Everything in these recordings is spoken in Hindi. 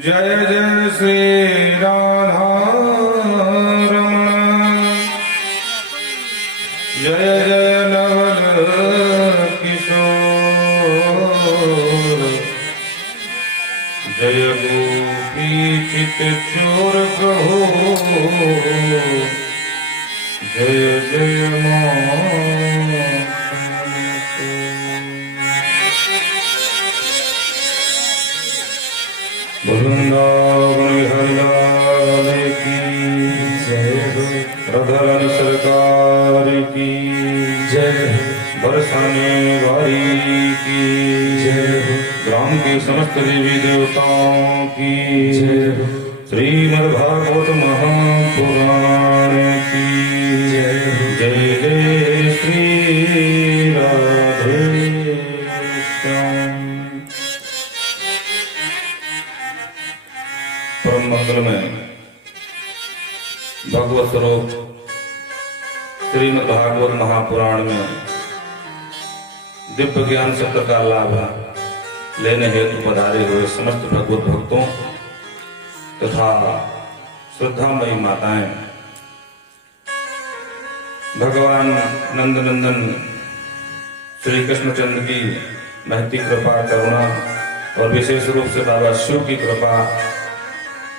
जय जय श्री राधा रमण, जय जय नवल किशोर, जय गोपी चित चोर प्रभु, जय जय वृंदावन हरिलाल की जय, राधारानी सरकार की जय, बरसाने वारी की जय, ग्राम के समस्त देवी देवताओं की जय, श्रीमद्भागवत महापुराण की जय, जय जय श्री राधे श्याम। परम मंगल में भगवत स्वरूप श्रीमद्भागवत महापुराण में दिव्य ज्ञान सत्र का लाभ लेने हेतु पधारे हुए समस्त भगवत भक्तों तथा श्रद्धामयी माताएं, भगवान नंदनंदन श्री कृष्णचंद्र की महती कृपा करुणा और विशेष रूप से बाबा शिव की कृपा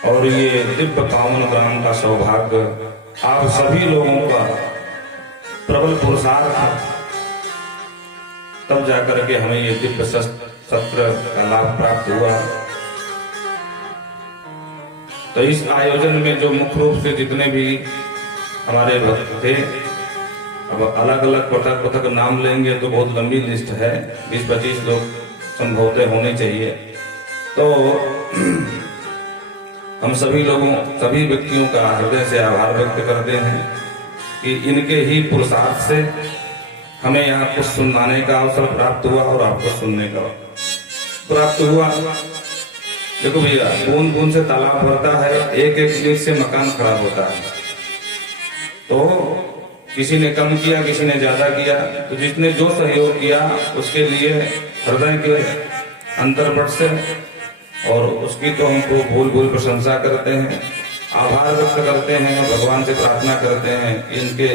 और ये दिव्य पावन ग्राम का सौभाग्य आप सभी लोगों का प्रबल पुरुषार्थ, तब जाकर के हमें ये दिव्य सत्र का लाभ प्राप्त हुआ। तो इस आयोजन में जो मुख्य रूप से जितने भी हमारे भक्त थे, अब अलग अलग पृथक नाम लेंगे तो बहुत लंबी लिस्ट है, 20-25 लोग संभवतः होने चाहिए। तो हम सभी लोगों, सभी व्यक्तियों का हृदय से आभार व्यक्त करते हैं कि इनके ही पुरुषार्थ से हमें यहाँ कुछ सुनाने का अवसर प्राप्त हुआ और आपको सुनने का प्राप्त हुआ। देखो भैया, बूंद बूंद से तालाब भरता है, एक एक ईंट से मकान खड़ा होता है। तो किसी ने कम किया, किसी ने ज्यादा किया, तो जिसने जो सहयोग किया उसके लिए हृदय के अंतर्पट से और उसकी तो हमको भूल भूल प्रशंसा करते हैं, आभार व्यक्त करते हैं, भगवान से प्रार्थना करते हैं कि इनके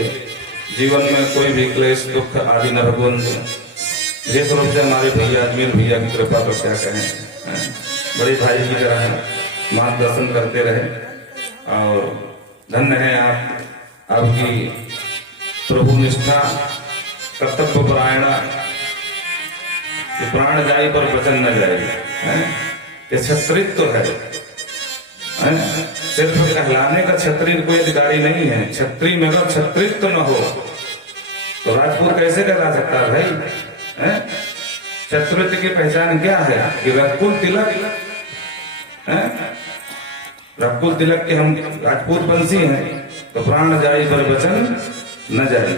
जीवन में कोई भी क्लेश दुख आदि न भगवान। विशेष रूप से हमारे भैया अजमेर भैया की कृपा तो क्या कहें, बड़े भाई की तरह मार्गदर्शन करते रहे। और धन्य है आप, आपकी प्रभु निष्ठा, कर्तव्य परायणा, प्राण जाए पर वचन न जाए, ये छत्रित्व है। सिर्फ कहलाने का छत्री कोई अधिकारी नहीं है। छत्री में अगर छत्रित्व न हो तो राजपूत कैसे कहला सकता है भाई? छत्रित्व की पहचान क्या है कि रघुकुल तिलक, रघुकुल तिलक के हम राजपूत वंशी हैं, तो प्राण जाए पर वचन न जाए।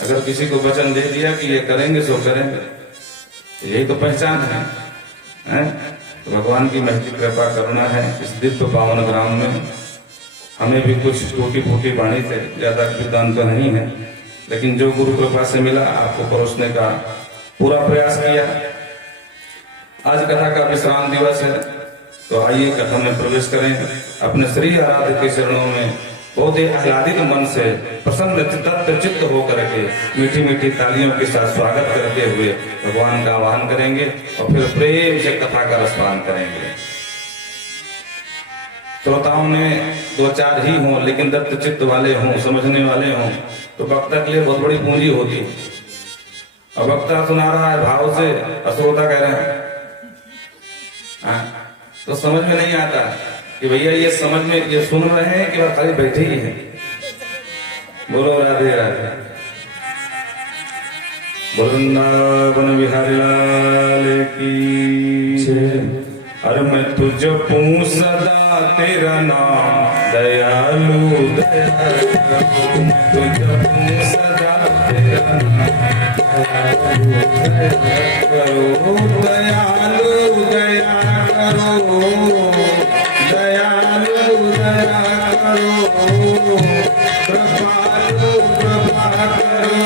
अगर किसी को वचन दे दिया कि ये करेंगे सो करेंगे, यही तो पहचान है। तो भगवान की महती कृपा करुणा है इस दिव्य पावन ग्राम में। हमें भी कुछ टूटी फूटी वाणी से ज्यादा विद्वान तो नहीं है, लेकिन जो गुरु कृपा से मिला आपको परोसने का पूरा प्रयास किया। आज कथा का विश्राम दिवस है, तो आइए कथा में प्रवेश करें। अपने श्री आराध्य के चरणों में बहुत ही आह्लादित मन से प्रसन्न चित्त होकर के मीठी मीठी तालियों के साथ स्वागत करते हुए भगवान का आह्वान करेंगे और फिर प्रेम से कथा का रसपान करेंगे। श्रोताओं में 2-4 ही हों, लेकिन दत्त चित्त वाले हों, समझने वाले हों, तो वक्ता के लिए बहुत बड़ी पूंजी होती। और वक्ता सुना रहा है भाव से, श्रोता कह रहे हैं, तो समझ में नहीं आता कि भैया ये समझ में, ये सुन रहे हैं कि वह खाली बैठे ही हैं। बोलो राधे राधे। वृंदावन बिहारी लाल की जय। अरे मैं तुझ जपूं सदा तेरा नाम दयालु दयालु, तुझ जपूं सदा तेरा नाम करो दयालु दया करो, कृपालु कृपा करो,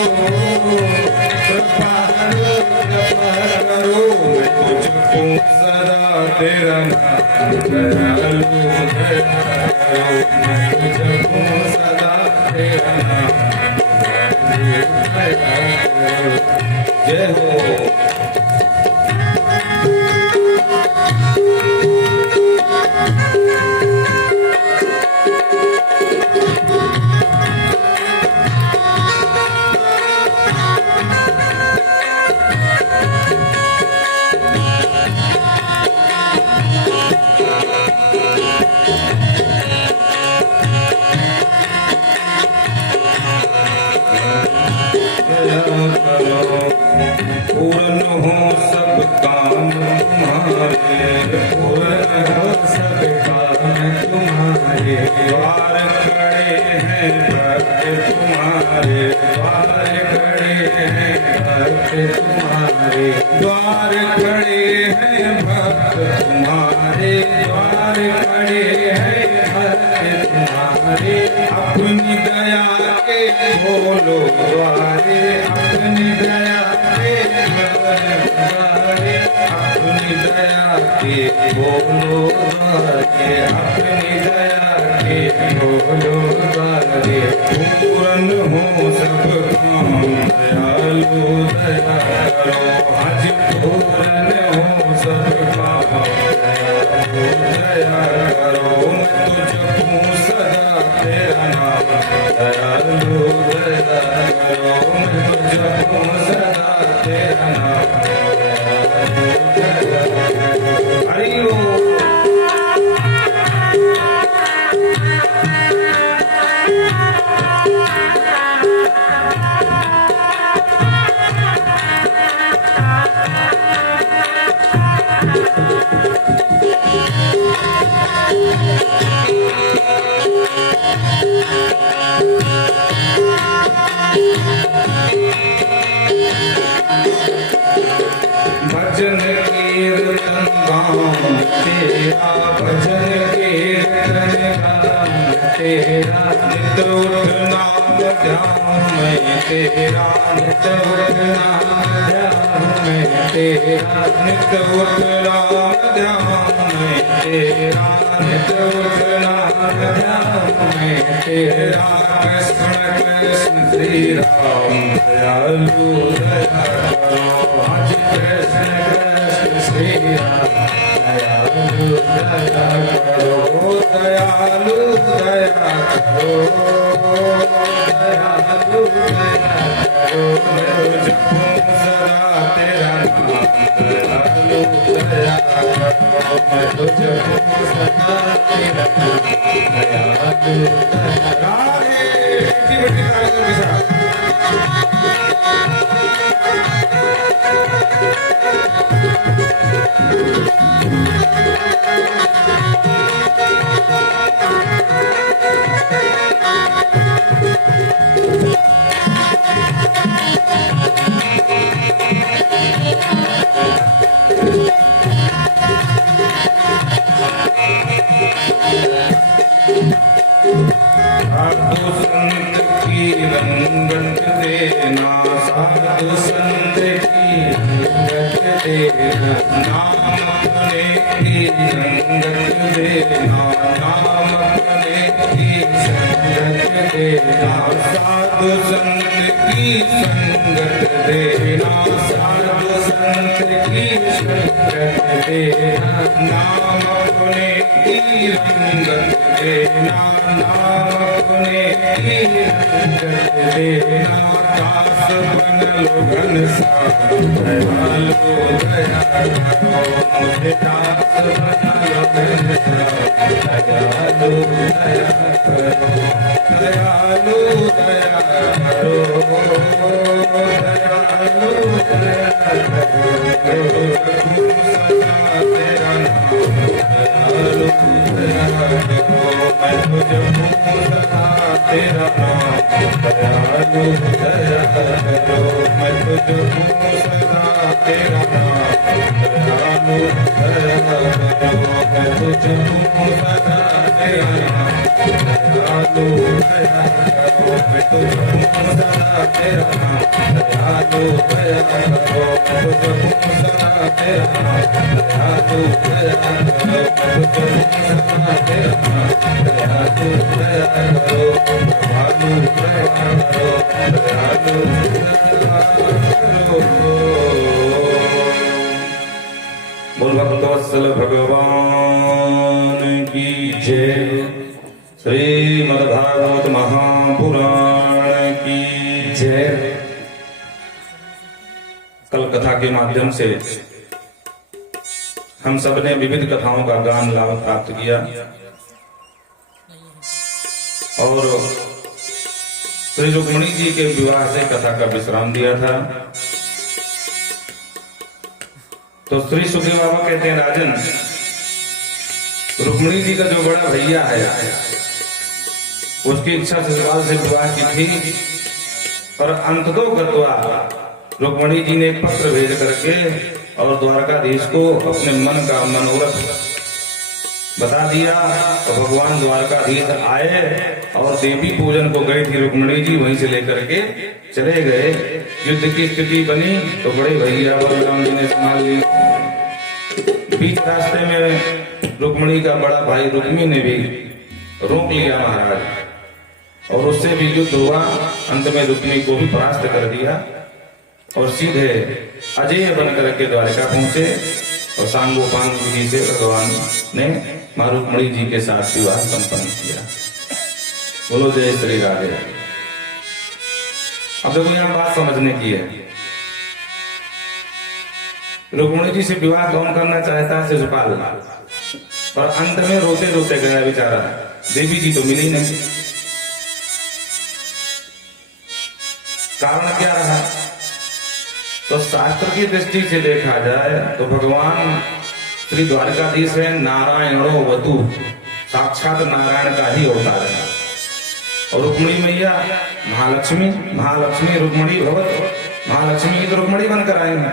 कृपालु कृपा करो। मैं तुझको सदा तेरा नाम दयालु दया करो मैं जपूं सदा तेरा नाम दया करो। जय हो। पूर्ण हो सब काम तुम्हारे, पूर्ण हो सब काम तुम्हारे, द्वार खड़े हैं भक्त तुम्हारे, द्वार खड़े हैं भक्त तुम्हारे, द्वार खड़े हैं भक्त तुम्हारे, द्वार खड़े हैं भक्त तुम्हारे। अपनी दया के खोलो द्वारे, अपनी दया के द्वारे, अपनी दया के बोलो द्वारे, अपनी दया के बोलो द्वारे। पूर्ण हो सब काम दयालु दया करो, आज पूर्ण हो सब काम दयालु दया करो। मैं तुझको सदा तेरा नाम दयालु दया करो, मैं तुझको सदा तेरा नाम दयालु दया करो। हरि ओम। भजन कीर्तन गान तेरा, भजन कीर्तन गान तेरा, नित उठना ध्यान में तेरा, नित उठना ध्यान में तेरा, नित उठना ध्यान में तेरा, नित उठना ध्यान में तेरा। कृष्ण कृष्ण श्री राम दयालु दया करो, आज कृष्ण कृष्ण श्री राम दयालु दया करो, दयालु दया करो, दयालु दया करो। मैं तुझको सदा तेरा नाम दयालु दया करो, मैं तुझको सदा तेरा नाम दयालु दया करो। साधु संत की रंगत देना, साधु संत की रंगत देना, नाम अपने की रंगत देना, नाम अपने की संगत देना। साधु संत की संगत देना, साधु संत की संगत देना, नाम अपने की रंगत देना, नाम अपने की रंगत देना। दास बन लो घनश्याम दयालु दया करो, मुझे दास बन लो घनश्याम दयालु दया करो, दयालु दया करो, दयालु दया करो। सदा तेरा नाम दयालु दया करो, मैं तुझको सदा तेरा नाम दयालु दया करो, मैं तुझको सदा तेरा नाम दयालु दया करो, मैं तुझको सदा तेरा नाम दयालु दया करो, मैं तुझको सदा तेरा नाम दयालु दयालु दया करो तुझ सना तेरा दयालु दया करो तुझ सना तेरा दयालु दया करो दयालु दया करो दयालु दया करो। बोल भक्तवत्सल भगवान की जय। श्रीमद्भागवत महापुराण की जय। कल कथा के माध्यम से हम सब ने विविध कथाओं का गान लाभ प्राप्त किया और श्री रुक्मिणी जी के विवाह से कथा का विश्राम दिया था। तो श्री सुखदेव बाबा कहते हैं, राजन, रुक्मिणी जी का जो बड़ा भैया है उसकी इच्छा ससुराल से विवाह की थी, और अंततो गत्वा रुक्मिणी जी ने एक पत्र भेज करके और द्वारकाधीश को अपने मन का मनोरथ बता दिया। तो भगवान द्वारकाधीश आए और देवी पूजन को गई थी रुक्मिणी जी, वहीं से लेकर के चले गए। युद्ध की स्थिति बनी तो बड़े भैया बलराम जी ने संभाल ली। बीच रास्ते में रुक्मिणी का बड़ा भाई रुक्मी ने भी रोक लिया महाराज, और उससे भी युद्ध हुआ। अंत में रुक्मिणी को भी परास्त कर दिया और सीधे अजय बन करके द्वारका पहुंचे और सांगोपांग विधि से भगवान ने मां रुक्मिणी जी के साथ विवाह संपन्न किया। बोलो जय श्री राधे। अब देखो यहाँ बात समझने की है, रुक्मिणी जी से विवाह कौन करना चाहता है? शिशुपाल, और अंत में रोते रोते गया बेचारा, देवी जी तो मिली नहीं। कारण क्या रहा? तो शास्त्र की दृष्टि से देखा जाए तो भगवान श्री द्वारकाधीश है नारायणो वतु, साक्षात नारायण का ही अवतार है। और रुक्मिणी मैया महालक्ष्मी, महालक्ष्मी रुक्मिणी भगवत, महालक्ष्मी की तो रुक्मिणी बनकर आई है।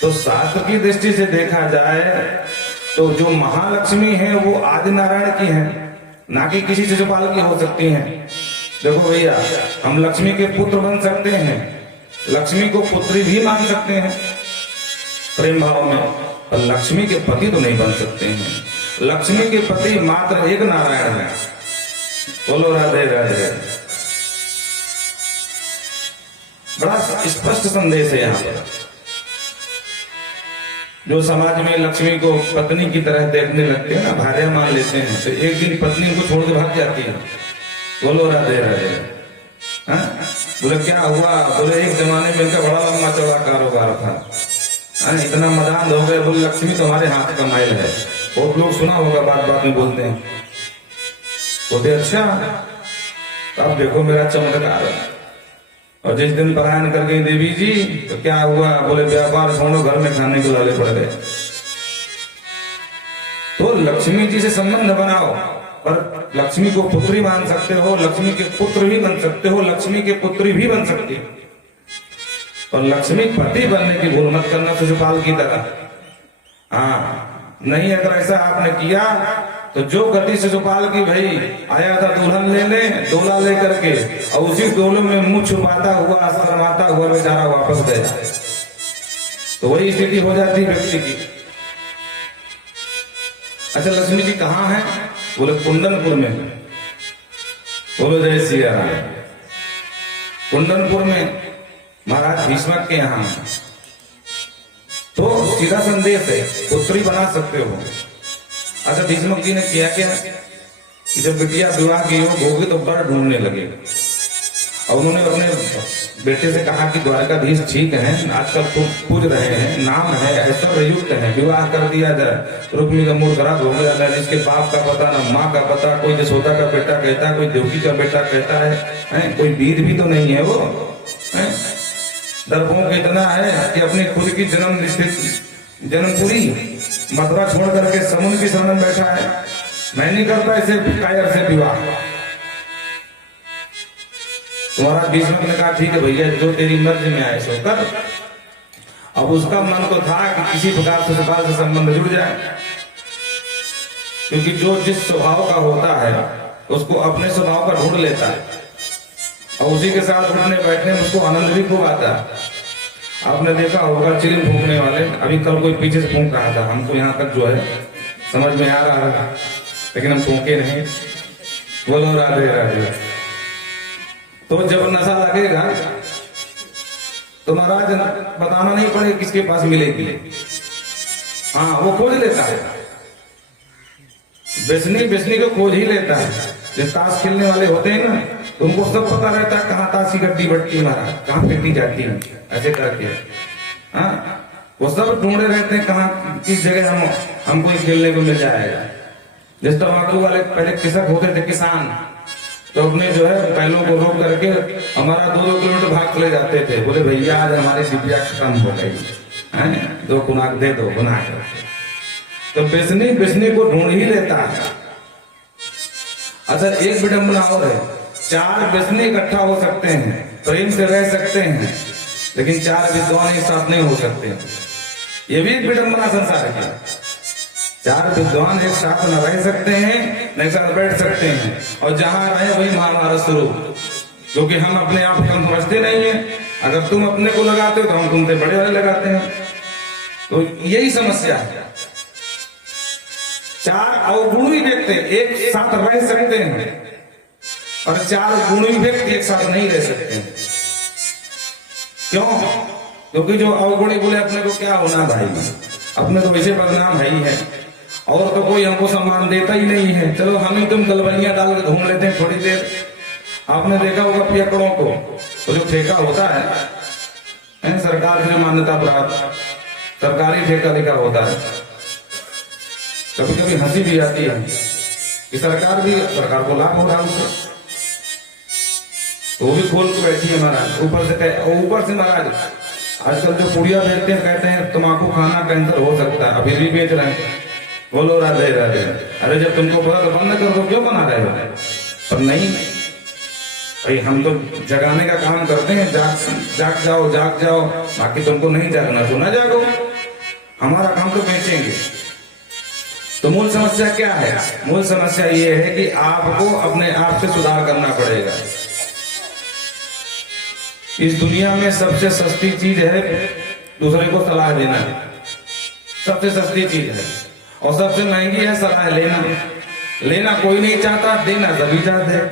तो शास्त्र की दृष्टि से देखा जाए तो जो महालक्ष्मी है वो आदि नारायण की है, ना कि किसी शिशुपाल की हो सकती है। देखो भैया, हम लक्ष्मी के पुत्र बन सकते हैं, लक्ष्मी को पुत्री भी मान सकते हैं प्रेम भाव में, पर लक्ष्मी के पति तो नहीं बन सकते हैं। लक्ष्मी के पति मात्र एक नारायण है। बोलो राधे राधे। बड़ा स्पष्ट संदेश है यहाँ पर। जो समाज में लक्ष्मी को पत्नी की तरह देखने लगते हैं ना, भार्या मान लेते हैं, तो एक दिन पत्नी उनको छोड़ के भाग जाती है। बोलो राधे राधे। बोले क्या हुआ? बोले एक जमाने में इनका बड़ा लंबा चौड़ा कारोबार था, इतना मदान हो गए। बोले लक्ष्मी तुम्हारे हाथ का मैल है। बहुत लोग सुना होगा, बात बात में बोलते हैं। बोलते अच्छा, तो अब देखो मेरा चमत्कार। और जिस दिन पलायन कर गई देवी जी तो क्या हुआ? बोले व्यापार छोड़ो, घर में खाने को लाले पड़ गए। तो लक्ष्मी जी से संबंध बनाओ, पर लक्ष्मी को पुत्री मान सकते हो, लक्ष्मी के पुत्र भी बन सकते हो, लक्ष्मी के पुत्री भी बन सकती हो। और लक्ष्मी पति बनने की भूल मत करना शिशुपाल की तरह। हाँ, नहीं, अगर ऐसा आपने किया तो जो गति शिशुपाल की भाई आया था दुल्हन लेने, डोला लेकर के, और उसी डोले में मुंह छुपाता हुआ शर्माता हुआ बेचारा वापस गया, तो वही स्थिति हो जाती व्यक्ति की। अच्छा, लक्ष्मी जी कहाँ है? बोले कुंदनपुर में। बोलो जय सिया राम। कुंदनपुर में महाराज भीष्मक के यहाँ। तो सीधा संदेश है, पुत्री बना सकते हो। अच्छा, भीष्मक जी ने किया क्या कि जब बिटिया विवाह की योग होगी तो वर ढूंढने लगे, और उन्होंने अपने बेटे से कहा कि द्वारकाधीश ठीक है, आजकल पूज रहे हैं, नाम है, ऐश्वर्य युक्त है, विवाह कर दिया जाए। रुक्मिणी का मूड खराब हो गया, ना जिसके बाप का पता ना माँ का पता, कोई यशोदा का बेटा कहता है, कोई देवकी का बेटा कहता है, कोई वीर भी तो नहीं है वो। दर्पों इतना है कि अपनी खुद की जन्मपुरी मथुरा छोड़ करके समुद्र की शरण बैठा है। मैं नहीं करता ऐसे कायर से विवाह। तुम्हारा भीष्मक ने कहा ठीक है भैया, जो तेरी मर्जी में आए सो कर। अब उसका मन तो था कि किसी प्रकार से शिशुपाल से संबंध जुड़ जाए, क्योंकि जो जिस स्वभाव का होता है उसको अपने स्वभाव का ढूंढ लेता है। और उसी के साथ उठने बैठने में उसको आनंद भी खूब आता है। आपने देखा होगा चिल फूंकने वाले, अभी कल कोई पीछे से फूंक रहा था, हमको यहाँ तक जो है समझ में आ रहा था, लेकिन हम फूंके नहीं। बोलो राधे राधे। तो जब नशा लगेगा तो महाराज बताना नहीं पड़ेगा किसके पास मिलेगी। हाँ, वो खोज लेता है, बेचनी को खोज ही लेता है। जब ताश खेलने वाले होते हैं ना, तो उनको सब पता रहता है कहाँ ताश की गड्डी बटती महाराज, कहाँ फेंकी जाती है, ऐसे करके। हाँ, वो सब ढूंढे रहते हैं कहाँ किस जगह हमको खेलने को मिल जाएगा। जिस तम्बाकू वाले पहले कृषक होते थे, किसान, तो अपने जो है बैलों को रोक करके हमारा 2-2 किलोमीटर भाग चले जाते थे। बोले भैया आज हमारी डिबिया खत्म हो गई, 2 खुनाक दे दो बना करके। तो बेचनी को ढूंढ ही लेता है। अच्छा, एक विडंबना और है, 4 बेचने इकट्ठा हो सकते हैं, प्रेम से रह सकते हैं, लेकिन 4 विद्वान एक साथ नहीं हो सकते। ये भी एक विडंबना संसार की। 4 विद्वान एक साथ न रह सकते हैं, न एक साथ बैठ सकते हैं, और जहां रहे वही महाभारत शुरू, क्योंकि हम अपने आप को समझते नहीं है। अगर तुम अपने को लगाते हो तो हम तुमसे बड़े वाले लगाते हैं। तो यही समस्या है। 4 अवगुणी व्यक्ति एक साथ रह सकते हैं, और 4 गुणी व्यक्ति एक साथ नहीं रह सकते हैं। क्यों? क्योंकि जो अवगुणी बोले अपने को क्या होना भाई, अपने तो वैसे बदनाम है ही है, और तो कोई हमको सम्मान देता ही नहीं है। चलो हम ही तुम गलबलियां डाल के घूम लेते हैं थोड़ी देर। आपने देखा होगा पियकड़ों को, तो जो ठेका होता है सरकार की जो मान्यता प्राप्त सरकारी ठेका लिखा होता है, कभी कभी हंसी भी आती है कि सरकार को लाभ हो रहा है उससे, तो वो भी खोल के बैठी है महाराज। ऊपर से महाराज आजकल जो पुड़िया बेचते हैं, कहते हैं तम्बाकू खाना कैंसर हो सकता है, अभी भी बेच रहे हैं। बोलो राधे राधे। अरे जब तुमको पता तो बंद कर दो, क्यों बना रहे हो? पर नहीं भाई, हम तो जगाने का काम करते हैं, जाग जाओ, बाकी तुमको नहीं जागना तो ना जागो, हमारा काम तो बेचेंगे। तो मूल समस्या क्या है? मूल समस्या ये है कि आपको अपने आप से सुधार करना पड़ेगा। इस दुनिया में सबसे सस्ती चीज है दूसरे को सलाह देना, सबसे सस्ती चीज है, और सबसे महंगी है सलाह लेना। लेना कोई नहीं चाहता, देना सभी चाहते हैं।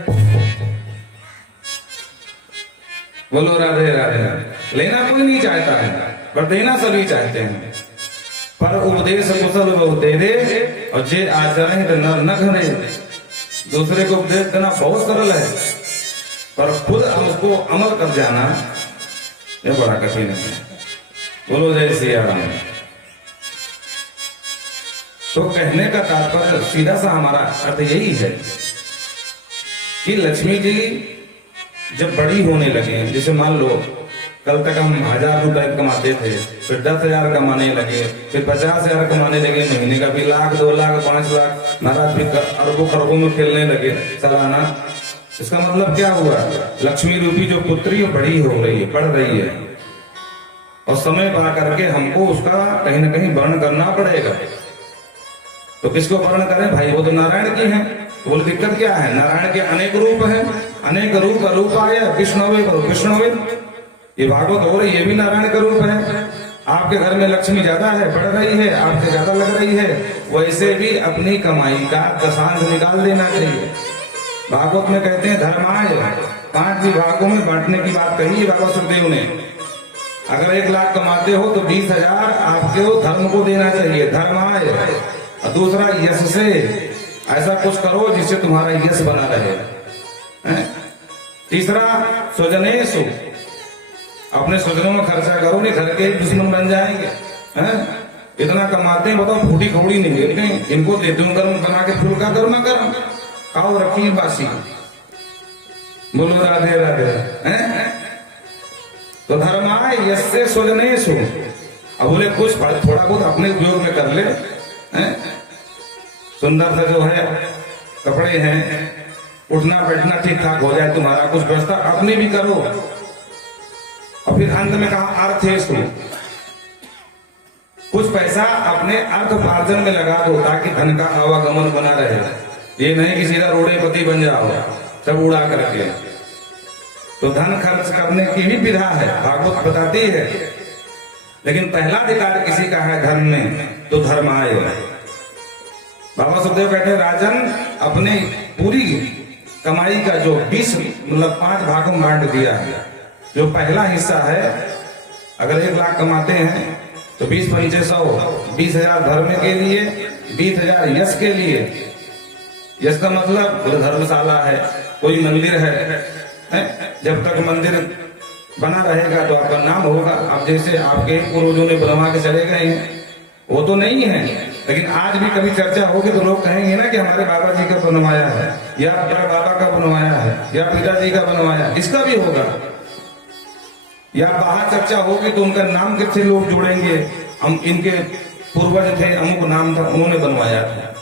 बोलो राधे राधे। लेना कोई नहीं चाहता है, पर देना सभी चाहते हैं। पर उपदेश कुशल बहु दे दे, और जे आचरण तो न घरे। दूसरे को उपदेश देना बहुत सरल है, पर खुद उसको अमल कर जाना ये बड़ा कठिन है। बोलो जय सिया राम। तो कहने का तात्पर्य सीधा सा हमारा अर्थ यही है कि लक्ष्मी जी जब बड़ी होने लगे, जैसे मान लो कल तक हम 1000 रुपए कमाते थे, फिर 10,000 कमाने लगे, फिर 50,000 कमाने लगे महीने का, भी लाख, 2 लाख, 5 लाख, महाराज फिर अरबों खरबों में खेलने लगे सालाना। इसका मतलब क्या हुआ? लक्ष्मी रूपी जो पुत्री है बड़ी हो रही है, बढ़ रही है, और समय पा करके हमको उसका कहीं ना कहीं वर्ण करना पड़ेगा। तो किसको वर्ण करें भाई? वो तो नारायण की है। बोल दिक्कत क्या है? नारायण के अनेक रूप है, अनेक रूप आया विष्णुवे। ये भागवत हो रही, ये भी नारायण का रूप है। आपके घर में लक्ष्मी ज्यादा है, बढ़ रही है, आपसे ज्यादा लग रही है, वैसे भी अपनी कमाई का दशांश निकाल देना चाहिए। भागवत में कहते हैं धर्माय 5 विभागों में बांटने की बात कही है बाबा सुखदेव ने। अगर 1 लाख कमाते हो तो 20,000 आपके धर्म को देना चाहिए, धर्माय। और दूसरा यश से, ऐसा कुछ करो जिससे तुम्हारा यश बना रहे। तीसरा स्वजनेषु, अपने स्वजनों में खर्चा करो, नहीं घर के ही दुश्मन बन जाएंगे। इतना कमाते हैं, बताओ फूटी खोड़ी नहीं, इनको दे दूं गर्म बना के फुल्का गर्मा गर्म खाओ, रखी बासी। बोलो राधे राधे। तो धर्माय यस्य स्वजनेषु। अब बोले कुछ थोड़ा बहुत अपने उपयोग में कर ले, सुंदर सा जो है कपड़े हैं, उठना बैठना ठीक ठाक हो जाए, तुम्हारा कुछ व्यवस्था अपनी भी करो। और फिर अंत में कहा अर्थेषु, कुछ पैसा अपने अर्थोपार्जन में लगा दो ताकि धन का आवागमन बना रहे। ये नहीं कि सीधा रोड़ेपति बन जाओ सब उड़ा करके। तो धन खर्च करने की भी विधा है, भागवत बताती है। लेकिन पहला अधिकार किसी का है धर्म में, तो धर्माय। बाबा सुखदेव कहते हैं राजन अपने पूरी कमाई का जो 20 मतलब 5 भागों में बांट दिया है। जो पहला हिस्सा है, अगर 1 लाख कमाते हैं तो 20 पंचे 100, 20,000 धर्म के लिए, 20,000 यश के लिए। यश का मतलब कोई धर्मशाला है, कोई मंदिर है। जब तक मंदिर बना रहेगा तो आपका नाम होगा। अब जैसे आपके पूर्वजों ने बनवा के चले गए हैं, वो तो नहीं है, लेकिन आज भी कभी चर्चा होगी तो लोग कहेंगे ना कि हमारे बाबा जी का बनवाया है, या बड़ा बाबा का बनवाया है, या पिताजी का बनवाया, इसका भी होगा। या बाहर चर्चा होगी तो उनका नाम किससे लोग जोड़ेंगे, हम इनके पूर्वज थे, अमुक नाम था, उन्होंने बनवाया था।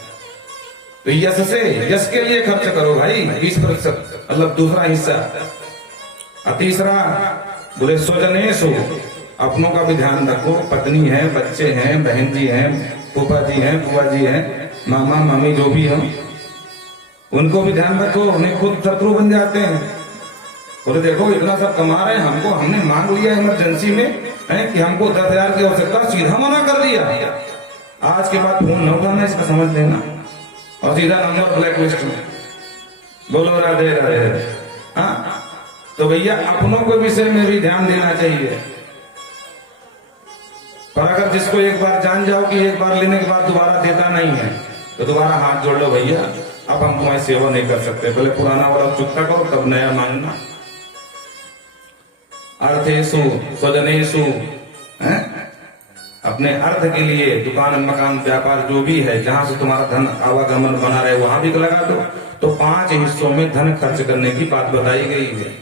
तो यश से, यश के लिए खर्च करो भाई 20%, मतलब दूसरा हिस्सा। और तीसरा बोले स्वजनेषु, अपनों का भी ध्यान रखो। पत्नी है, बच्चे हैं, बहन जी हैं, फूफा जी हैं, बुआ जी हैं, मामा मामी जो भी हो, उनको भी ध्यान रखो। उन्हें खुद शत्रु बन जाते हैं। बोले देखो इतना सब कमा रहे हैं, हमको हमने मांग लिया इमरजेंसी में है कि हमको 10,000 की आवश्यकता, सीधा मना कर दिया। आज के बाद फोन न उठाना, इसका समझ लेना, और सीधा नंबर ब्लैक लिस्ट में। बोलो राधे राधे। हाँ, तो भैया अपनों के विषय में भी ध्यान देना चाहिए। पर अगर जिसको एक बार जान जाओ कि एक बार लेने के बाद दोबारा देता नहीं है, तो दोबारा हाथ जोड़ लो, भैया अब हम तुम्हारी सेवा नहीं कर सकते, पहले पुराना वाला चुकता करो तब नया मांगना। अर्थेषु स्वजनेषु, अपने अर्थ के लिए दुकान मकान व्यापार जो भी है, जहां से तुम्हारा धन आवागमन बना रहे वहां भी लगा दो। तो 5 हिस्सों में धन खर्च करने की बात बताई गई है।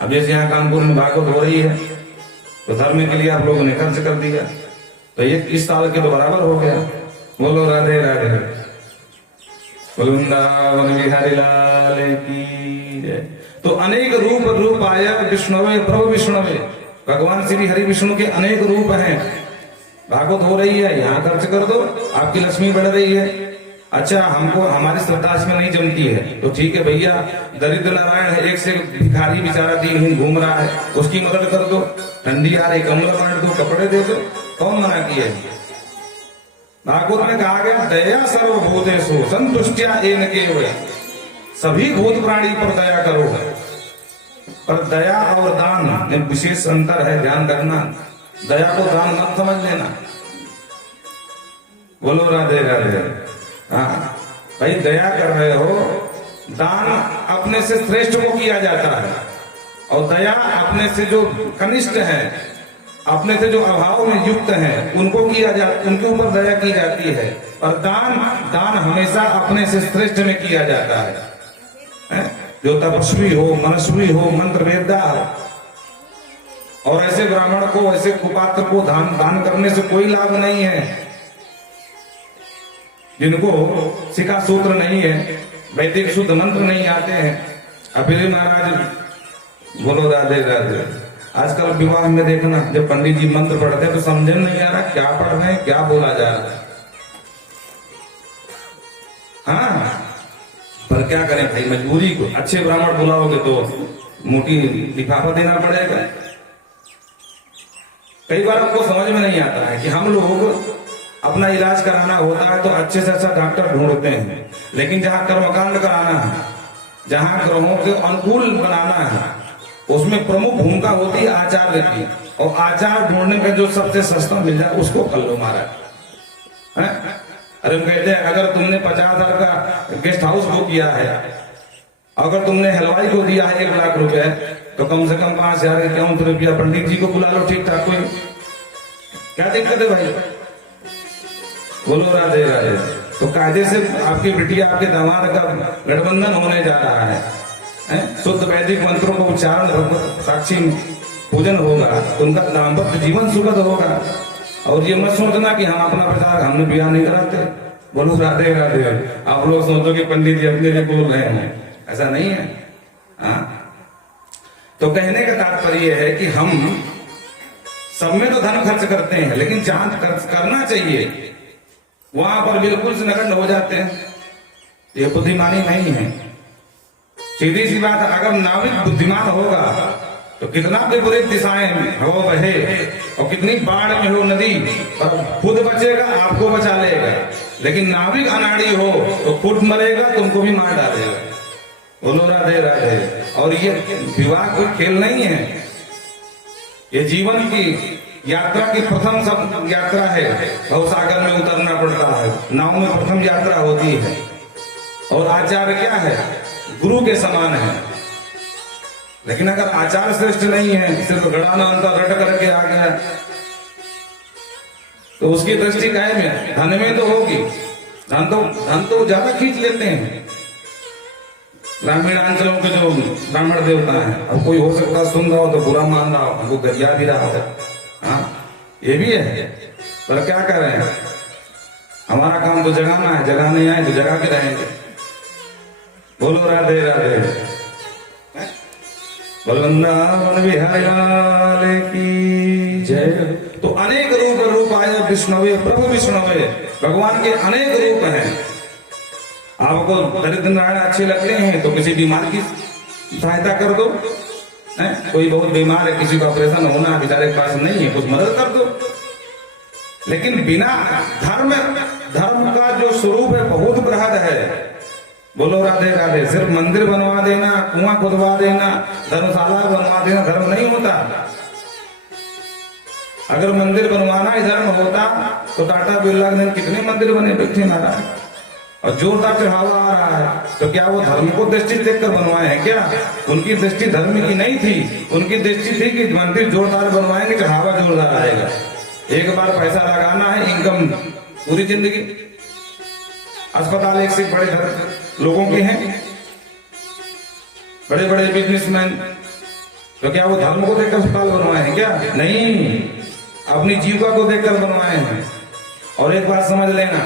अब जैसे यहाँ कानपुर में भागवत हो रही है, तो धर्म के लिए आप लोगों ने खर्च कर दिया, तो ये इस साल के तो बराबर हो गया। बोलो राधे राधे। बोलो वृंदावन बिहारी लाल की जय। तो अनेक रूप आया विष्णुवे प्रभु विष्णुवे, भगवान श्री हरि विष्णु के अनेक रूप हैं। भागवत हो रही है, यहाँ खर्च कर दो, आपकी लक्ष्मी बढ़ रही है। अच्छा, हमको हमारी श्रद्धा इसमें नहीं जमती है, तो ठीक है भैया, दरिद्र नारायण है, एक से भिखारी बेचारा दिन घूम रहा है, उसकी मदद कर दो। ठंडी आ रही, कमला बांट दो, कपड़े दे दो, कौन मना किया है? भागवत में कहा गया दया सर्वभूतेषु संतुष्टिया येन केवल, सभी भूत प्राणी पर दया करो। पर दया और दान में विशेष अंतर है, ध्यान रखना। दया को दान मत समझ लेना। बोलो राधे राधे। हाँ भाई, दया कर रहे हो, दान अपने से श्रेष्ठ को किया जाता है, और दया अपने से जो कनिष्ठ है, अपने से जो अभाव में युक्त हैं, उनको किया जाता, उनके ऊपर दया की जाती है। और दान हमेशा अपने से श्रेष्ठ में किया जाता है। जो तपस्वी हो, मनस्वी हो, मंत्र वेद्ता हो, और ऐसे ब्राह्मण को, ऐसे कुपात्र को दान करने से कोई लाभ नहीं है। जिनको शिखा सूत्र नहीं है, वैदिक शुद्ध मंत्र नहीं आते हैं। अभी महाराज बोलो राधे राधे। आजकल विवाह में देखना, जब पंडित जी मंत्र पढ़ते हैं तो समझ नहीं आ रहा क्या पढ़ रहे हैं, क्या बोला जा रहा है। हाँ, पर क्या करें भाई, मजबूरी को। अच्छे ब्राह्मण बुलाओगे तो मोटी लिफाफा देना पड़ेगा। कई बार आपको समझ में नहीं आता है कि हम लोग अपना इलाज कराना होता है तो अच्छे से अच्छा डॉक्टर ढूंढते हैं, लेकिन जहां कर्मकांड कराना है, जहां ग्रहों के अनुकूल बनाना है, उसमें प्रमुख भूमिका होती है आचार्य की। और आचार ढूंढने में जो सबसे सस्ता मिल जाए उसको कर लो महाराज। अरे हम कहते हैं अगर तुमने 50,000 का गेस्ट हाउस बुक किया है, अगर तुमने हलवाई को दिया है 1 लाख रुपए, तो कम से कम 5,000 रुपया पंडित जी को बुला लो ठीक ठाक। कोई क्या दिक्कत है भाई? बोलो राधे राधे। तो कायदे से आपकी बिटिया, आपके दामाद का गठबंधन होने जा रहा है। शुद्ध वैदिक मंत्रों का उच्चारण, साक्षी पूजन होगा, तो उनका दाम्पत्य जीवन सुखद होगा। और ये मत सोचना कि हम अपना प्रचार, हमने ब्याह नहीं कराते। बोलो राधे राधे। आप लोग सोचो कि पंडित जी अपने लिए बोल रहे हैं, ऐसा नहीं है। तो कहने का तात्पर्य है कि हम सब में तो धन खर्च करते हैं, लेकिन जहां खर्च करना चाहिए वहां पर बिल्कुल से नगण्य हो जाते हैं। ये बुद्धिमानी नहीं है। सीधी सी बात, अगर नाविक बुद्धिमान होगा तो कितना विपरीत दिशाएं हवा बहे और कितनी बाढ़ में हो नदी, पर खुद बचेगा, आपको बचा लेगा। लेकिन नाविक अनाड़ी हो तो खुद मरेगा, तुमको भी मार डालेगा। बोलो राधे राधे। और ये विवाह कोई खेल नहीं है, ये जीवन की यात्रा की प्रथम सब यात्रा है। भवसागर में उतरना पड़ता है, नाव में प्रथम यात्रा होती है। और आचार्य क्या है? गुरु के समान है। लेकिन अगर आचार श्रेष्ठ नहीं है, सिर्फ गड़ाना अंतर रट करके आ गया, तो उसकी दृष्टि कायम है, धन में तो होगी। धन तो ज्यादा खींच लेते हैं ग्रामीण अंचलों के जो ब्राह्मण देवता हैं। अब कोई हो सकता सुन रहा हो तो बुरा मान रहा हो, हमको गरिया भी रहा हो, हाँ ये भी है। पर क्या कर रहे हैं, हमारा काम तो जगाना है, जगाने आए तो जगा के रहेंगे। बोलो राधे राधे। वृंदावन बिहारी लाल की जय। तो अनेक रूप आए विष्णुवे प्रभु विष्णुवे, भगवान के अनेक रूप हैं। आपको दरिद्र नारायण अच्छे लगते हैं तो किसी बीमार की सहायता कर दो। कोई बहुत बीमार है, किसी का ऑपरेशन होना बेचारे के पास नहीं है, कुछ मदद कर दो। लेकिन बिना धर्म का जो स्वरूप है बहुत बृहद है। बोलो राधे राधे। सिर्फ मंदिर बनवा देना, कुआं खुदवा देना, धर्मशाला बनवा देना धर्म नहीं होता। अगर मंदिर बनवाना ही धर्म होता तो टाटा बिरला ने कितने मंदिर बने बैठे नारायण, और जोरदार चढ़ावा आ रहा है। तो क्या वो धर्म को दृष्टि देखकर बनवाए हैं क्या? उनकी दृष्टि धर्म की नहीं थी, उनकी दृष्टि थी कि मंदिर जोरदार बनवाएंगे, चढ़ावा जोरदार आएगा। एक बार पैसा लगाना है, इनकम पूरी जिंदगी। अस्पताल एक से बड़े लोगों के हैं, बड़े बड़े बिजनेसमैन। तो क्या वो धर्म को देखकर अस्पताल बनवाए हैं क्या? नहीं, अपनी जीविका को देखकर बनवाए हैं। और एक बात समझ लेना,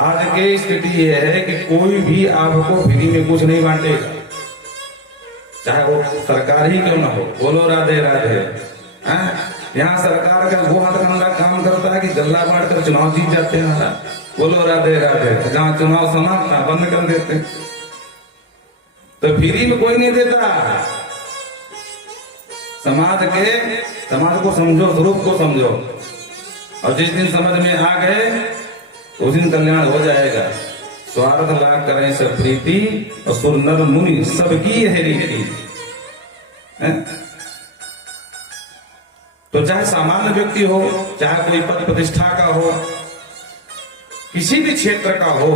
आज की स्थिति यह है कि कोई भी आपको फ्री में कुछ नहीं बांटेगा, चाहे वो सरकार ही क्यों ना हो। बोलो राधे राधे। यहाँ सरकार का वो हथकंडा काम करता है कि गल्ला बांट कर चुनाव जीत जाते हैं। बोलो राधे राधे। जहाँ चुनाव समाप्त बंद कर देते, तो फ्री में कोई नहीं देता। समाज को समझो, स्वरूप को समझो, और जिस दिन समझ में आ गए उस दिन कल्याण हो जाएगा। स्वार्थ लाभ करें सब प्रीति, और सुर नर मुनि सबकी है रीति। तो चाहे सामान्य व्यक्ति हो, चाहे कोई पद प्रतिष्ठा का हो, किसी भी क्षेत्र का हो,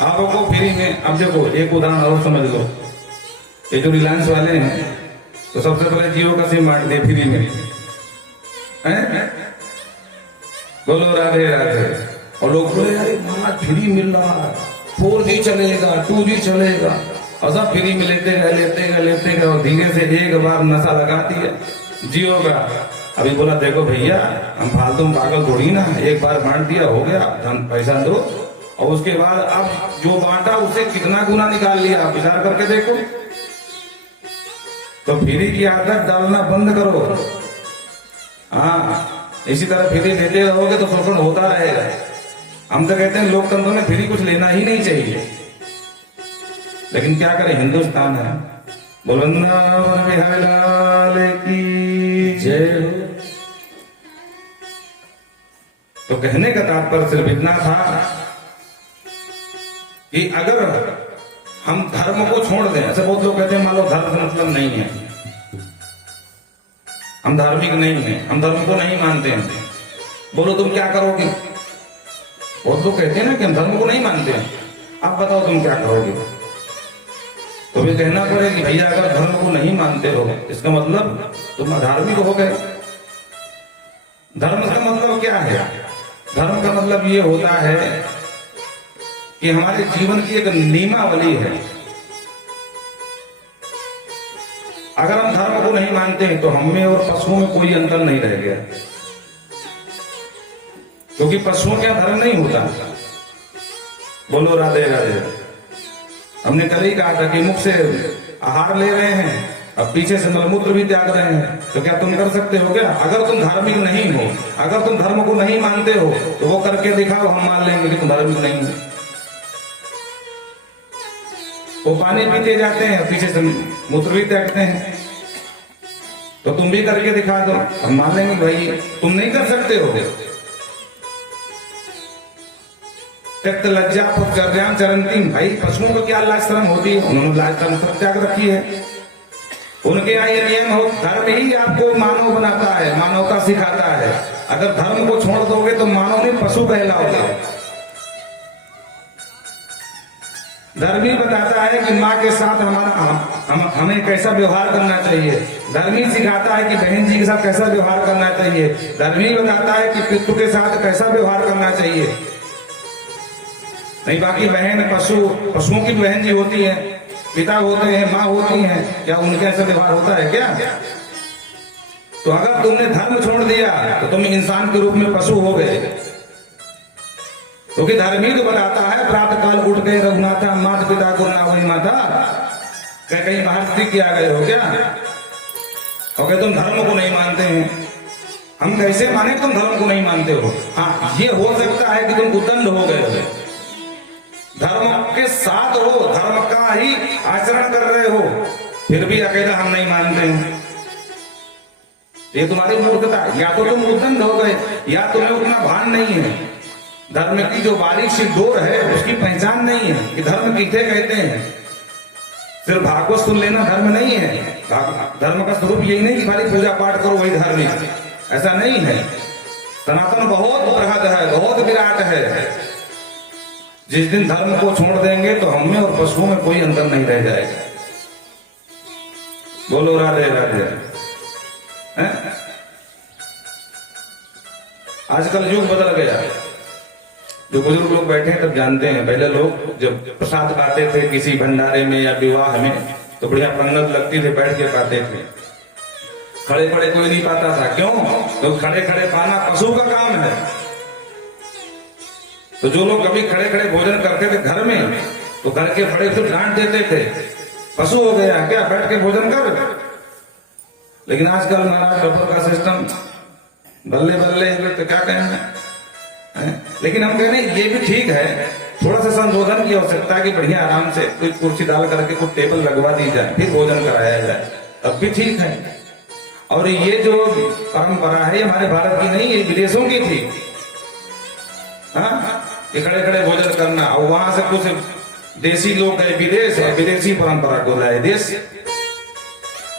आपको फ्री में। अब देखो एक उदाहरण और समझ लो, ये जो रिलायंस वाले हैं तो सबसे पहले जियो का सिम बांट दिए फ्री में, बोलो राधे राधे। और लोग बोले यार माना फ्री मिल रहा है, 4G चलेगा, 2G चलेगा, और सब फ्री में लेते गए और धीरे से एक बार नशा लगा दिया जियो का। अभी बोला देखो भैया, हम फालतू पागल थोड़ी ना, एक बार बांट दिया हो गया, धन पैसा दो, और उसके बाद अब जो बांटा उसे कितना गुना निकाल लिया, आप विचार करके देखो। तो फ्री की आदत डालना बंद करो। हाँ, इसी तरह फ्री देते रहोगे तो शोषण होता रहेगा। हम तो कहते हैं लोकतंत्र में फ्री कुछ लेना ही नहीं चाहिए, लेकिन क्या करें, हिंदुस्तान है। वृंदावन बिहारी लाल की जय। तो कहने का तात्पर्य सिर्फ इतना था कि अगर हम धर्म को छोड़ दें, ऐसे बहुत लोग कहते हैं मान लो धर्म से मतलब नहीं है, हम धार्मिक नहीं हैं, हम धर्म को नहीं मानते हैं। बोलो तुम क्या करोगे? बहुत लोग कहते हैं ना कि हम धर्म को नहीं मानते हैं, आप बताओ तुम क्या करोगे? तो भी कहना पड़ेगा कि भैया अगर धर्म को नहीं मानते हो इसका मतलब तुम अधार्मिक हो गए। धर्म का मतलब क्या है? धर्म का मतलब ये होता है कि हमारे जीवन की एक नियमावली है। अगर हम धर्म को नहीं मानते हैं तो हम में और पशुओं में कोई अंतर नहीं रह गया, क्योंकि पशुओं का धर्म नहीं होता। बोलो राधे राधे। हमने कल ही कहा था कि मुख से आहार ले रहे हैं, अब पीछे से मलमूत्र भी त्याग रहे हैं, तो क्या तुम कर सकते हो क्या? अगर तुम धार्मिक नहीं हो, अगर तुम धर्म को नहीं मानते हो तो वो करके दिखाओ, हम मान लेंगे कि तुम धार्मिक नहीं हो। वो पानी पीते जाते हैं, पीछे से मूत्र भी तैरते हैं। तो तुम भी करके दिखा दो, हम मान लेंगे भाई तुम नहीं कर सकते हो। त्यक्त लज्जा पुत्रज्ञान चरंतीम, भाई पशुओं को क्या लाज शर्म होती है, उन्होंने लाज शर्म सब त्याग रखी है। उनके यहाँ ये नियम हो, धर्म ही आपको मानव बनाता है, मानवता सिखाता है। अगर धर्म को छोड़ दोगे तो मानव नहीं पशु कहलाओगे। धर्म ही बताता है कि माँ के साथ हमें कैसा व्यवहार करना चाहिए। धर्म ही सिखाता है कि बहन जी के साथ कैसा व्यवहार करना चाहिए। धर्म ही बताता है कि पितृ के साथ कैसा व्यवहार करना चाहिए। नहीं बाकी बहन पशुओं की बहन जी होती है, पिता होते हैं, माँ होती हैं, क्या उनके ऐसा व्यवहार होता है क्या? तो अगर तुमने धर्म छोड़ दिया तो तुम इंसान के रूप में पशु हो गए। क्योंकि धर्म ही तो बताता है, प्रातः काल उठ गए रघुनाथा, माता पिता गुरु वही माता। क्या कहीं बाहर किया गए हो क्या? और क्या तुम धर्म को नहीं मानते हैं? हम कैसे माने तुम धर्म को नहीं मानते हो? हाँ, ये हो सकता है कि तुम उद्दंड हो गए हो, धर्म के साथ हो, धर्म का ही आचरण कर रहे हो, फिर भी अकेला हम नहीं मानते हैं। ये तुम्हारी मूर्खता। या तो तुम उद्दंड हो गए, या तुम्हें उतना भान नहीं है। धर्म की जो बारीक सी डोर है उसकी पहचान नहीं है कि धर्म किसे कहते हैं। सिर्फ भागवत सुन लेना धर्म नहीं है। धर्म का स्वरूप यही नहीं कि खाली पूजा पाठ करो वही धर्म है, ऐसा नहीं है। सनातन बहुत बृहद है, बहुत विराट है। जिस दिन धर्म को छोड़ देंगे तो हम में और पशुओं में कोई अंतर नहीं रह जाएगा। बोलो राधे राधे। आजकल युग बदल गया। जो बुजुर्ग लोग बैठे हैं तब जानते हैं, पहले लोग जब प्रसाद खाते थे किसी भंडारे में या विवाह में तो बढ़िया पंगत लगती थी, बैठ के खाते थे। खड़े खड़े कोई नहीं पाता था। क्यों? तो खड़े खड़े पाना पशु का काम है। तो जो लोग कभी खड़े खड़े भोजन करते थे घर में, तो घर के बड़े तो डांट देते थे, पशु हो गया क्या, बैठ के भोजन कर। लेकिन आजकल महाराज डॉक्टर का सिस्टम बल्ले बल्ले, तो क्या कहना है? लेकिन हम कह रहे हैं ये भी ठीक है, थोड़ा सा संशोधन की आवश्यकता है कि बढ़िया आराम से कोई कुर्सी डाल करके कोई टेबल लगवा दी जाए, फिर भोजन कराया जाए, तब भी ठीक है। और ये जो परंपरा है हमारे भारत की नहीं, ये विदेशों की थी। हाँ, ये खड़े खड़े भोजन करना। और वहां से कुछ देसी लोग गए विदेश, और विदेशी परंपरा को लाए देश।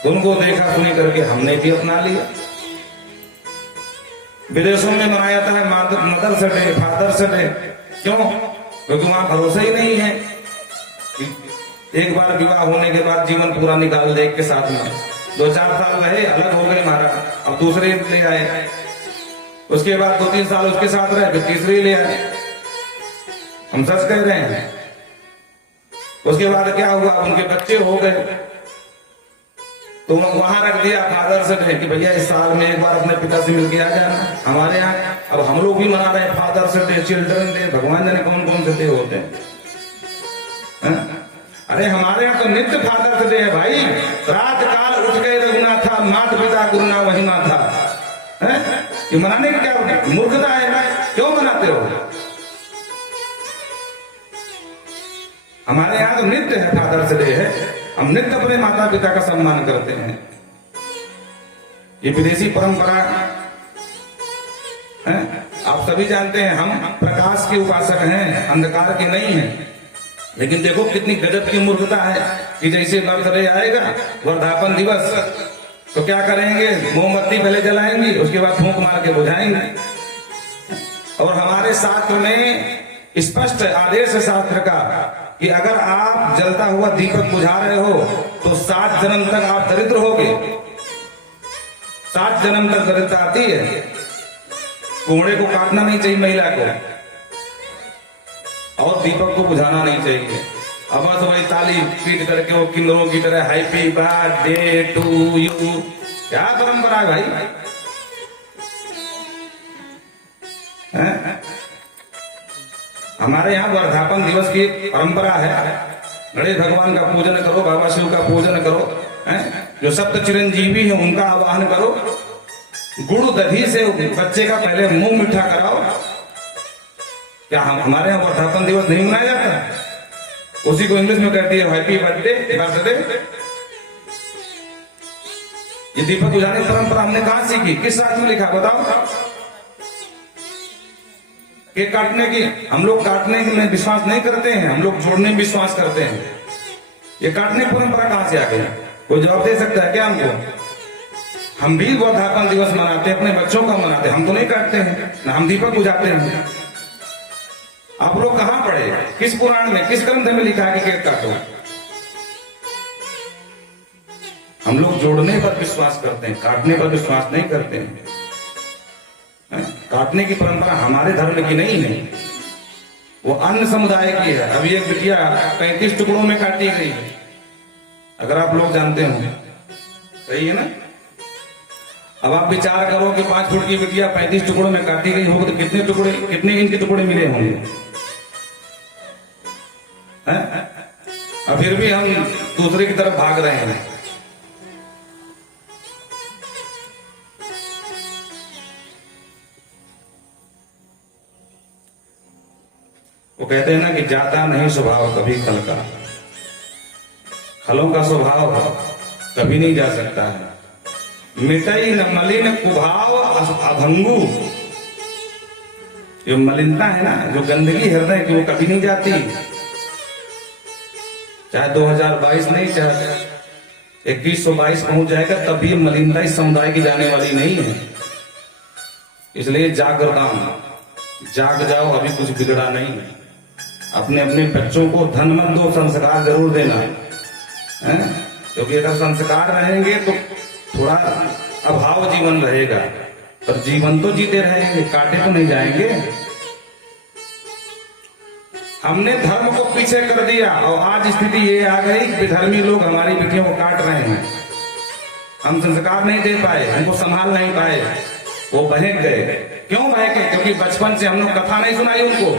उनको देखा सुनी करके हमने भी अपना लिया। विदेशों में मनाया जाता है मदर्स डे, फादर्स डे। क्यों? क्योंकि वहां भरोसा ही नहीं है। एक बार विवाह होने के बाद जीवन पूरा निकाल दे एक के साथ में। 2-4 साल रहे, अलग हो गए महाराज, अब दूसरे ले आए। उसके बाद 2-3 साल उसके साथ रहे, फिर तीसरी ले आए। हम सच कह रहे हैं। उसके बाद क्या हुआ, उनके बच्चे हो गए, तो वहां रख दिया फादर से कि भैया इस साल में एक बार अपने पिता से मिलके आ जाना। हमारे यहाँ अब हम लोग भी मना रहे हैं फादर से डे, चिल्ड्रन डे, भगवान जाने कौन कौन से डे होते हैं। अरे हमारे यहाँ तो नित्य फादर से डे है भाई। रात काल उठ गए रघुनाथा, माता पिता गुरुना वही माथा। ये मनाने की क्या मूर्खता है? क्यों मनाते हो? हमारे यहाँ तो नित्य है, फादर से डे है। हम नित्य अपने माता पिता का सम्मान करते हैं। ये विदेशी परंपरा है। आप सभी जानते हैं हम प्रकाश के उपासक हैं, अंधकार के नहीं हैं। लेकिन देखो कितनी गजब की मूर्खता है कि जैसे बर्थडे आएगा, वर्धापन दिवस, तो क्या करेंगे, मोमबत्ती पहले जलाएंगे, उसके बाद फूंक मार के बुझाएंगे। और हमारे शास्त्र में स्पष्ट आदेश है शास्त्र का कि अगर आप जलता हुआ दीपक बुझा रहे हो तो 7 जन्म तक आप दरिद्र होगे। 7 जन्म तक दरिद्रता आती है। कोहड़े को काटना नहीं चाहिए महिला को, और दीपक को बुझाना नहीं चाहिए। अब बस वही ताली पीट करके वो किन्नरों की तरह हैप्पी बर्थडे टू यू, क्या परंपरा है भाई? हमारे यहाँ वर्धापन दिवस की परंपरा है। गणेश भगवान का पूजन करो, बाबा शिव का पूजन करो, जो सप्त चिरंजीवी है उनका आवाहन करो, गुड़ दधी से बच्चे का पहले मुंह मीठा कराओ। क्या हमारे यहाँ वर्धापन दिवस नहीं मनाया जाता? उसी को इंग्लिश में कहती है हैप्पी बर्थडे बर्थडे। ये दीपक बुझाने की परंपरा हमने कहां सीखी, किस शास्त्र में लिखा बताओ? केक काटने की, हम लोग काटने में विश्वास नहीं करते हैं, हम लोग जोड़ने में विश्वास करते हैं। ये काटने की परंपरा कहां से आ गई? कोई जवाब दे सकता है क्या हमको? हम भी वर्धापन दिवस मनाते हैं, अपने बच्चों का मनाते हैं, हम तो नहीं काटते हैं ना, हम दीपक बुझाते हैं। आप लोग कहां पढ़े, किस पुराण में, किस ग्रंथ में लिखा है कि केक काटो? हम लोग जोड़ने पर विश्वास करते हैं, काटने पर विश्वास नहीं करते हैं। काटने की परंपरा हमारे धर्म की नहीं है, वो अन्य समुदाय की है। अभी एक बिटिया 35 टुकड़ों में काटी गई, अगर आप लोग जानते हो, सही है ना? अब आप विचार करो कि 5 फुट की बिटिया 35 टुकड़ों में काटी गई होगी तो कितने टुकड़े, कितने इंच के टुकड़े मिले होंगे? अब फिर भी हम दूसरे की तरफ भाग रहे हैं। वो कहते हैं ना कि जाता नहीं स्वभाव कभी खल का, खलों का स्वभाव कभी नहीं जा सकता है। मिटई न मलिन कुभाव अभंगु, जो मलिनता है ना, जो गंदगी हृदय की, वो कभी नहीं जाती। चाहे 2022 नहीं, चाहे 2122 पहुंच जाएगा, तब भी मलिनता इस समुदाय की जाने वाली नहीं है। इसलिए जागृताम, जाग जाओ, अभी कुछ बिगड़ा नहीं है। अपने अपने बच्चों को धन मत दो, संस्कार जरूर देना है, क्योंकि अगर संस्कार रहेंगे तो थोड़ा अभाव जीवन रहेगा, पर जीवन तो जीते रहेंगे, काटे तो नहीं जाएंगे। हमने धर्म को पीछे कर दिया और आज स्थिति ये आ गई कि विधर्मी लोग हमारी बेटियों को काट रहे हैं। हम संस्कार नहीं दे पाए, हमको संभाल नहीं पाए, वो बहक गए। क्यों बहके? क्योंकि बचपन से हम लोग कथा नहीं सुनाई उनको।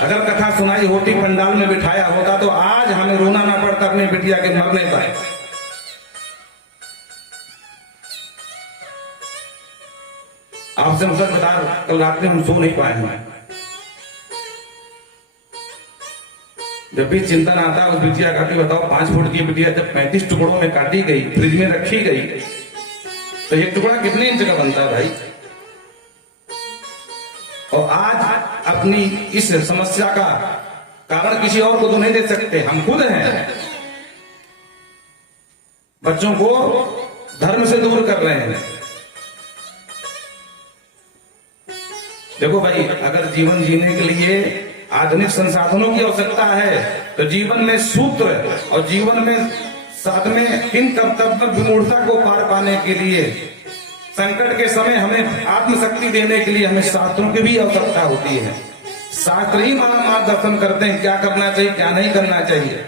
अगर कथा सुनाई होती, पंडाल में बिठाया होता, तो आज हमें रोना ना पड़ता अपने बिटिया के मरने पर। आपसे मुझे बता, कल रात में हम सो नहीं पाए हैं। जब भी चिंतन आता है उस बिटिया का, कि बताओ 5 फुट की बिटिया जब 35 टुकड़ों में काटी गई, फ्रिज में रखी गई, तो एक टुकड़ा कितने इंच का बनता है भाई? और आज अपनी इस समस्या का कारण किसी और को तो नहीं दे सकते, हम खुद हैं। बच्चों को धर्म से दूर कर रहे हैं। देखो भाई, अगर जीवन जीने के लिए आधुनिक संसाधनों की आवश्यकता है, तो जीवन में सूत्र और जीवन में साथ में किन कर्तव्य विमूढ़ता को पार पाने के लिए, संकट के समय हमें आत्मशक्ति देने के लिए हमें शास्त्रों की भी आवश्यकता होती है। शास्त्र ही मार्गदर्शन करते हैं क्या करना चाहिए, क्या नहीं करना चाहिए।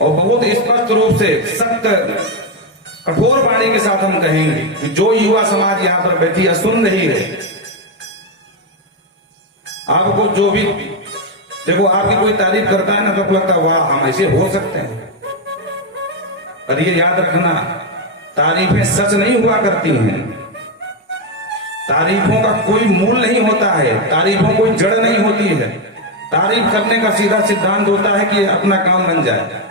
और बहुत स्पष्ट रूप से, सख्त कठोर वाणी के साथ हम कहेंगे कि जो युवा समाज यहाँ पर बैठी है, सुन रही है, आपको जो भी देखो, आपकी कोई तारीफ करता है ना, तो लगता है वाह, हम ऐसे हो सकते हैं। और ये याद रखना, तारीफें सच नहीं हुआ करती हैं, तारीफों का कोई मूल नहीं होता है, तारीफों कोई जड़ नहीं होती है। तारीफ करने का सीधा सिद्धांत होता है कि अपना काम बन जाए।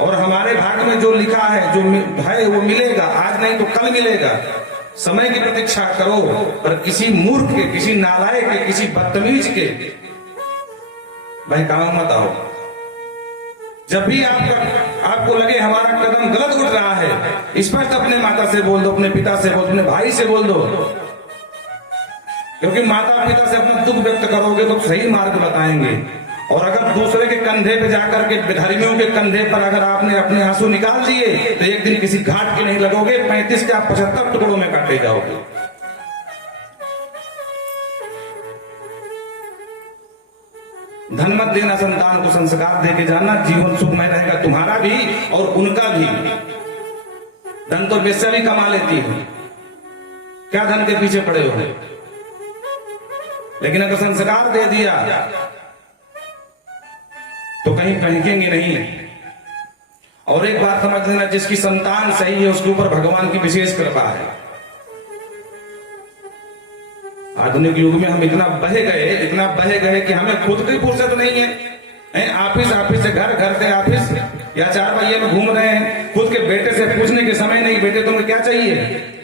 और हमारे भाग्य में जो लिखा है, जो है, वो मिलेगा, आज नहीं तो कल मिलेगा। समय की प्रतीक्षा करो, पर किसी मूर्ख के, किसी नालायक के, किसी बदतमीज के भाई काम मत आओ। जब भी आपको लगे हमारा कदम गलत उठ रहा है, स्पष्ट अपने माता से बोल दो, अपने पिता से बोल दो, अपने भाई से बोल दो, क्योंकि माता पिता से अपना दुख व्यक्त करोगे तो सही मार्ग बताएंगे। और अगर दूसरे के कंधे पे जाकर के, विधर्मियों के कंधे पर अगर आपने अपने आंसू निकाल दिए, तो एक दिन किसी घाट के नहीं लगोगे, 35 के आप 75 टुकड़ों में काटे जाओगे। धन मत देना संतान को, संस्कार दे के जाना, जीवन सुखमय रहेगा तुम्हारा भी और उनका भी। धन तो वैसे भी कमा लेती है, क्या धन के पीछे पड़े हो? लेकिन अगर संस्कार दे दिया तो कहीं फेंकेंगे नहीं। और एक बात समझ लेना, जिसकी संतान सही है उसके ऊपर भगवान की विशेष कृपा है। आधुनिक युग में हम इतना बह गए कि हमें खुद की फुर्सत नहीं है। ऑफिस से घर, घर से ऑफिस, या चार पहिए में घूम रहे हैं। खुद के बेटे से पूछने के समय नहीं, बेटे तुम्हें क्या चाहिए,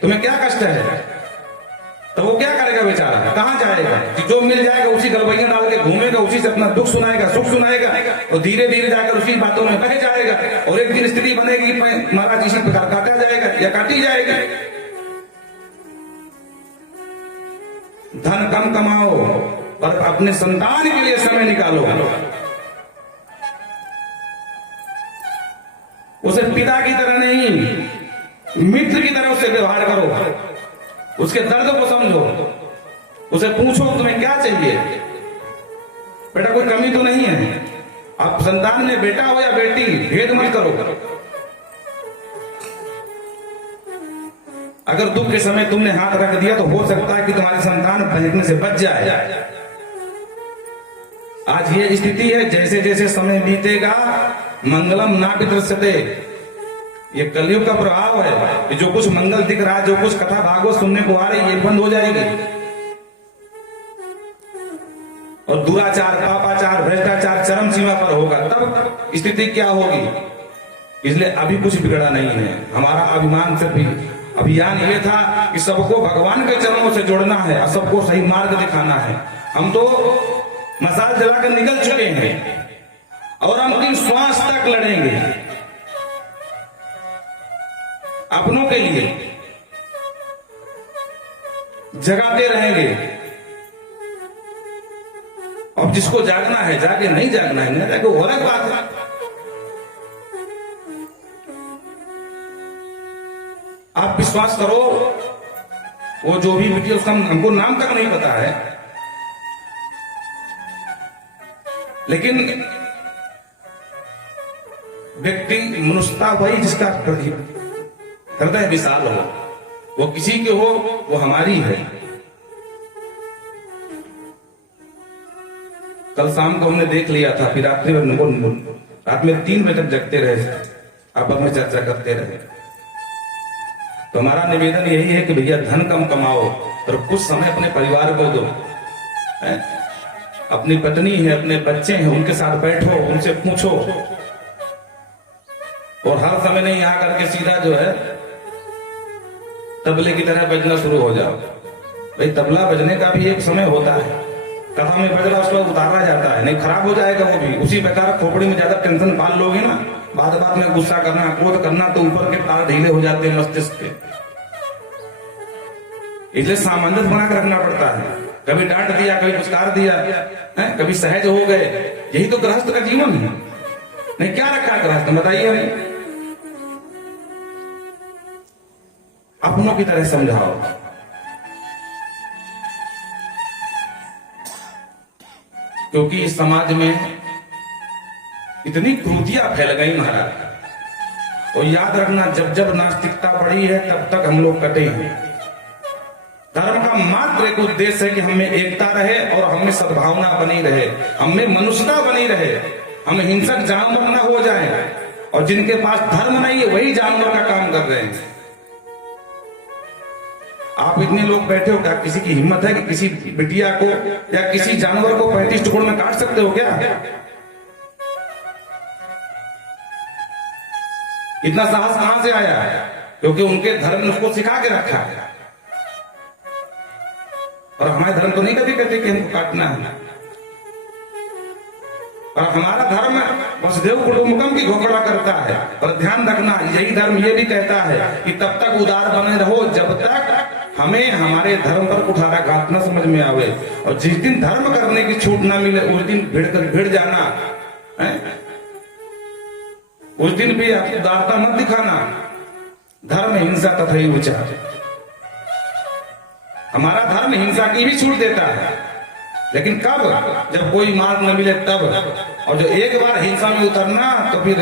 तुम्हें क्या कष्ट है। तो वो क्या करेगा बेचारा, कहां जाएगा। जो मिल जाएगा उसी गलबैया डाल के घूमेगा, उसी से अपना दुख सुनाएगा, सुख सुनाएगा, और धीरे धीरे जाकर उसी बातों में बह जाएगा। और एक दिन स्थिति बनेगी महाराज इसी प्रकार काटा जाएगा या काटी जाएगी। धन कम कमाओ पर अपने संतान के लिए समय निकालो। उसे पिता की तरह नहीं, मित्र की तरह उससे व्यवहार करो। उसके दर्द को समझो, उसे पूछो तुम्हें क्या चाहिए, बेटा कोई कमी तो नहीं है। आप संतान में बेटा हो या बेटी, भेद मत करो। अगर दुख के समय तुमने हाथ रख दिया तो हो सकता है कि तुम्हारी संतान बहकने से बच जाए। आज ये स्थिति है, जैसे जैसे समय बीतेगा मंगलम ना विदृश्यते, ये कलयुग का प्रभाव है कि जो कुछ मंगल दिख रहा है, जो कुछ कथा भागवत सुनने को आ रही है, ये बंद हो जाएगी। और दुराचार, पापाचार, भ्रष्टाचार चरम सीमा पर होगा, तब स्थिति क्या होगी। इसलिए अभी कुछ बिगड़ा नहीं है। हमारा अभिमान से भी अभियान ये था कि सबको भगवान के चरणों से जोड़ना है और सबको सही मार्ग दिखाना है। हम तो मसाल जलाकर निकल चुके हैं और हम अंतिम श्वास तक लड़ेंगे अपनों के लिए, जगाते रहेंगे। अब जिसको जागना है जागे, नहीं जागना है नहीं जागे, वो अलग बात है। आप विश्वास करो, वो जो भी वीडियो, उसका हमको नाम तक नहीं पता है, लेकिन व्यक्ति मनुष्यता वही जिसका हृदय विशाल हो, वो किसी के हो, वो हमारी है। कल शाम को हमने देख लिया था, फिर रात में 3 बजे तक जगते रहे, आपस में चर्चा करते रहे। तो हमारा निवेदन यही है कि भैया धन कम कमाओ और कुछ समय अपने परिवार को दो। अपनी पत्नी है, अपने बच्चे हैं, उनके साथ बैठो, उनसे पूछो। और हर समय नहीं आकर के सीधा जो है तबले की तरह बजना शुरू हो जाओ। भाई तबला बजने का भी एक समय होता है, कथा में बज रहा उसको उतारा जाता है, नहीं खराब हो जाएगा वो भी। उसी प्रकार खोपड़ी में ज्यादा टेंशन पाल लोगे ना, बाद में गुस्सा करना, क्रोध करना, तो ऊपर के तार ढीले हो जाते हैं मस्तिष्क के। इसलिए सामंजस्य बना कर रखना पड़ता है। कभी डांट दिया, कभी पुरस्कार दिया, कभी सहज हो गए। यही तो गृहस्थ का जीवन है। नहीं क्या रखा है गृहस्थ, बताइए भाई। अपनों की तरह समझाओ। क्योंकि इस समाज में इतनी क्रूतियां फैल गई महाराज। और याद रखना, जब जब नास्तिकता बढ़ी है तब तक हम लोग कटे हैं। धर्म का मात्र एक उद्देश्य है कि हमें एकता रहे और हमें सद्भावना बनी रहे, हमें मनुष्यता बनी रहे, हम हिंसक जानवर ना हो जाएं। और जिनके पास धर्म नहीं है वही जानवर का काम कर रहे हैं। आप इतने लोग बैठे हो, क्या किसी की हिम्मत है कि किसी बिटिया को या किसी जानवर को 35 टुकड़ों में काट सकते हो क्या? इतना साहस कहां से आया? क्योंकि उनके धर्म ने उसको सिखा के रखा है। और हमारे धर्म तो नहीं कभी कहते कि हमको काटना है। और हमारा धर्म वसुदेव कुटुंबकम की घोषणा करता है। पर ध्यान रखना, यही धर्म ये भी कहता है कि तब तक उदार बने रहो जब तक हमें हमारे धर्म पर कुठाराघात न समझ में आवे। और जिस दिन धर्म करने की छूट ना मिले उस दिन भिड़ जाना है? उस दिन भी आप उदारता मत दिखाना। धर्म हिंसा तथा विचार, हमारा धर्म हिंसा की भी छूट देता है, लेकिन कब? जब कोई मार्ग न मिले तब। और जो एक बार हिंसा में उतरना तो फिर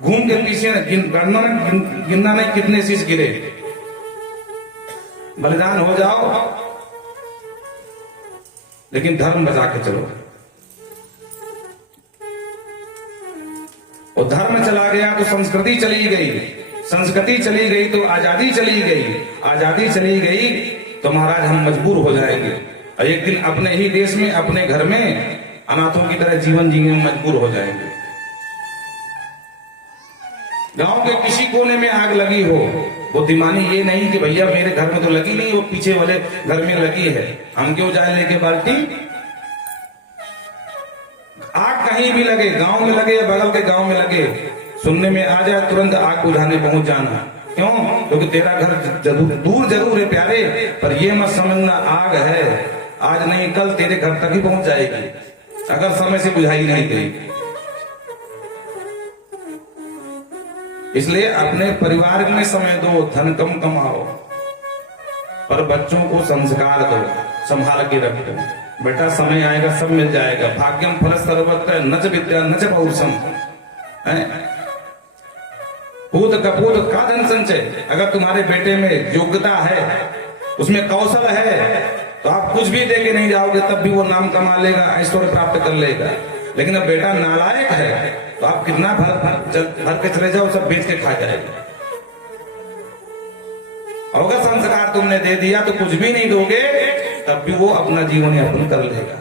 घूम के पीछे गिनना नहीं कितने शीश गिरे। बलिदान हो जाओ लेकिन धर्म बचा के चलो। और धर्म चला गया तो संस्कृति चली गई, संस्कृति चली गई तो आजादी चली गई, आजादी चली गई तो महाराज हम मजबूर हो जाएंगे और एक दिन अपने ही देश में अपने घर में अनाथों की तरह जीवन जीने में मजबूर हो जाएंगे। गांव के किसी कोने में आग लगी हो, बुद्धिमानी ये नहीं कि भैया मेरे घर में तो लगी नहीं, वो पीछे वाले घर में लगी है, हम क्यों जाए लेके बाल्टी। आग कहीं भी लगे, गांव में लगे या बगल के गांव में लगे, सुनने में आ जाए तुरंत आग बुझाने पहुंच जाना। क्यों? क्योंकि तेरा घर दूर जरूर है प्यारे, पर ये मत समझना आग है आज नहीं कल तेरे घर तक ही पहुंच जाएगी अगर समय से बुझाई नहीं गई। इसलिए अपने परिवार में समय दो, धन कम कमाओ, पर बच्चों को संस्कार दो, संभाल के रखो। बेटा समय आएगा सब मिल जाएगा। भाग्यम फल सर्वत्र नच विद्या नच पौरुषम। पूत कपूत का धन संचय। अगर तुम्हारे बेटे में योग्यता है, उसमें कौशल है, तो आप कुछ भी देके नहीं जाओगे तब भी वो नाम कमा लेगा, ऐश्वर्य प्राप्त कर लेगा। लेकिन अब बेटा नालायक है तो आप कितना भर के चले जाओ, सब बेच के खा जाएगा। और अगर संस्कार तुमने दे दिया तो कुछ भी नहीं दोगे तब भी वो अपना जीवन यापन कर लेगा।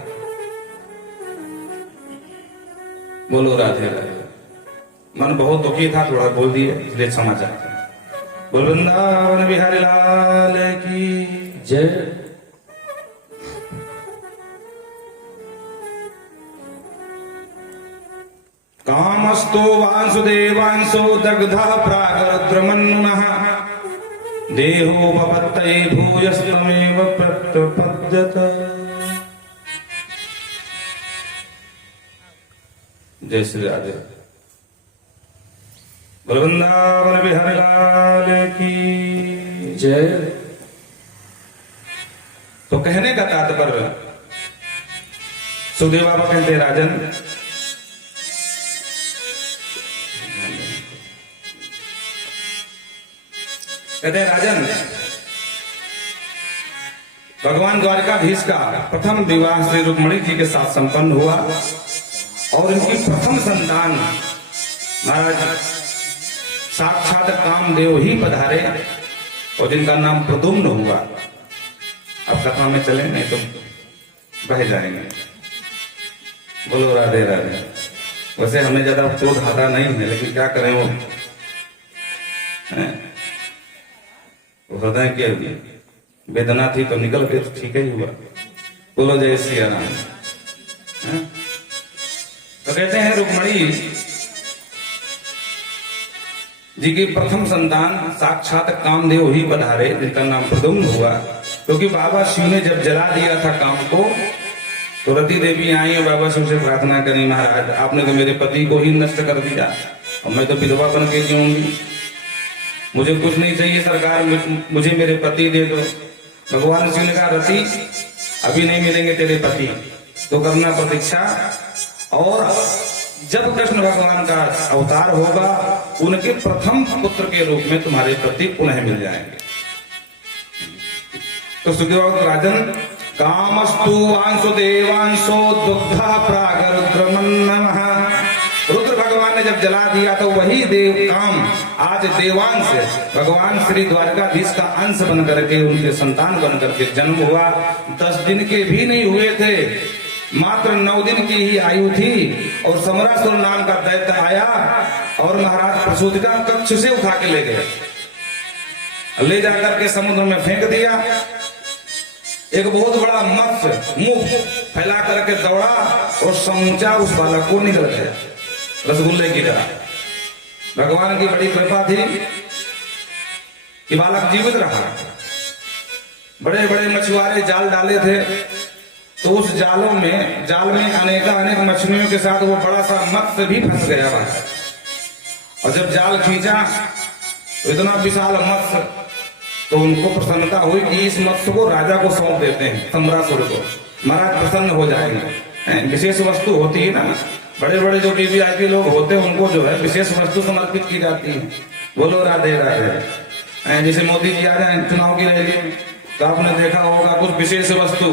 बोलो राधे राधे। मन बहुत दुखी था, थोड़ा बोल दिए इसलिए क्षमा चाहते हैं। बोल वृंदावन बिहारी लाल की जय। कामस्तो वासुदेवांशो दग्धा प्रागरुद्रमन्नुनः देहो पपत्तये भूयस्तमेव प्रत्यपद्यत। जय श्री राधे। वृंदावन बिहारी लाल की जय। तो कहने का तात्पर्य, सुखदेव बाबा कहते हैं राजन, कहते हैं राजन, भगवान द्वारकाधीश का प्रथम विवाह श्री रुक्मिणी जी के साथ संपन्न हुआ और इनकी प्रथम संतान महाराज साक्षात कामदेव ही पधारे और जिनका नाम प्रद्युम्न हुआ। अब कथा में चले नहीं तो बह जाएंगे। बोलो राधे राधे। वैसे हमें ज्यादा क्रोध आता नहीं है, लेकिन क्या करें, वो हृदय की वेदना थी तो निकल के तो ठीक ही हुआ। बोलो जय सिया राम। तो कहते हैं रुक्मिणी जी की प्रथम संतान साक्षात कामदेव ही पधारे, जिनका नाम प्रद्युम्न हुआ। क्योंकि बाबा शिव ने जब जला दिया था काम को, तो रति देवी आई और बाबा शिव से प्रार्थना करी, महाराज आपने तो मेरे पति को ही नष्ट कर दिया और मैं तो विधवा बन के जीऊंगी, मुझे कुछ नहीं चाहिए सरकार, मुझे मेरे पति दे दो। भगवान शिव ने कहा रति अभी नहीं मिलेंगे तेरे पति, तो करना प्रतीक्षा, और जब कृष्ण भगवान का अवतार होगा उनके प्रथम पुत्र के रूप में तुम्हारे पति पुनः मिल जाएंगे। तो सुखदेव राजन, कामस्तु वासुदेवांशो दुग्धा प्रागरुद्रमन्नः। रुद्र भगवान ने जब जला दिया तो वही देव काम आज देवांश भगवान श्री द्वारकाधीश का अंश बन करके, उनके संतान बन करके जन्म हुआ। 10 दिन के भी नहीं हुए थे, मात्र 9 दिन की ही आयु थी और समरासुर नाम का दैत्य आया और महाराज प्रसूतिका कक्ष से उठा के ले गए, ले जाकर के समुद्र में फेंक दिया। एक बहुत बड़ा मत्स्य मुंह फैला करके दौड़ा और समूचा उस बालक को निगल गया रसगुल्ले की तरह। भगवान की बड़ी कृपा थी कि बालक जीवित रहा। बड़े बड़े मछुआरे जाल डाले थे, तो उस जाल में अनेक मछलियों के साथ वो बड़ा सा मत्स्य भी फंस गया बाहर। और जब जाल खींचा तो इतना विशाल मत्स्य, तो उनको प्रसन्नता हुई कि इस मत्स्य को राजा को सौंप देते हैं, सम्रासुर को, महाराज प्रसन्न हो जाएंगे। विशेष वस्तु होती है ना, बड़े बड़े जो वीवीआईपी लोग होते हैं उनको जो है विशेष वस्तु समर्पित की जाती है। बोलो राधे राधे। जैसे मोदी जी आ जाए चुनाव की रैली में तो आपने देखा होगा कुछ विशेष वस्तु,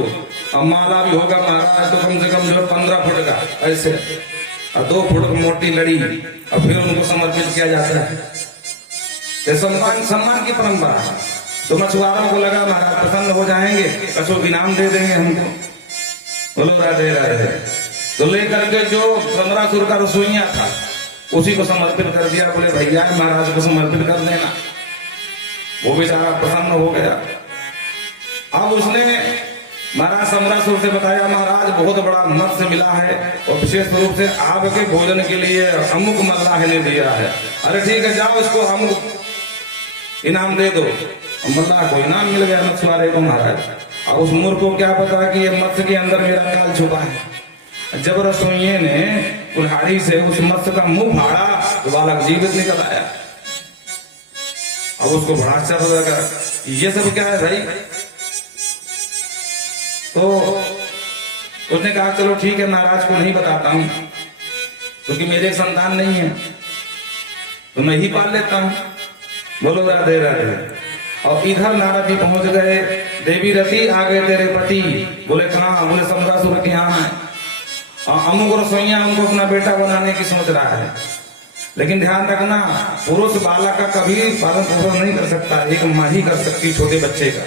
अब माला भी होगा महाराज तो कम से कम जो 15 फुट का ऐसे, और 2 फुट मोटी लड़ी, और फिर उनको समर्पित किया जाता है। ये सम्मान की परंपरा। तो मछुआरों को लगा महाराज प्रसन्न हो जाएंगे, कछुआ इनाम दे देंगे हमको। बोलो राधे राधे। तो लेकर के जो समरासुर का रसोइया था उसी को समर्पित कर दिया। बोले भैया महाराज को समर्पित कर देना। वो बेचारा प्रसन्न हो गया। अब उसने महाराज समरासुर से बताया, महाराज बहुत बड़ा मत्स्य मिला है और विशेष रूप से आपके भोजन के लिए अमुक मल्लाह ने दिया है। अरे ठीक है, जाओ इसको अमुक इनाम दे दो। मल्लाह को इनाम मिल गया मछुआरे को महाराज। अब उस मूर्ख को क्या पता कि ये मत्स्य के अंदर मेरा काल छुपा है। जब रसोइये ने कुल्हाड़ी से उस मत्स्य का मुंह फाड़ा तो बालक जीवित निकल आया। अब उसको बड़ा आश्चर्य लगा, ये सब क्या है भाई। तो उसने कहा चलो ठीक है, महाराज को नहीं बताता हूं क्योंकि मेरे संतान नहीं है, तो मैं ही पाल लेता हूं। बोलो राधे राधे। और इधर नारद जी पहुंच गए। देवी रति आ गए तेरे पति। बोले कहाँ? बोले समरासुर के यहाँ है। और अमुक रसोइया उनको अपना बेटा बनाने की सोच रहा है। लेकिन ध्यान रखना, पुरुष बालक का कभी पालन पोषण नहीं कर सकता, एक माँ ही कर सकती छोटे बच्चे का।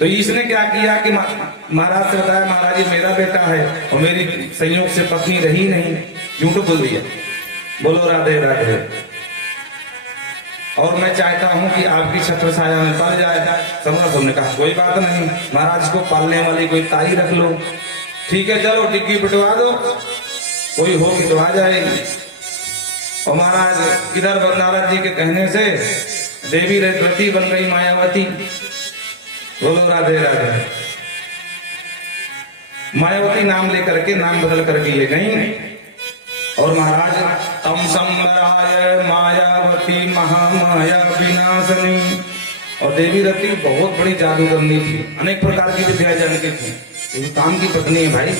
तो इसने क्या किया कि महाराज से बताया, महाराज ये मेरा बेटा है और मेरी संयोग से पत्नी रही नहीं, यूं तो बोल दिया। बोलो राधे राधे। और मैं चाहता हूं कि आपकी छत्र छाया में पल जाए। समरासुर ने कहा कोई बात नहीं, महाराज को पालने वाली कोई ताई रख लो। ठीक है, चलो डिग्गी पिटवा दो, कोई हो कि तो आ जाएगी। और महाराज इधर नारद जी के कहने से देवी रति बन गई मायावती। बोलो राधे राधे। मायावती नाम लेकर के नाम बदल करके ये गई। और महाराज तम संवराय मायावती महामाया विनाशनी। और देवी रति बहुत बड़ी जादूगरनी थी, अनेक प्रकार की विद्या जानती थी। काम की पत्नी है भाई।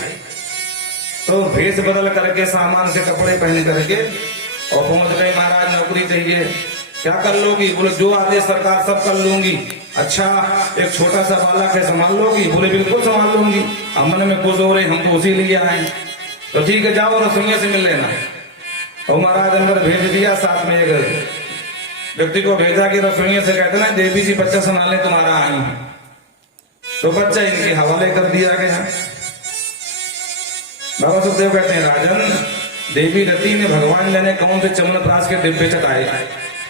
तो भेष बदल करके सामान से कपड़े पहन करके और पहुंच गए। महाराज नौकरी चाहिए, क्या कर लोगी? बोले जो आदेश सरकार सब कर लूंगी। अच्छा, एक छोटा सा बालक है, संभाल लोगी? बोले बिल्कुल संभाल लूंगी। अब मन में खुश हो रहे, हम तो उसी लिए आए। तो ठीक है, जाओ रसोइया से मिल लेना। और महाराज अंदर भेज दिया। साथ में एक व्यक्ति को भेजा कि रसोइया से कहते ना देवी जी बच्चा संभालने तुम्हारा आई है। तो बच्चा इनके हवाले कर दिया गया। बाबा सुखदेव कहते हैं, राजन देवी रति ने भगवान लेने कौन से चमनप्राश के डिब्बे चटाए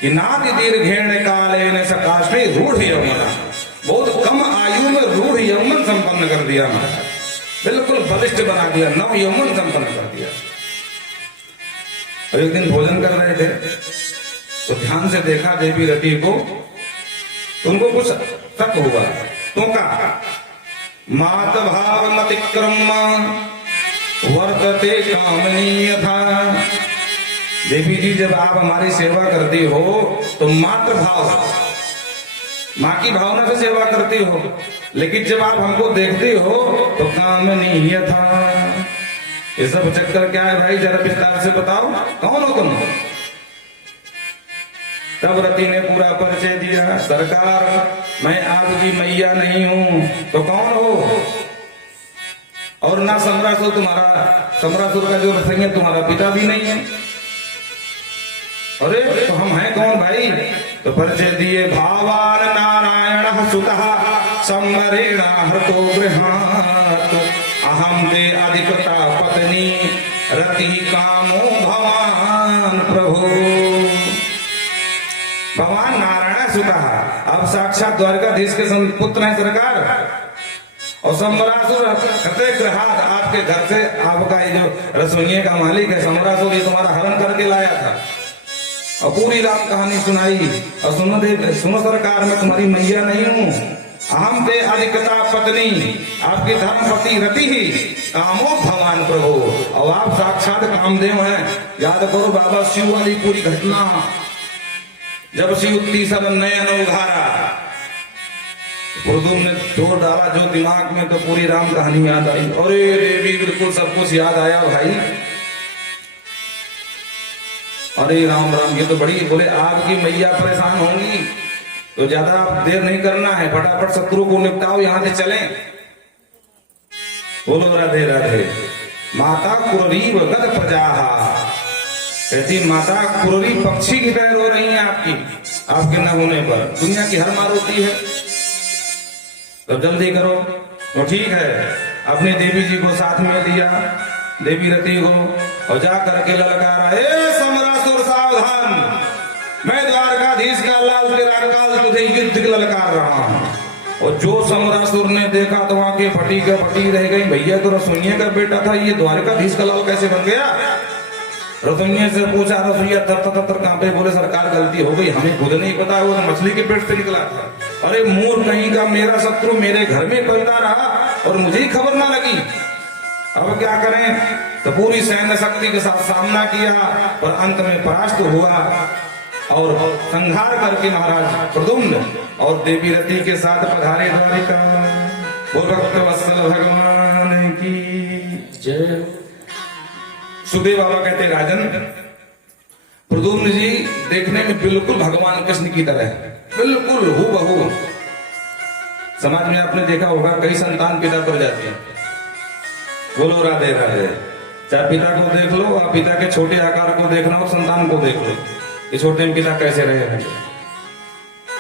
कि नाति दीर्घेण काले ने सकाश में रूढ़ यौवन, बहुत कम आयु में रूढ़ यौवन संपन्न कर दिया। बिल्कुल बलिष्ठ बना दिया, नव यौवन संपन्न कर दिया। और एक दिन भोजन कर रहे थे तो ध्यान से देखा देवी रति को, तो उनको कुछ शक हुआ। तो कहा मात भाव मतिक्रम वर्तते कामनीय था। देवी जी जब आप हमारी सेवा करती हो तो मात्र भाव, माँ की भावना से सेवा करती हो, लेकिन जब आप हमको देखती हो तो कामनीय था। ये सब चक्कर क्या है भाई, जरा विस्तार से बताओ, कौन हो तुम? तब रति ने पूरा परिचय दिया, सरकार मैं आपकी मैया नहीं हूं। तो कौन हो? और ना समरासुर तुम्हारा, समरासुर का जो रसोइया तुम्हारा पिता भी नहीं है। अरे तो हम हैं कौन भाई? तो परिचय दिए, भावान नारायण सुतः संवरेण हृतो गृहात् अहम ते अधिकता पत्नी रति कामो भवान प्रभु। भगवान नारायण सुतः, अब साक्षात द्वारकाधीश के पुत्र हैं सरकार। और समरासुर हृदय गृहात्, आपके घर से आपका ये जो रसोइये का मालिक है समरासुर, ये तुम्हारा हरण करके लाया था। और पूरी रात कहानी सुनाई। और सुनो सरकार, मैं तुम्हारी मैया नहीं हूं, अहम ते अधिकता पत्नी, आपकी धर्मपति रति ही कामो भगवान प्रभु। और आप साक्षात कामदेव हैं। याद करो बाबा शिव वाली पूरी घटना, जब शिव तीसर नयन उघारा, उर्दू में जोर डाला जो दिमाग में, तो पूरी राम कहानी याद आई। अरे देवी बिल्कुल सब कुछ याद आया भाई। अरे राम राम, ये तो बड़ी, बोले आपकी मैया परेशान होंगी तो ज्यादा आप देर नहीं करना है, फटाफट शत्रु को निपटाओ, यहां से चलें। बोलो राधे राधे। माता कुररीव गत प्रजा, कहती माता कुररी पक्षी की तरह रो रही है आपकी। आपके न होने पर। दुनिया की हर मार होती है, तो जल्दी करो। तो ठीक है, अपने देवी जी को साथ में लिया, देवी रति को, और जा करके ललकारा, ए समरासुर सावधान, मैं द्वारकाधीश का लाल चिराग तुझे युद्ध के ललकार रहा हूं। और जो समरासुर ने देखा तो वहां के फटी का फटी रह गई, भैया तो रसोइये का बेटा था, ये द्वारकाधीश का लाल कैसे बन गया। रसोइये से पूछा, रसोइया तर कांपे, बोले सरकार गलती हो गई, हमें खुद नहीं पता, वो मछली के पेट से निकला था। अरे मूर्ख कहीं का, मेरा शत्रु मेरे घर में पलता रहा और मुझे ही खबर ना लगी। अब क्या करें, तो पूरी सैन्य शक्ति के साथ सामना किया, पर अंत में परास्त हुआ और संहार करके महाराज प्रद्युम्न और देवी रति के साथ पधारे द्वारिका। बोल भक्त वत्सल भगवान की जय। सुखदेव बाबा कहते, राजन प्रद्युम्न जी देखने में बिल्कुल भगवान कृष्ण की तरह, बिल्कुल हूबहू। समाज में आपने देखा होगा, कई संतान पिता पर जाती है। बोलो राधे राधे। चाहे पिता को देख लो, आप पिता के छोटे आकार को देखना हो, संतान को देख लो कि छोटे में पिता कैसे रहे हैं।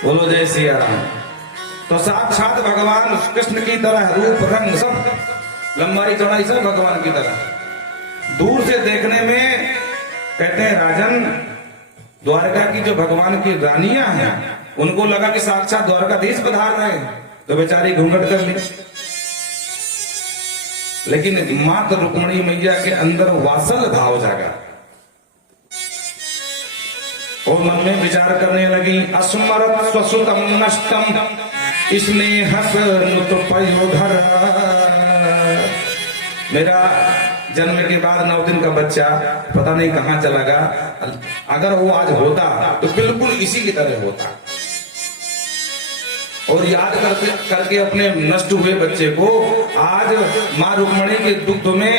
बोलो जय सिया राम। तो साक्षात भगवान कृष्ण की तरह रूप रंग सब, लंबाई चौड़ाई सब भगवान की तरह। दूर से देखने में कहते हैं राजन, द्वारका की जो भगवान की रानियां हैं, उनको लगा कि साक्षात द्वारकाधीश पधार रहे हैं, तो बेचारी घूंघट कर ली। लेकिन माता रुक्मणी मैया के अंदर वात्सल भाव जागा और मन में विचार करने लगी, अस्मरत स्वसुतम नष्टम स्नेहस नुत पयोधर। मेरा जन्म के बाद 9 दिन का बच्चा पता नहीं कहां चला गया, अगर वो आज होता तो बिल्कुल इसी की तरह होता। और याद करके अपने नष्ट हुए बच्चे को आज मां रुक्मणी के दुग्ध में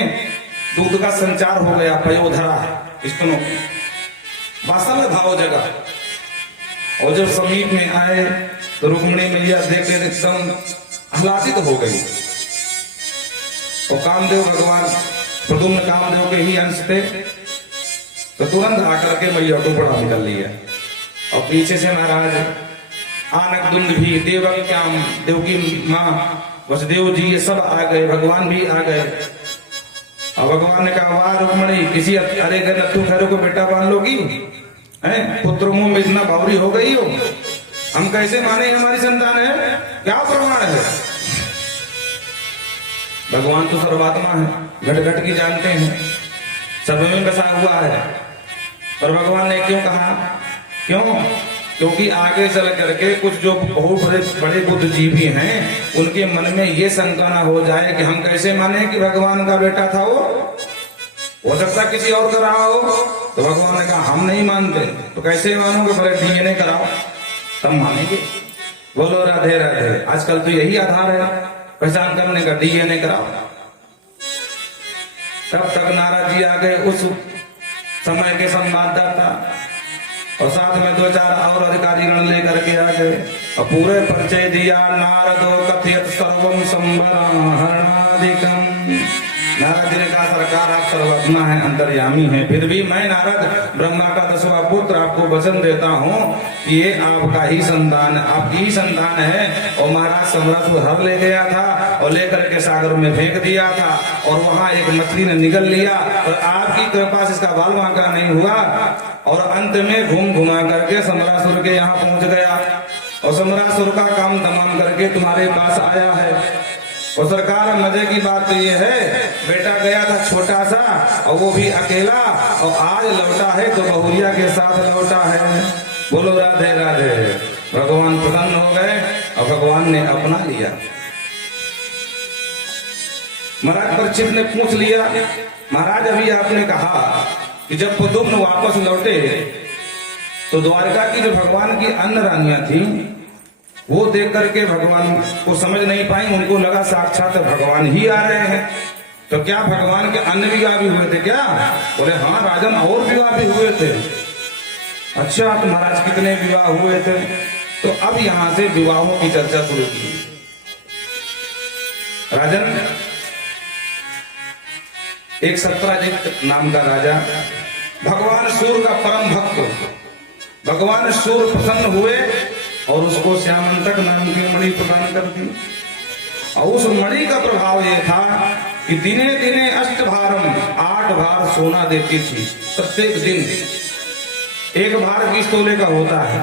दूध का संचार हो गया, पयोधरा स्तनों की, वात्सल्य भाव जगा। और जब समीप में आए तो रुक्मणी मैया देख के एकदम आह्लादित हो गई। और कामदेव भगवान प्रद्युम्न कामदेव के ही अंश थे, तो तुरंत आकर के मैया को बड़ा निकल लिया। और पीछे से महाराज आनक दुंद भी, देवक्याम देवकी माँ वसुदेव जी, ये सब आ गए, भगवान भी आ गए। और भगवान ने कहा, वाह रुक्मणी, किसी अरे गए नत्थु खैरों को बेटा मान लोगी है, पुत्र मुंह में इतना बावरी हो गई हो, हम कैसे माने हमारी संतान है, क्या प्रमाण है। भगवान तो सर्वात्मा है, घट घट की जानते हैं, सब में बसा हुआ है। और भगवान ने क्यों कहा, क्यों, क्योंकि आगे चल करके कुछ जो बहुत बड़े बुद्धिजीवी हैं, उनके मन में ये शंका ना हो जाए कि हम कैसे माने कि भगवान का बेटा था वो, हो सकता किसी और का रहा हो। तो भगवान ने कहा, हम नहीं मानते, तो कैसे मानोगे, भले डीएनए कराओ तब मानेंगे। बोलो राधे राधे। आजकल तो यही आधार है पहचान करने का, डीएनए कराओ। तब तक नारद जी आ गए, उस समय के संवाददाता, और साथ में 2-4 और अधिकारी गण लेकर के आ गए और पूरे परिचय दिया। नारदो कथयत सर्वम संवरणधिकम। नारद जी ने कहा, सरकार आप सर्वज्ञ हैं, अंतर्यामी हैं, फिर भी मैं नारद ब्रह्मा का 10वां पुत्र आपको वचन देता हूँ कि ये आपका ही संतान, आपकी ही संतान है। और महाराज सम्राट को हर ले गया था और लेकर के सागर में फेंक दिया था, और वहां एक मछली ने निगल लिया, और आपकी कृपा से इसका बाल बांका नहीं हुआ, और अंत में घूम घुमा करके समरासुर के यहाँ पहुंच गया, और समरासुर का काम तमाम करके तुम्हारे पास आया है। और सरकार मजे की बात तो ये है, बेटा गया था छोटा सा और वो भी अकेला, और आज लौटा है तो बहुरिया के साथ लौटा है। बोलो राधे राधे। भगवान प्रसन्न हो गए और भगवान ने अपना लिया। महाराज परीक्षित ने पूछ लिया, महाराज अभी आपने कहा कि जब प्रद्युम्न वापस लौटे तो द्वारका की जो भगवान की अन्य रानियां थी, वो देख करके भगवान को समझ नहीं पाई, उनको लगा साक्षात भगवान ही आ रहे हैं। तो क्या भगवान के अन्य विवाह भी हुए थे क्या? बोले हाँ राजन, और विवाह भी हुए थे। अच्छा तो महाराज कितने विवाह हुए थे? तो अब यहां से विवाहों की चर्चा शुरू की। राजन, एक सत्राजित नाम का राजा, भगवान सूर्य का परम भक्त, भगवान सूर्य प्रसन्न हुए और उसको श्यामंतक नाम की मणि प्रदान कर दी। और उस मणि का प्रभाव यह था कि दिने दिने अष्टभारम 8 भार सोना देती थी। प्रत्येक दिन 1 भार 20 तोले का होता है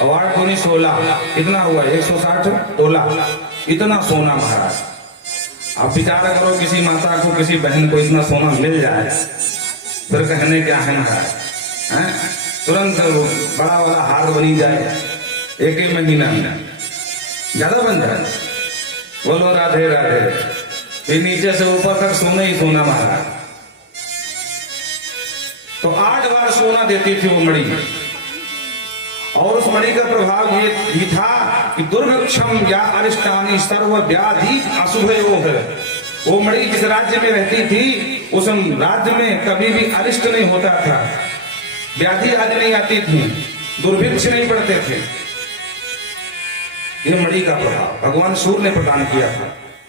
और 8 दूनी 16, कितना हुआ 160 तोला, इतना सोना महाराज। आप विचार करो किसी माता को, किसी बहन को इतना सोना मिल जाए, फिर कहने क्या है महाराज, तुरंत बड़ा वाला हार बनी जाए, एक ही महीना में ज्यादा बन जाए। बोलो राधे राधे। फिर नीचे से ऊपर तक सोना ही सोना महाराज। तो 8 बार सोना देती थी वो मणि। और उस मणि का प्रभाव ये भी था कि दुर्भिक्षम या अरिष्टानी सर्व व्याधि अशुभयो है। वो मणि जिस राज्य में रहती थी उस राज्य में कभी भी अरिष्ट नहीं होता था, व्याधि आदि नहीं आती थी, दुर्भिक्ष नहीं पड़ते थे। ये मणि का प्रभाव भगवान सूर्य ने प्रदान किया था,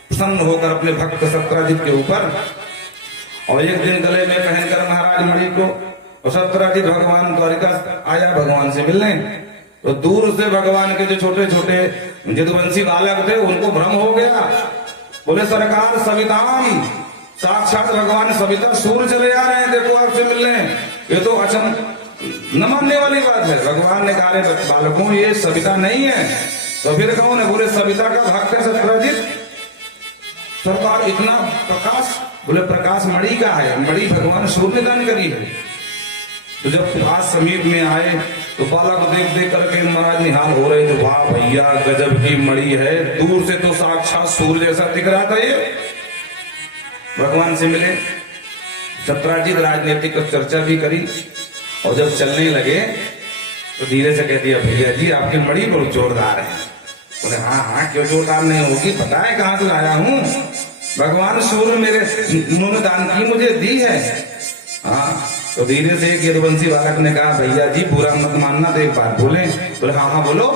प्रसन्न होकर अपने भक्त सत्राजित के ऊपर। और एक दिन गले में पहनकर महाराज मणि को, और सत्राजित भगवान द्वारिका आया भगवान से मिलने। तो दूर से भगवान के जो छोटे छोटे जदुवंशी बालक थे उनको भ्रम हो गया। बोले सरकार सविताम, साक्षात भगवान सविता सूर्य चले आ रहे हैं, देखो आपसे मिलने। ये तो अचम न मानने वाली बात है। भगवान ने कहा बालकों ये सविता नहीं है। तो फिर कौन है? बोले सविता का भक्त है सत्राजित। सरकार इतना प्रकाश, बोले प्रकाश मणि का है, मणि भगवान सूर्य ने दान करी है। तो जब पास समीप में आए तो बालक को देख देख करके महाराज निहाल हो रहे थे, वाह भैया गजब की मणि है, दूर से तो साक्षात सूर्य जैसा दिख रहा था ये। भगवान से मिले, सत्राजित राजनीतिक चर्चा भी करी। और जब चलने लगे तो धीरे से कह दिया भैया जी आपकी मणि बहुत जोरदार है। बोले हाँ हाँ क्यों जोरदार नहीं होगी, पता है कहां से लाया हूं, भगवान सूर्य मेरे उन्होंने दान की मुझे दी है। हाँ। तो धीरे से एक यदुवंशी बालक ने कहा भैया जी बुरा मत मानना, तो एक बात बोले। बोले हाँ हाँ बोलो।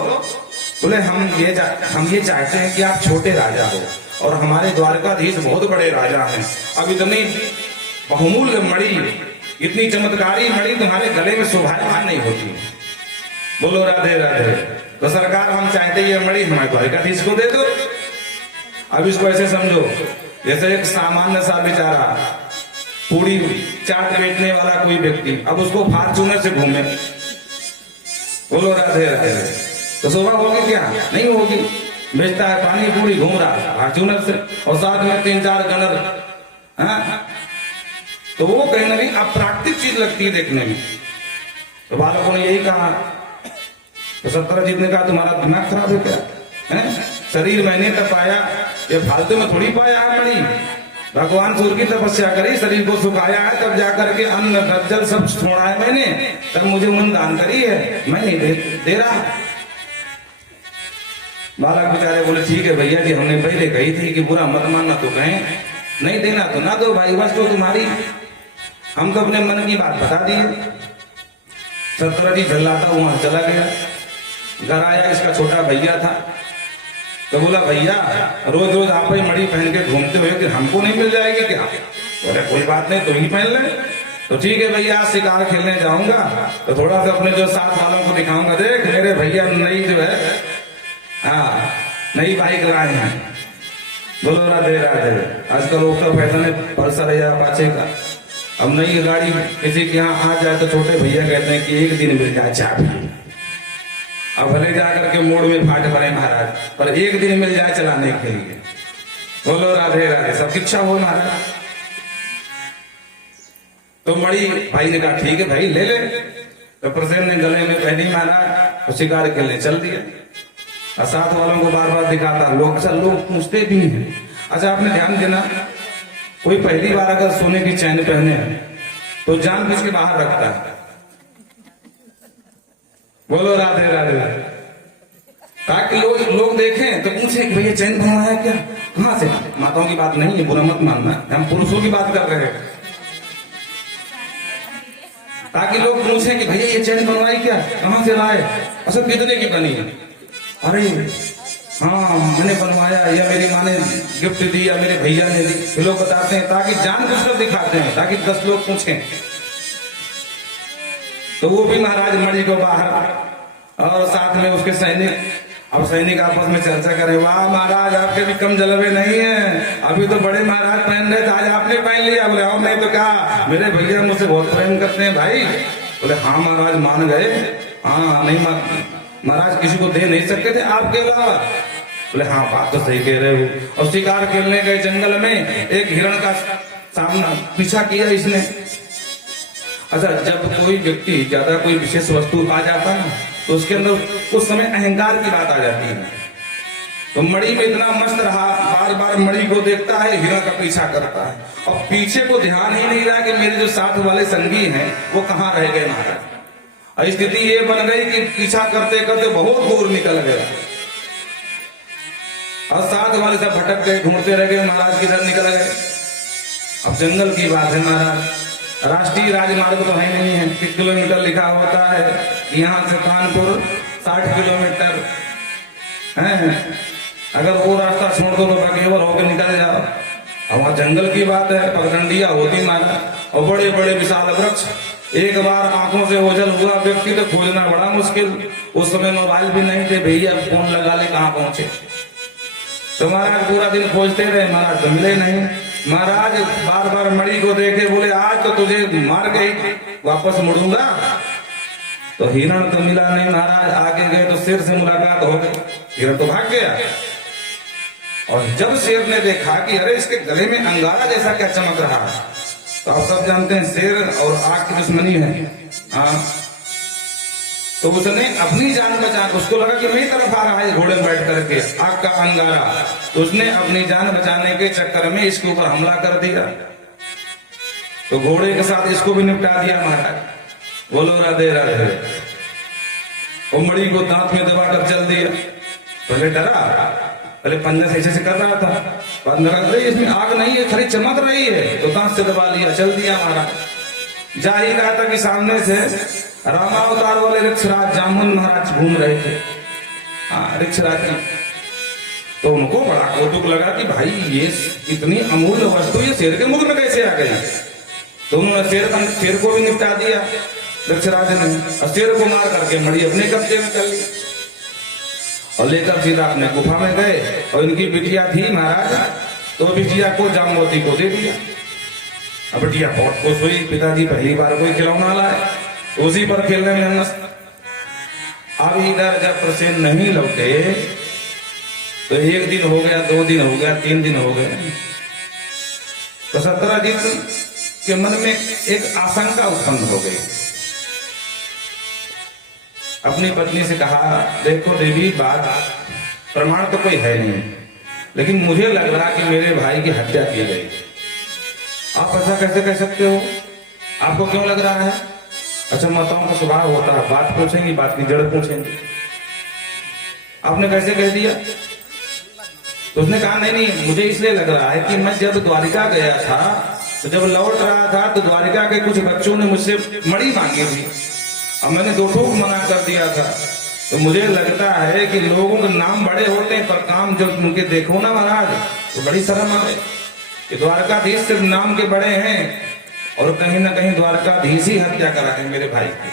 बोले हम ये चाहते हैं कि आप छोटे राजा हो और हमारे द्वारकाधीश बहुत बड़े राजा हैं। अब इतनी बहुमूल्य मणि, इतनी चमत्कारी मणि तुम्हारे गले में शोभायमान नहीं होती। बोलो राधे राधे। तो सरकार हम चाहते ये मणि हमारे द्वारकाधीश को दे दो। अब इसको ऐसे समझो जैसे एक सामान्य सा बेचारा पूरी चाट बेचने वाला कोई व्यक्ति, अब उसको फॉर्च्यूनर से घूमे। बोलो राधे राधे। तो शोभा होगी क्या? नहीं होगी। बेचता है पानी पूरी, घूम रहा है फॉर्च्यूनर से, और साथ में 3-4 गनर। तो वो कहीं ना कहीं अप्राकृतिक चीज लगती है देखने में। तो बालकों ने यही कहा। तो सत्राजित ने कहा तुम्हारा दिमाग खराब है क्या? शरीर मैंने तब पाया, ये फालतू में थोड़ी पाया है मणि। भगवान सूर्य की तपस्या करी, शरीर को सुखाया है, तब जाकर के अन्न जल सब छोड़ा है मैंने, तब मुझे मन दान करी है, मैं नहीं दे रहा। बालक बेचारे बोले ठीक है भैया जी, हमने पहले कही थी कि बुरा मत मानना, तो कहें नहीं देना तो ना दो भाई, बस तो तुम्हारी, हम तो अपने मन की बात बता दिए। सत्राजित झल्लाता वहां चला गया। घर आया, इसका छोटा भैया था। तो बोला भैया रोज रोज आप ही मणि पहन के घूमते हुए कि हमको नहीं मिल जाएगी क्या? बोले कोई बात नहीं, तुम ही पहन ले। तो ठीक है भैया, शिकार खेलने जाऊंगा तो थोड़ा सा अपने जो साथ वालों को दिखाऊंगा, देख मेरे भैया नई जो है नई बाइक लाए हैं। बोलो राधे राधे। आजकल लोग फैशन है पल्सर या अपाचे का। अब नई गाड़ी किसी के यहाँ आ जाए तो छोटे भैया कहते हैं कि एक दिन मिल जाए चाबी। अब भले जाकर के मोड़ में फाट पड़े महाराज, पर एक दिन मिल जाए चलाने के लिए। बोलो राधे राधे। सब इच्छा हो महाराज। तो मणि भाई ने कहा ठीक है भाई ले ले। तो प्रसेन ने गले में पहनी महाराज, तो शिकार खेलने चल दिया। और साथ वालों को बार बार दिखाता। लोग अच्छा लोग पूछते भी हैं। अच्छा आपने ध्यान देना, कोई पहली बार अगर सोने की चैन पहने तो जानबूझ के बाहर रखता है। बोलो राधे राधे। ताकि लोग देखें तो पूछे कि भैया चैन बनवाया क्या, कहां से? माताओं की बात नहीं है, बुरा मत मानना, हम पुरुषों की बात कर रहे हैं। ताकि लोग पूछे कि भैया ये चैन बनवाई क्या, कहां से लाए, अच्छा कितने की बनी है? अरे हाँ मैंने बनवाया, या मेरी माँ ने गिफ्ट दी, या मेरे भैया ने दी। फिर लोग बताते हैं ताकि जानबूझकर दिखाते हैं, ताकि 10 लोग पूछें। तो वो भी महाराज मणि को बाहर और साथ में उसके सैनिक। अब सैनिक आपस में चर्चा करे, वाह महाराज आपके भी कम जलवे नहीं है, अभी तो बड़े महाराज पहन रहे थे, आज आपने पहन लिया। बोले और नहीं तो क्या, मेरे भैया मुझसे बहुत प्रेम करते हैं भाई। बोले हाँ महाराज मान गए, हाँ नहीं महाराज किसी को दे नहीं सकते थे आपके अलावा। बोले हाँ बात तो सही कह रहे हो। और शिकार खेलने गए जंगल में, एक हिरण का सामना पीछा किया इसने। अच्छा, जब कोई व्यक्ति ज्यादा कोई विशेष वस्तु पा जाता है तो उसके अंदर उस समय अहंकार की बात आ जाती है। तो मणि में इतना मस्त रहा, बार बार मणि को देखता है, हिरण का पीछा करता है और पीछे को ध्यान ही नहीं रहा कि मेरे जो साथ वाले संगी हैं वो कहाँ रह गए महाराज। और स्थिति ये बन गई कि पीछा करते करते बहुत दूर निकल गया और साथ वाले सब भटक गए, ढूंढते रह गए महाराज किधर निकल गए। अब जंगल की बात है महाराज, राष्ट्रीय राजमार्ग तो है नहीं है कि किलोमीटर लिखा होता है, यहाँ से कानपुर 60 किलोमीटर है, अगर वो रास्ता छोड़ दो तो बागेवर होकर निकल जाओ। अब वहां जंगल की बात है, पगडंडिया होती महाराज और बड़े बड़े विशाल वृक्ष, एक बार आंखों से ओझल हुआ व्यक्ति तो खोजना बड़ा मुश्किल। उस समय मोबाइल भी नहीं थे, भैया फोन लगा ले कहाँ पहुंचे। तो महाराज पूरा दिन खोजते रहे, महाराज तो मिले नहीं। महाराज बार बार मणि को देखे, बोले आज तो तुझे मार के ही वापस मुड़ूंगा। तो हिरण तो मिला नहीं महाराज, आगे गए तो शेर से मुलाकात हो गई, हिरण तो भाग गया। और जब शेर ने देखा कि अरे इसके गले में अंगारा जैसा क्या चमक रहा है, तो आप सब जानते हैं शेर और आग की दुश्मनी है। हाँ, तो उसने अपनी जान बचा, उसको लगा कि मेरी तरफ आ रहा है घोड़े में बैठ करके आग का अंगारा, तो उसने अपनी जान बचाने के चक्कर में इसके ऊपर हमला कर दिया। तो घोड़े के साथ इसको भी निपटा दिया महाराज। बोलो राधे राधे। वो मणि को दांत में दबाकर चल दिया। पहले डरा, पहले पन्ने से कर रहा था, बाद में अरे इसमें आग नहीं है, खरी चमक रही है, तो दांत से दबा लिया, चल दिया महाराज। जा ही रहा था कि सामने से रामावतार वाले ऋक्षराज जामुन महाराज घूम रहे थे। हाँ, ऋक्षराज जी, तो उनको बड़ा कौतुक लगा कि भाई ये इतनी अमूल्य वस्तु ये शेर के मुख में कैसे आ गई। तो उन्होंने शेर को भी निपटा दिया ऋक्षराज ने, और शेर को मार करके मणि अपने कब्जे में कर ली और लेकर सीधा अपने गुफा में गए। और इनकी बिटिया थी महाराज, तो बिटिया को जामवती को दे दिया। अब बिटिया बहुत खुश हुई, पिताजी पहली बार कोई खिलौना लाए, उसी पर खेलने में मस्त। अब इधर जब प्रसेन नहीं लौटे तो एक दिन हो गया, 2 दिन हो गया, 3 दिन हो गए, तो सत्यजीत के मन में एक आशंका उत्पन्न हो गई। अपनी पत्नी से कहा, देखो देवी बात प्रमाण तो कोई है नहीं, लेकिन मुझे लग रहा कि मेरे भाई की हत्या की गई। आप ऐसा कैसे कह सकते हो, आपको क्यों लग रहा है? अच्छा, माताओं का स्वभाव होता है, बात पूछेंगी, बात की जड़ पूछेंगी। आपने कैसे कह दिया? तो उसने कहा नहीं नहीं, मुझे इसलिए लग रहा है कि मैं जब द्वारिका गया था, तो जब लौट रहा था तो द्वारिका के कुछ बच्चों ने मुझसे मणि मांगी थी, अब मैंने 2 ठोक मना कर दिया था। तो मुझे लगता है कि लोगों के नाम बड़े होते हैं पर काम जब उनके देखो ना महाराज तो बड़ी शर्म आए कि द्वारकाधीश सिर्फ नाम के बड़े हैं और कहीं ना कहीं द्वारकाधीश ही हत्या करा है मेरे भाई की।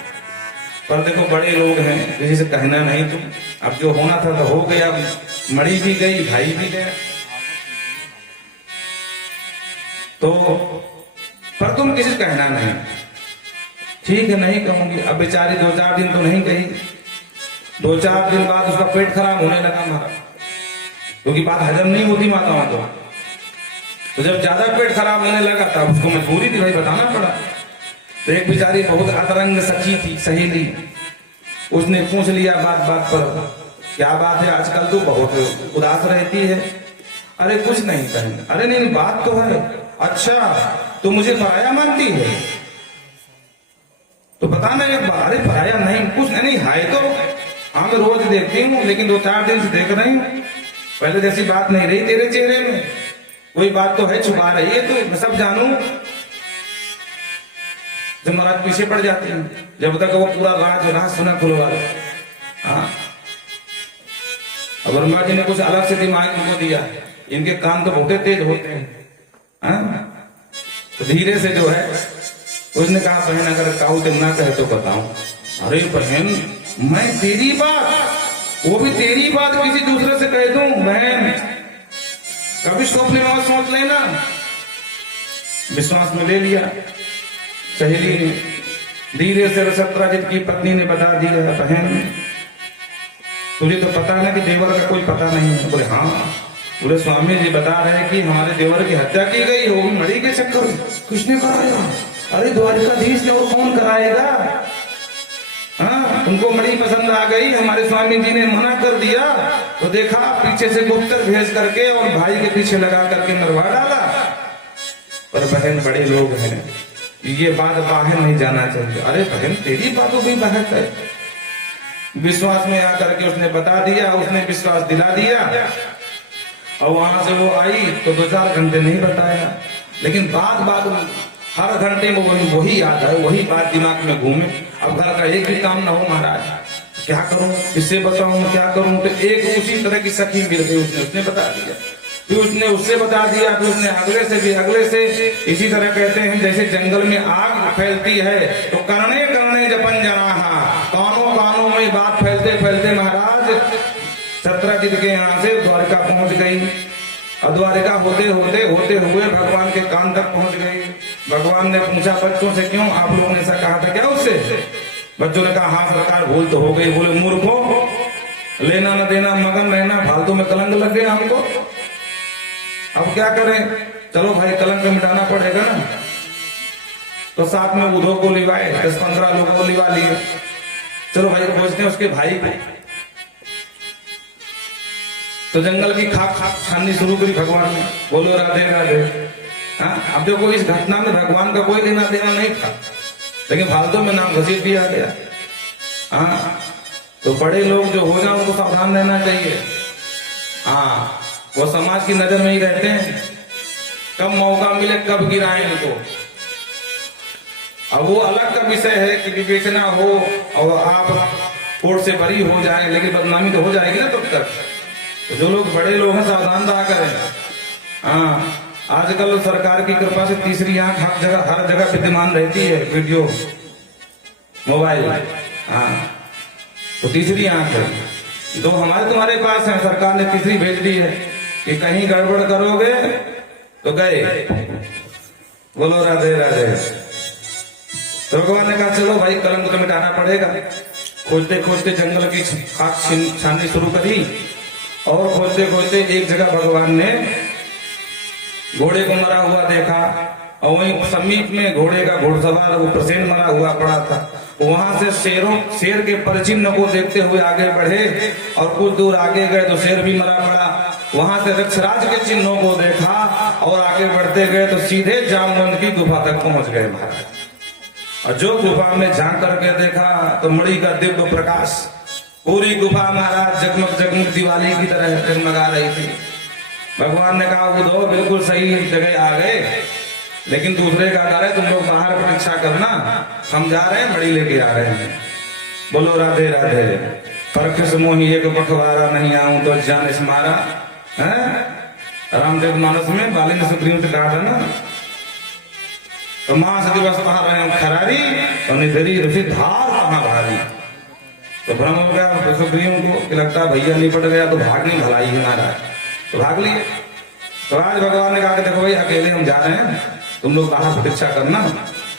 पर देखो बड़े लोग हैं, किसी से कहना नहीं तुम, अब जो होना था तो हो गया, मणि भी गई, भाई भी गया। तो पर तुम किसी से कहना नहीं। ठीक है, नहीं कहूंगी। अब बेचारी 2-4 दिन तो नहीं कही। 2-4 दिन बाद उसका पेट खराब होने लगा महाराज, क्योंकि बात हजम नहीं होती माताओं को। तो जब ज्यादा पेट खराब होने लगा तब उसको मजबूरी थी भाई बताना पड़ा। तो एक बेचारी बहुत अतरंग सखी थी, सहेली, उसने पूछ लिया बात बात पर, क्या बात है आजकल तो बहुत उदास रहती है। अरे कुछ नहीं कहेंगे। अरे नहीं बात तो है। अच्छा, तो मुझे पराया मानती है? तो बताना एक बार। अरे पराया नहीं, कुछ नहीं है तो हाँ मैं रोज देखती हूँ, लेकिन 2-4 दिन से देख रही हूँ, पहले जैसी बात नहीं रही तेरे चेहरे में, कोई बात तो है छुपा रही है तो मैं सब जानू। जब महाराज पीछे पड़ जाती है, जब तक वो पूरा राज सुना खुलवा दो। हाँ, वर्मा जी ने कुछ अलग से दिमाग इनको दिया, इनके कान तो बहुत तेज होते हैं। हाँ, तो धीरे से जो है उसने कहा बहन अगर काऊ दिन ना कहे तो बताऊं। अरे बहन मैं तेरी बात, वो भी तेरी बात किसी दूसरे से कह दूं? बहन कभी स्वप्न में सोच लेना। विश्वास में ले लिया। सहेली ने धीरे से सत्राजित की पत्नी ने बता दिया, बहन तुझे तो पता है कि देवर का कोई पता नहीं है। बोले हाँ। बोले स्वामी जी बता रहे हैं कि हमारे देवर की हत्या की गई, वो भी मणि के चक्कर। किसने कराया? अरे द्वारिकाधीश ने, और कौन कराएगा? हाँ, उनको मणि पसंद आ गई, हमारे स्वामी जी ने मना कर दिया तो देखा पीछे से गुप्तर भेज करके और भाई के पीछे लगा करके मरवा डाला। पर बहन बड़े लोग हैं, ये बात बाहर नहीं जाना चाहिए। अरे बहन तेरी बातों भी बाहर है। विश्वास में आकर के उसने बता दिया, उसने विश्वास दिला दिया और वहां से वो आई तो 2-4 घंटे नहीं बताया, लेकिन बात हर घंटे में वही याद है, वही बात दिमाग में घूमे। अब घर का एक भी काम ना हो महाराज, क्या करूं, किससे बताऊं, क्या करूं? तो एक उसी तरह की सखी मिल गई, उसने बता दिया। फिर उसने उससे बता दिया, फिर उसने अगले से इसी तरह कहते हैं जैसे जंगल में आग फैलती है तो करने करने जपन जनाहा, कानों में बात फैलते फैलते महाराज सत्राजित के यहाँ से द्वारिका पहुंच गई। और द्वारिका होते हुए भगवान के कान तक पहुंच गई। भगवान ने पूछा बच्चों से, क्यों आप लोगों ने ऐसा कहा था क्या उससे? बच्चों ने कहा हाँ सरकार भूल तो हो गई। बोले मूर्खों, लेना न देना मगन रहना, फालतू में कलंक लग गया हमको, अब क्या करें? चलो भाई कलंक मिटाना पड़ेगा ना। तो साथ में उधो को लिवाए, 10-15 लोगों को लिवा लिए। चलो भाई खोजते हैं उसके भाई को। तो जंगल की खाक छाननी शुरू करी भगवान ने। बोलो राधे राधे। हाँ, अब देखो इस घटना में भगवान का कोई लेना देना नहीं था, लेकिन फालतू में नाम घसीट दिया गया। हाँ, तो बड़े लोग जो हो जाए उनको सावधान रहना चाहिए। हाँ, वो समाज की नजर में ही रहते हैं, कब मौका मिले कब गिराएं इनको। अब वो अलग का विषय है कि विवेचना हो और आप कोर्ट से बरी हो जाए, लेकिन बदनामी तो हो जाएगी ना तब तक। तो जो लोग बड़े लोग हैं सावधान रहा करें। हाँ, आजकल सरकार की कृपा से तीसरी आंख हर जगह विद्यमान रहती है, वीडियो मोबाइल। हाँ, तो तीसरी आंख है, दो हमारे तुम्हारे पास है, सरकार ने तीसरी भेज दी है कि कहीं गड़बड़ करोगे तो गए। बोलो राधे राधे। तो भगवान ने कहा चलो भाई कलंक तो मिटाना पड़ेगा। खोजते खोजते जंगल की खाक छाननी शुरू करी और खोजते खोजते एक जगह भगवान ने घोड़े को मरा हुआ देखा और वहीं समीप में घोड़े का घोड़सवार वो प्रसेन मरा हुआ पड़ा था। वहां से शेर के परचिन्ह को देखते हुए आगे बढ़े और कुछ दूर आगे गए तो शेर भी मरा पड़ा। वहां से रक्षराज के चिन्हों को देखा और आगे बढ़ते गए तो सीधे जामवंत की गुफा तक पहुंच गए महाराज। और जो गुफा में झांक करके देखा तो मणि का दिव्य प्रकाश, पूरी गुफा महाराज जगमग जगमग दिवाली की तरह जगमगा रही थी। भगवान ने कहा उधो बिल्कुल सही जगह आ गए, लेकिन दूसरे का कह रहे तुम लोग बाहर परीक्षा करना, हम जा रहे हैं मणि लेके आ रहे हैं। बोलो राधे राधे। पर किस मोही एक पखवारा, नहीं आऊं तो जान स्मारा। रामचरितमानस में बाली ने सुग्रीव से कहा था ना, तो मास दिवस कहा रहे खरारी और निधरी ऋषि धार कहाँ भारी। तो भ्रम हो गया सुग्रीव को कि लगता भैया निपट गया तो भागने भलाई है महाराज, तो भाग लिए। तो आज भगवान ने कहा कि देखो भाई अकेले हम जा रहे हैं, तुम लोग बाहर प्रतीक्षा करना।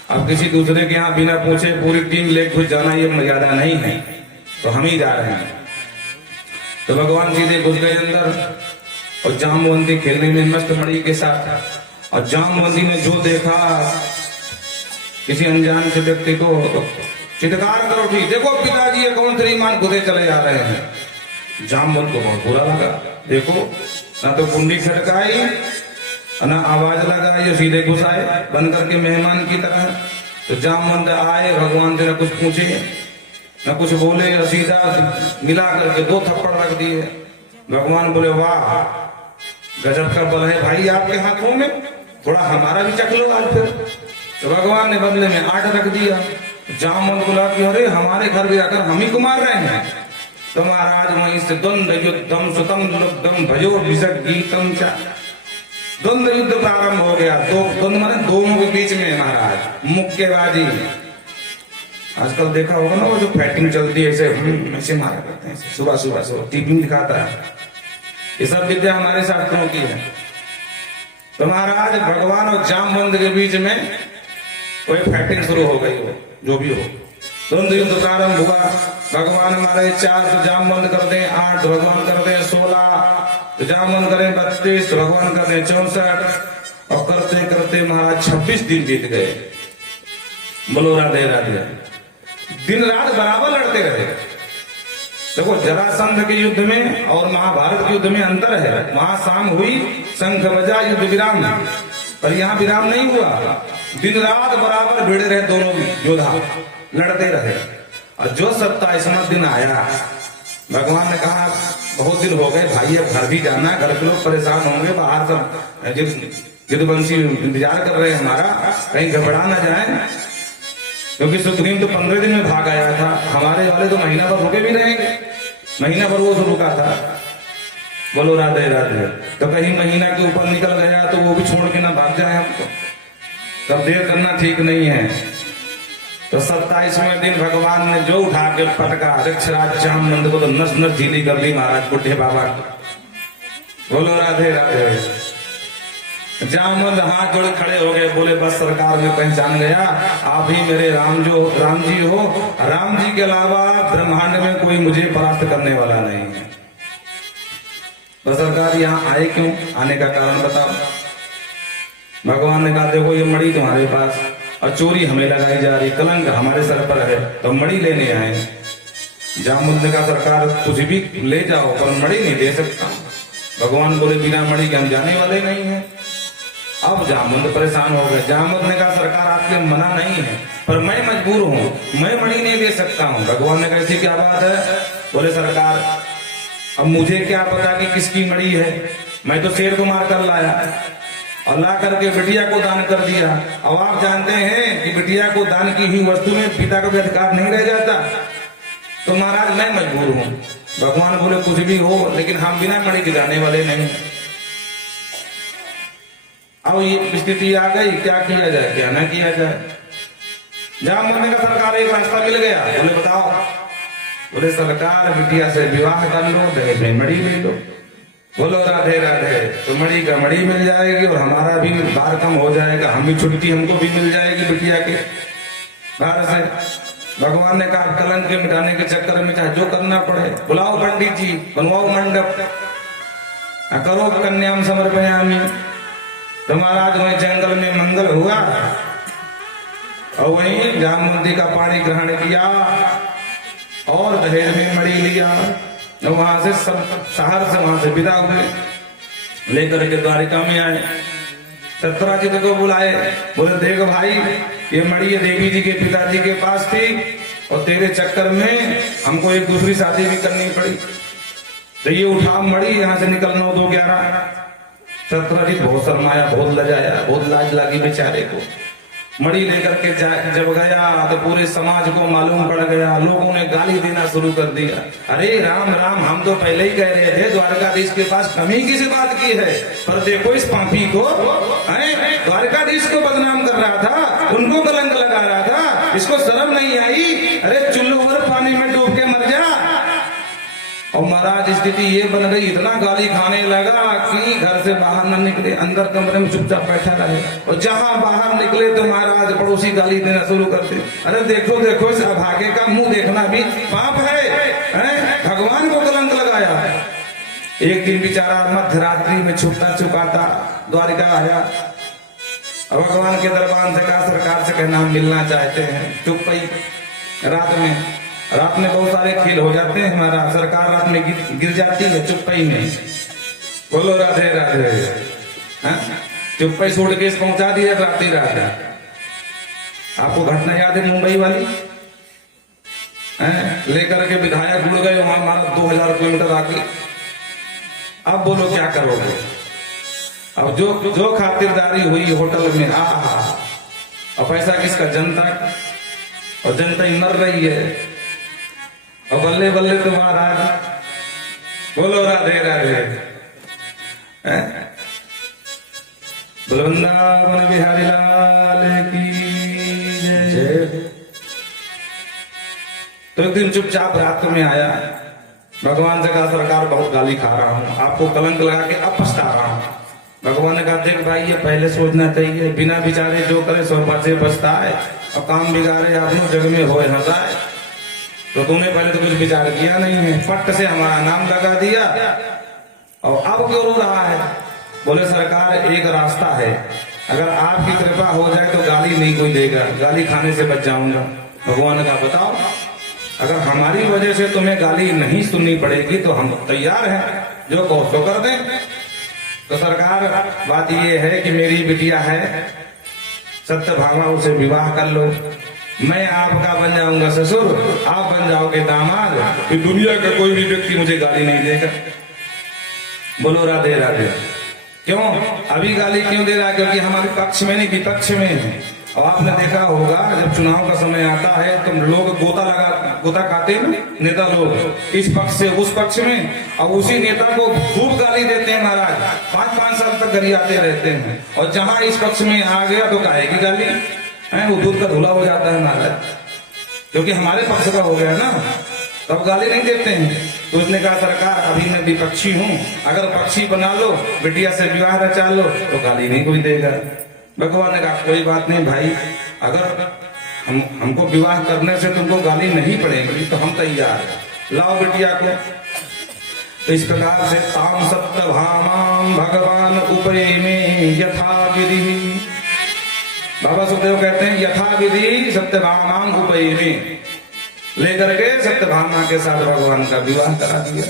अब किसी दूसरे के यहाँ बिना पूछे पूरी टीम ले घुस जाना ये मर्यादा नहीं है, तो हम ही जा रहे हैं। तो भगवान सीधे घुस गए अंदर और जामवंती खेलने में मस्त मणि के साथ। और जामवंती ने जो देखा किसी अनजान से व्यक्ति को चित्कार कर उठी, देखो पिताजी ये कौन श्रीमान खुदे चले जा रहे हैं। जामवंत को बहुत बुरा लगा। देखो ना तो कुंडी खटकाई ना आवाज लगाई, सीधे घुसाए बन करके मेहमान की तरह। तो जामवंत आए, भगवान से न कुछ पूछे न कुछ बोले, सीधा मिला करके 2 थप्पड़ रख दिए। भगवान बोले वाह गजब का बल है भाई आपके हाथों में, थोड़ा हमारा भी चख लो आज फिर। तो भगवान ने बदले में 8 रख दिया। जामवंत बोला कि अरे हमारे घर भी आकर हम ही को मार रहे हैं। तो महाराज वहीं से द्वंद्व युद्धम सुतम लुब्धम भयो विजक गीतम चा। द्वंद्व युद्ध प्रारंभ हो गया। दो द्वंद्व माने दोनों के बीच में महाराज मुक्केबाजी। आजकल देखा होगा ना वो जो फाइटिंग चलती है ऐसे मारा करते हैं, सुबह सुबह टीवी में दिखाता है। ये सब विद्या हमारे शास्त्रों की है। तो महाराज भगवान और जामवंत के बीच में कोई फाइटिंग शुरू हो गई हो, जो भी हो। द्वंद्व युद्ध प्रारंभ हुआ। भगवान हमारे 4 तो जामवंत कर दे, 8 तो भगवान कर दे, 16 तो जामवंत करें, 32 तो भगवान कर दे, 64 और करते करते महाराज 26 दिन बीत गए। बोलो राधे राधे। दिन रात बराबर लड़ते रहे। देखो जरासंध के युद्ध में और महाभारत के युद्ध में अंतर है। वहां शाम हुई, शंख बजा, युद्ध विराम, पर यहाँ विराम नहीं हुआ। दिन रात बराबर भिड़े रहे दोनों योद्धा, लड़ते रहे। और जो 27वां दिन आया, भगवान ने कहा बहुत दिन हो गए भाई, अब घर भी जाना, घर के लोग परेशान होंगे, बाहर सब यदुवंशी इंतजार कर रहे हैं हमारा, कहीं घबरा ना जाए। क्योंकि सुग्रीव तो 15 दिन में भाग आया था, हमारे वाले तो महीना भर रुके भी रहेंगे। महीना भर वो रुका था। बोलो राधे राधे। तो कहीं महीना के ऊपर निकल गया तो वो भी छोड़ के ना भाग जाए हमको, तब देर करना ठीक नहीं है। तो 27वें दिन भगवान ने जो उठा के पटका ऋक्षराज जामवंत को तो नस नस झीली कर दी महाराज बुढ़े बाबा। बोलो राधे राधे। जामवंत हाथ जोड़े खड़े हो गए, बोले बस सरकार में पहचान गया, आप ही मेरे राम जी हो। राम जी के अलावा ब्रह्मांड में कोई मुझे परास्त करने वाला नहीं है। बस सरकार यहाँ आए क्यों, आने का कारण बताओ। भगवान ने कहा देखो ये मणि तुम्हारे पास और चोरी हमें लगाई जा रही, कलंक हमारे सर पर है, तो मणि लेने आए। जामवंत ने कहा सरकार कुछ भी ले जाओ पर मणि नहीं दे सकता। भगवान बोले बिना मणि के हम जाने वाले नहीं है। अब जामवंत परेशान हो गए। जामवंत ने कहा सरकार आपके मना नहीं है, पर मैं मजबूर हूँ, मैं मणि नहीं दे सकता हूँ। भगवान ने कहा ऐसी क्या बात है। बोले सरकार अब मुझे क्या पता कि किसकी मणि है, मैं तो शेर को मार कर लाया और ला करके बिटिया को दान कर दिया। अब आप जानते हैं कि बिटिया को दान की हुई वस्तु में पिता का भी अधिकार नहीं रह जाता, तो महाराज मैं मजबूर हूँ। भगवान बोले कुछ भी हो लेकिन हम बिना मणि के जाने वाले नहीं। अब ये स्थिति आ गई, क्या किया जाए क्या ना किया जाए। जामवंत का सरकार एक रास्ता मिल गया। बोले बताओ। बोले सरकार बिटिया से विवाह कर लो, दहेज में मणि ले लो। बोलो राधे राधे। तो मणि का मणि मिल जाएगी और हमारा भी भार कम हो जाएगा, हम भी छुट्टी हमको भी मिल जाएगी बिटिया के भार से। भगवान ने कहा कलंक के मिटाने के चक्कर में चाहे जो करना पड़े, बुलाओ पंडित जी, बनवाओ मंडप, करो कन्याम समर्पयामि। तो महाराज वही जंगल में मंगल हुआ और वहीं जामवंती का पानी ग्रहण किया और दहेज में मणि लिया। वहां से सब शहर से वहां से विदा हुए, लेकर के द्वारिका में आए। सत्यराजित को बुलाए, बोले देख भाई ये मणि ये देवी जी के पिताजी के पास थी और तेरे चक्कर में हमको एक दूसरी शादी भी करनी पड़ी, तो ये उठा मणि यहाँ से निकल 9-2-11। सत्यराजित बहुत शर्माया, बहुत लजाया, बहुत लाज लगी बेचारे को। मणि लेकर के जब गया तो पूरे समाज को मालूम पड़ गया, लोगों ने गाली देना शुरू कर दिया। अरे राम राम, हम तो पहले ही कह रहे थे द्वारकाधीश के पास कमी किस बात की है, पर देखो इस पापी को, द्वारकाधीश को बदनाम कर रहा था, उनको कलंक लगा रहा था, इसको शर्म नहीं आई। अरे चुल्लू भर पानी में डूब के मर जा। और महाराज स्थिति ये बन गई, इतना गाली खाने लगा कि घर से बाहर न निकले, अंदर कमरे में चुपचाप बैठा रहे। और जहां बाहर निकले तो महाराज पड़ोसी गाली देना शुरू करते। अरे देखो देखो इस अभागे का मुंह देखना भी पाप है, भगवान को कलंक लगाया। एक दिन बेचारा मध्य रात्रि में छुपता छुपाता द्वारिका आया। अब भगवान के दरबार से कहा सरकार से कहना हम मिलना चाहते हैं। चुप पाई रात में बहुत सारे खेल हो जाते हैं, हमारा सरकार रात में गिर जाती है चुप्पई में। बोलो राधे राधे। चुप्पई सूटकेस पहुंचा दिया राती रात। आपको घटना याद है मुंबई वाली, लेकर के विधायक उड़ गए वहां, मारा 2000 किलोमीटर आगे। अब बोलो क्या करोगे। अब जो खातिरदारी हुई होटल में, और पैसा किसका, जनता, और जनता ही मर रही है। और बल्ले बल्ले तो महाराज, बोलो राधे राधे। वृंदावन बिहारी लाल की जय। तो एक दिन चुपचाप रात में आया, भगवान से कहा सरकार बहुत गाली खा रहा हूँ, आपको कलंक लगा के अब पछता रहा हूँ। भगवान ने कहा देख भाई ये पहले सोचना चाहिए, बिना विचारे जो करे सौ बार से पछताए और काम बिगाड़े आपनो जग में होए हंसाए। तो तूने पहले तो कुछ विचार किया नहीं है, फट से हमारा नाम लगा दिया और अब क्यों रो रहा है। बोले सरकार एक रास्ता है, अगर आपकी कृपा हो जाए तो गाली नहीं कोई देगा, गाली खाने से बच जाऊंगा। भगवान का बताओ, अगर हमारी वजह से तुम्हें गाली नहीं सुननी पड़ेगी तो हम तैयार हैं, जो कहो सो कर दें। तो सरकार बात ये है कि मेरी बिटिया है सत्यभामा, उसे विवाह कर लो, मैं आपका बन जाऊंगा ससुर, आप बन जाओगे दामाद, फिर दुनिया का कोई भी व्यक्ति मुझे गाली नहीं देगा। बोलो राधे राधे। क्यों अभी गाली क्यों दे रहा है? क्योंकि हमारे पक्ष में नहीं विपक्ष में है। और आपने देखा होगा जब चुनाव का समय आता है तो लोग गोता खाते हैं नेता लोग, इस पक्ष से उस पक्ष में, और उसी नेता को खूब गाली देते हैं महाराज, 5-5 साल तक गरियाते रहते हैं। और जहां इस पक्ष में आ गया तो काहे की गाली है, वो दूध का धुला हो जाता है महाराज, क्योंकि हमारे पक्ष का हो गया ना, तब गाली नहीं देते हैं। तो उसने कहा सरकार अभी मैं विपक्षी हूँ, अगर पक्षी बना लो, बिटिया से विवाह रचा लो तो गाली नहीं कोई देगा। भगवान ने कहा कोई बात नहीं भाई, अगर हमको विवाह करने से तुमको गाली नहीं पड़ेगी तो हम तैयार, लाओ बिटिया को। तो इस प्रकार से ताम सत्यभामां भगवान उपये में यथा विधि, बाबा सुखदेव कहते हैं यथा विधि सत्यभामां उपये में, लेकर के सत्यभामा के साथ भगवान का विवाह करा दिया।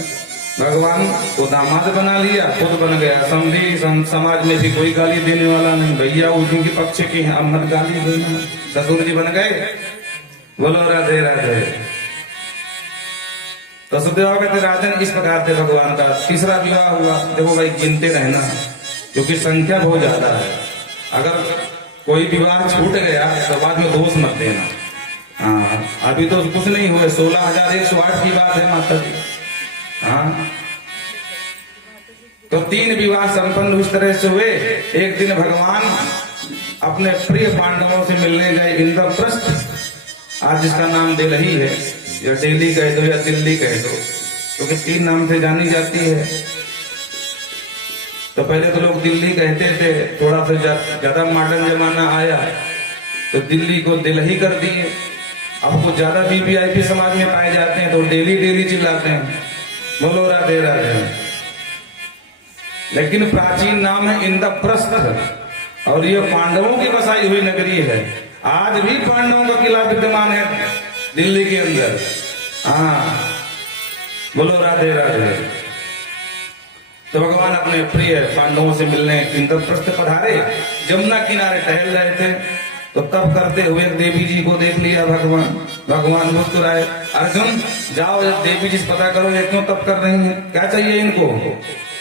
भगवान को दामाद बना लिया, खुद बन गया समधी, समाज में भी कोई गाली देने वाला नहीं, भैया उनके पक्ष की है, अब मत गाली देना, ससुर जी बन गए। बोलो राधे राधे। तो सुखदेव कहते राजन इस प्रकार से भगवान का तीसरा विवाह हुआ। देखो भाई गिनते रहना, क्योंकि संख्या बहुत ज्यादा है, अगर कोई विवाह छूट गया तो बाद में दोष मत देना। हाँ अभी तो कुछ नहीं हुए, 16,108 की बात है माता जी। हाँ तो 3 विवाह संपन्न उस तरह से हुए। एक दिन भगवान अपने प्रिय पांडवों से मिलने गए इंद्रप्रस्थ, आज जिसका नाम दिल्ली है, या दिल्ली कह दो या दिल्ली कह दो, क्योंकि 3 नाम से जानी जाती है। तो पहले तो लोग दिल्ली कहते थे, थोड़ा सा ज्यादा मॉडर्न जमाना आया तो दिल्ली को दिल्ली कर दिए। अब कुछ ज्यादा वीवीआईपी समाज में पाए जाते हैं तो डेली चिल्लाते हैं। बोलो राधे राधे। लेकिन प्राचीन नाम है इंद्रप्रस्थ, और ये पांडवों की बसाई हुई नगरी है। आज भी पांडवों का किला विद्यमान है दिल्ली के अंदर। हाँ बोलो राधे राधे। तो भगवान अपने प्रिय पांडवों से मिलने इंद्रप्रस्थ पधारे, जमुना किनारे टहल रहे थे, तो तब करते हुए देवी जी को देख लिया भगवान मुस्कुराए, अर्जुन जाओ देवी जी से पता करो ये क्यों तब कर रही हैं, क्या चाहिए इनको।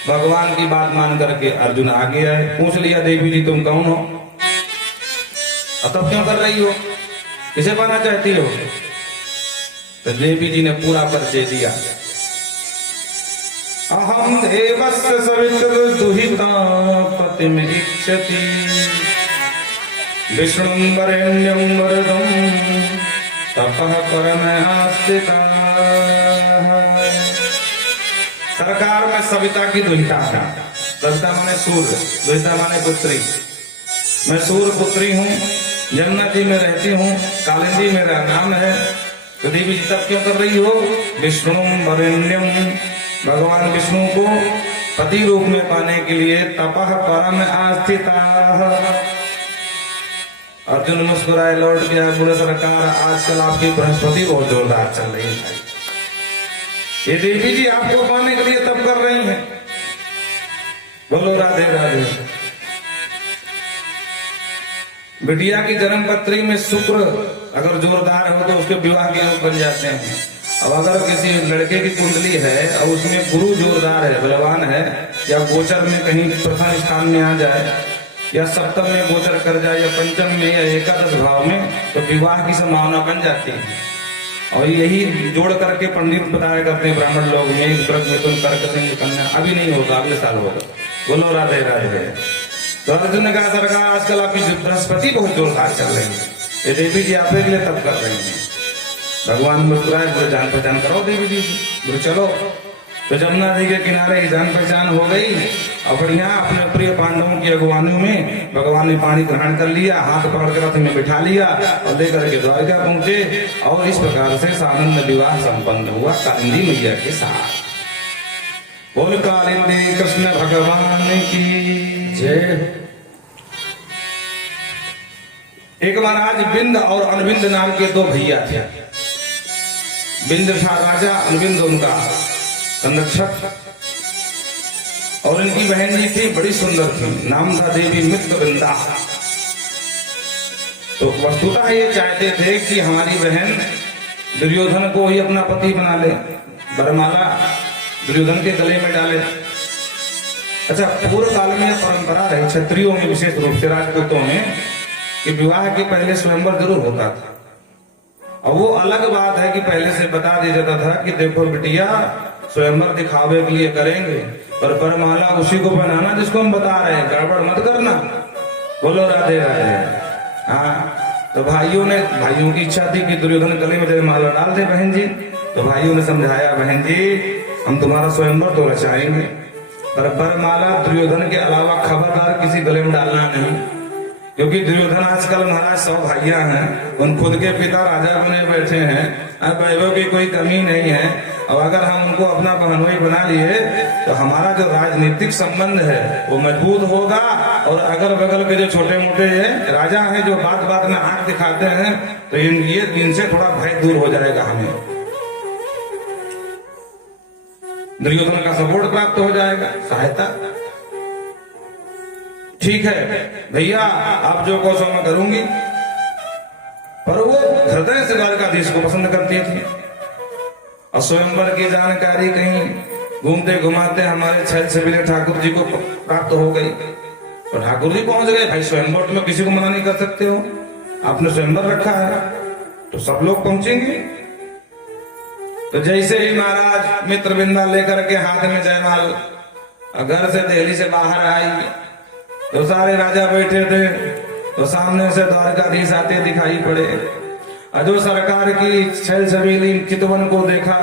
भगवान की बात मान करके अर्जुन आगे आए, पूछ लिया देवी जी तुम कौन हो, तब क्यों कर रही हो, किसे पाना चाहती हो। तो देवी जी ने पूरा परिचय दिया, अहम देवस्य सवितुर दुहिता पतिमिच्छति विष्णुं वरेण्यं वरदं तपः परमः। सरकार में सविता की दुहिता है, सविता माने सूर्य, दुहिता माने पुत्री। मैं सूर्य पुत्री हूँ, जमुना जी में रहती हूँ, कालिंदी मेरा नाम है। तो देवी जी तब क्यों कर रही हो, विष्णुं वरेण्यं, भगवान विष्णु को पति रूप में पाने के लिए तपः परम आस्थिता। अर्जुन मुस्कुराए लौट गया, बोले सरकार आजकल आपकी बृहस्पति बहुत जोरदार चल रही है, ये देवी जी आपको पाने के लिए तब कर रही हैं। बोलो राधे राधे। बिटिया की जन्म पत्री में शुक्र अगर जोरदार हो तो उसके विवाह के योग बन जाते हैं। अब अगर किसी लड़के की कुंडली है और उसमें गुरु जोरदार है, बलवान है, या गोचर में कहीं प्रथम स्थान में आ जाए, या सप्तम में गोचर कर जाए, या पंचम में या एकादश भाव में, तो विवाह की संभावना बन जाती है। और यही जोड़ करके पंडित बताया करते हैं ब्राह्मण लोग, मेघ वृक मिथुन कर्क सिंह कन्या, अभी नहीं होगा अगले साल होगा। बोलो राधे राधे। तो अर्जुन ने कहा सरकार आजकल आपकी बृहस्पति बहुत जोरदार चल रही है, ये देवी जी आपके लिए तब कर रही है। भगवान मुस्कुराए, बोले जान पहचान करो देवी जी से। बोले चलो। तो जमुना नदी के किनारे ही जान पहचान हो गई और बढ़िया अपने प्रिय पांडवों की अगुवानी में भगवान ने पानी ग्रहण कर लिया, हाथ पकड़ कर रथ में बिठा लिया और लेकर के द्वारका पहुंचे। और इस प्रकार से सानंद विवाह संपन्न हुआ कालिंदी मैया के साथ। बोल कालिंदी कृष्ण भगवान की जय। एक महाराज बिंद और अनबिंद नाम के दो भैया थे। बिंद था राजा, अनबिंद उनका संरक्षक। और इनकी बहन जी थी, बड़ी सुंदर थी, नाम था देवी मित्रविंदा। तो वस्तुतः ये चाहते थे कि हमारी बहन दुर्योधन को ही अपना पति बना ले, वरमाला दुर्योधन के गले में डाले। अच्छा, पूर्व काल में परंपरा रही क्षत्रियों में, विशेष रूप से राजपूतों में, कि विवाह के पहले स्वयंवर जरूर होता था। और वो अलग बात है कि पहले से बता दिया जाता था कि देखो बिटिया, स्वयंवर दिखावे के लिए करेंगे, पर वरमाला उसी को बनाना जिसको हम बता रहे हैं, गड़बड़ मत करना। बोलो राधे राधे। हाँ, तो भाइयों की इच्छा थी कि दुर्योधन गले में जयमाला डाल दे बहन जी। तो भाइयों ने समझाया, बहन जी हम तुम्हारा स्वयंवर तो रचाएंगे, पर वरमाला दुर्योधन के अलावा खबरदार किसी गले में डालना नहीं, क्योंकि दुर्योधन आजकल महाराज 100 भाइयां हैं, उन खुद के पिता राजा बने बैठे हैं, अब वैभव की कोई कमी नहीं है। और अगर हम उनको अपना बहनोई बना लिए तो हमारा जो राजनीतिक संबंध है वो मजबूत होगा। और अगल बगल के जो छोटे मोटे राजा हैं जो बात बात में आंख दिखाते हैं, तो इनसे थोड़ा भय दूर हो जाएगा, हमें दुर्योधन का सपोर्ट प्राप्त हो जाएगा, सहायता। ठीक है भैया, आप जो कहो सो मैं करूंगी। पर वो हृदय से द्वारकाधीश को पसंद करती थी। और स्वयंवर की जानकारी कहीं घूमते घुमाते हमारे छल छबीले ठाकुर जी को प्राप्त हो गई। तो ठाकुर जी पहुंच गए, भाई स्वयंवर में किसी को मना नहीं कर सकते हो, आपने स्वयंवर रखा है तो सब लोग पहुंचेंगे। तो जैसे ही महाराज मित्रविंदा लेकर के हाथ में जयमाल घर से दिल्ली से बाहर आई, तो सारे राजा बैठे थे, तो सामने से द्वारकाधीश आते दिखाई पड़े। और जो सरकार की छल छबीली चितवन को देखा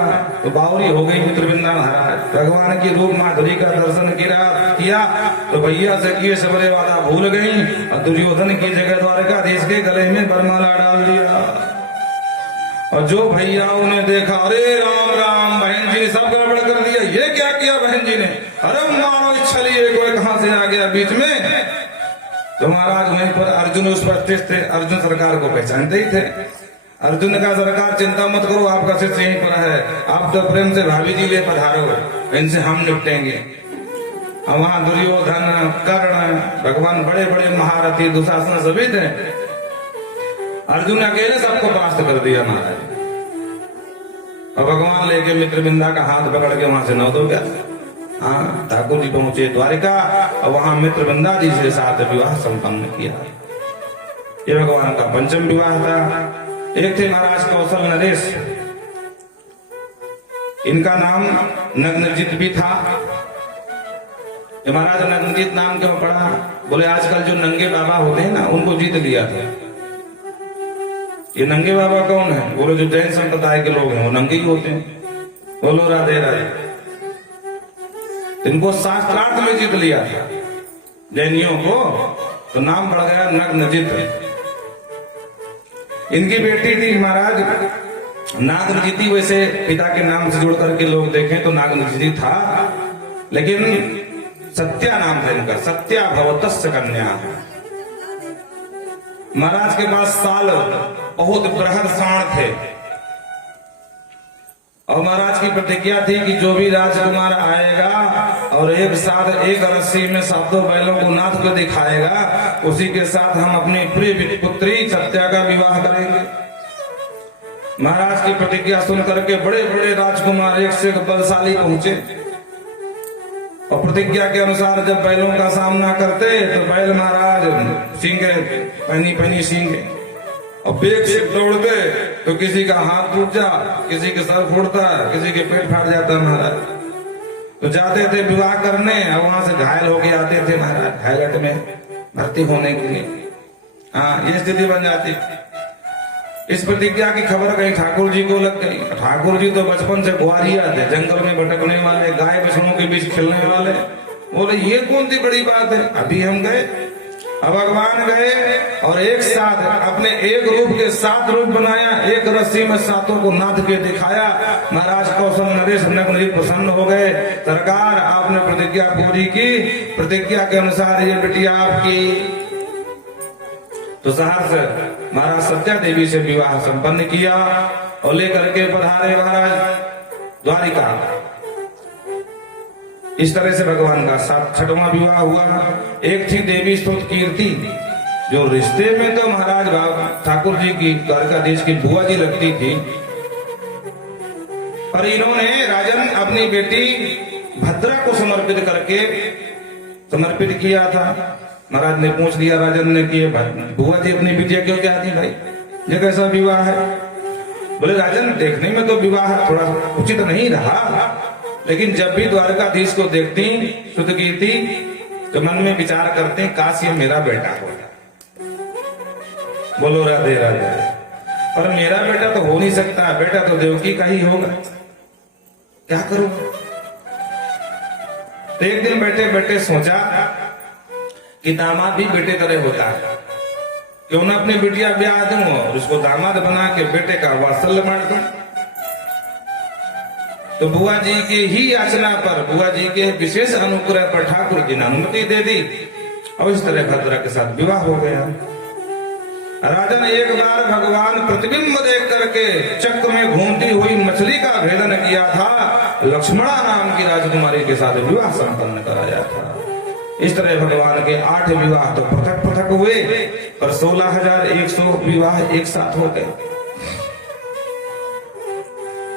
तो बावरी हो गई मित्रविंदा महाराज। भगवान की रूप माधुरी का दर्शन किया तो भैया से किए सबरे वादा भूल गई और दुर्योधन की जगह द्वारकाधीश के गले में वरमाला डाल दिया। और जो भैयाओं ने देखा, अरे राम राम, बहन जी ने सब गड़बड़ कर दिया, ये क्या किया बहन जी ने, अरे मारो छलिए कोई कहां से आ गया बीच में। तो महाराज वहीं पर अर्जुन उस पर स्थित थे, अर्जुन सरकार को पहचानते ही थे। अर्जुन ने कहा, सरकार चिंता मत करो, आपका शिष्य यहीं पर है, आप तो प्रेम से भाभी जी ले पधारो, इनसे हम निपटेंगे। और वहां दुर्योधन, कर्ण, भगवान बड़े बड़े महारथी, दुशासन सभी थे। अर्जुन ने अकेले सबको परास्त कर दिया महाराज। और भगवान लेके मित्रविंदा का हाथ पकड़ के वहां से नौ दो गया। हाँ, ठाकुर जी पहुंचे द्वारिका और वहां मित्रविंदा जी से साथ विवाह संपन्न किया। ये भगवान का पंचम विवाह था। एक थे महाराज कौशल नरेश, इनका नाम नग्नजित भी था। महाराज नग्नजित नाम क्यों पड़ा? बोले आजकल जो नंगे बाबा होते हैं ना, उनको जीत लिया था। ये नंगे बाबा कौन है? बोले जो जैन संप्रदाय के लोग हैं वो नंगे ही होते हैं। बोलो राधे राधे। इनको शास्त्रार्थ में जीत लिया था जैनियों को, तो नाम पड़ गया नग्नजित। इनकी बेटी थी महाराज नागनजिती। वैसे पिता के नाम से जोड़ करके लोग देखें तो नागनजिती था, लेकिन सत्या नाम था इनका, सत्या भवतस्य कन्या। महाराज के पास साल बहुत बृहद साण थे और महाराज की प्रतिज्ञा थी कि जो भी राजकुमार आएगा और एक साथ एक रस्सी में सातों बैलों को नाथ को दिखाएगा, उसी के साथ हम अपनी प्रिय पुत्री सत्या का विवाह करेंगे। महाराज की प्रतिज्ञा सुन करके बड़े बड़े राजकुमार एक से एक बलशाली पहुंचे और प्रतिज्ञा के अनुसार जब बैलों का सामना करते तो बैल महाराज सींगे पहनी सींगे और बेग से दौड़ते तो किसी का हाथ टूट जा, किसी के सर फूटता, किसी के पेट फाट जाता महाराज। तो जाते थे विवाह करने और वहां से घायल होके आते थे महाराज, घायलट में भर्ती होने के लिए। हाँ, ये स्थिति बन जाती। इस प्रतिज्ञा की खबर कहीं ठाकुर जी को लग गई। ठाकुर जी तो बचपन से ग्वारिया थे, जंगल में भटकने वाले, गाय बछड़ों के बीच खेलने वाले। बोले ये कौन सी बड़ी बात है, अभी हम गए। अब भगवान गए और एक साथ अपने एक रूप के 7 रूप बनाया, एक रस्सी में 7 को नाथ के दिखाया। महाराज कौशल नरेश नग प्रसन्न हो गए। सरकार आपने प्रतिज्ञा पूरी की, प्रतिज्ञा के अनुसार ये बिटिया आपकी। तो सहर्ष महाराज सत्या देवी से विवाह संपन्न किया और लेकर के पधारे महाराज द्वारिका। इस तरह से भगवान का 6वां विवाह हुआ। एक थी देवी स्तुत कीर्ति, जो रिश्ते में तो महाराज ठाकुर जी की द्वारकाधीश की बुआ जी लगती थी, पर इन्होंने राजन अपनी बेटी भद्रा को समर्पित किया था। महाराज ने पूछ लिया राजन ने कि बुआ जी अपनी बिटिया क्यों चाहती भाई, ये कैसा विवाह है? बोले राजन देखने में तो विवाह थोड़ा उचित नहीं रहा, लेकिन जब भी द्वारकाधीश को देखती शुद्ध कीर्ति तो मन में विचार करते काश ये मेरा बेटा हो। बोलो राधे राधे। पर मेरा बेटा तो हो नहीं सकता, बेटा तो देवकी का ही होगा, क्या करूं? तो एक दिन बैठे बैठे सोचा कि दामाद भी बेटे तरह होता है, क्यों ना अपनी बिटिया ब्याह दूं और उसको दामाद बना के बेटे का वात्सल्य बांट दूं। तो बुआ जी की ही याचना पर, बुआ जी के विशेष अनुग्रह पर ठाकुर जी ने अनुमति दे दी और इस तरह भद्रा के साथ विवाह हो गया। राजन एक बार भगवान प्रतिबिंब देख करके चक्र में घूमती हुई मछली का भेदन किया था, लक्ष्मणा नाम की राजकुमारी के साथ विवाह संपन्न कराया था। इस तरह भगवान के 8 विवाह तो पृथक पृथक हुए, पर 16,100 विवाह एक साथ हो गए।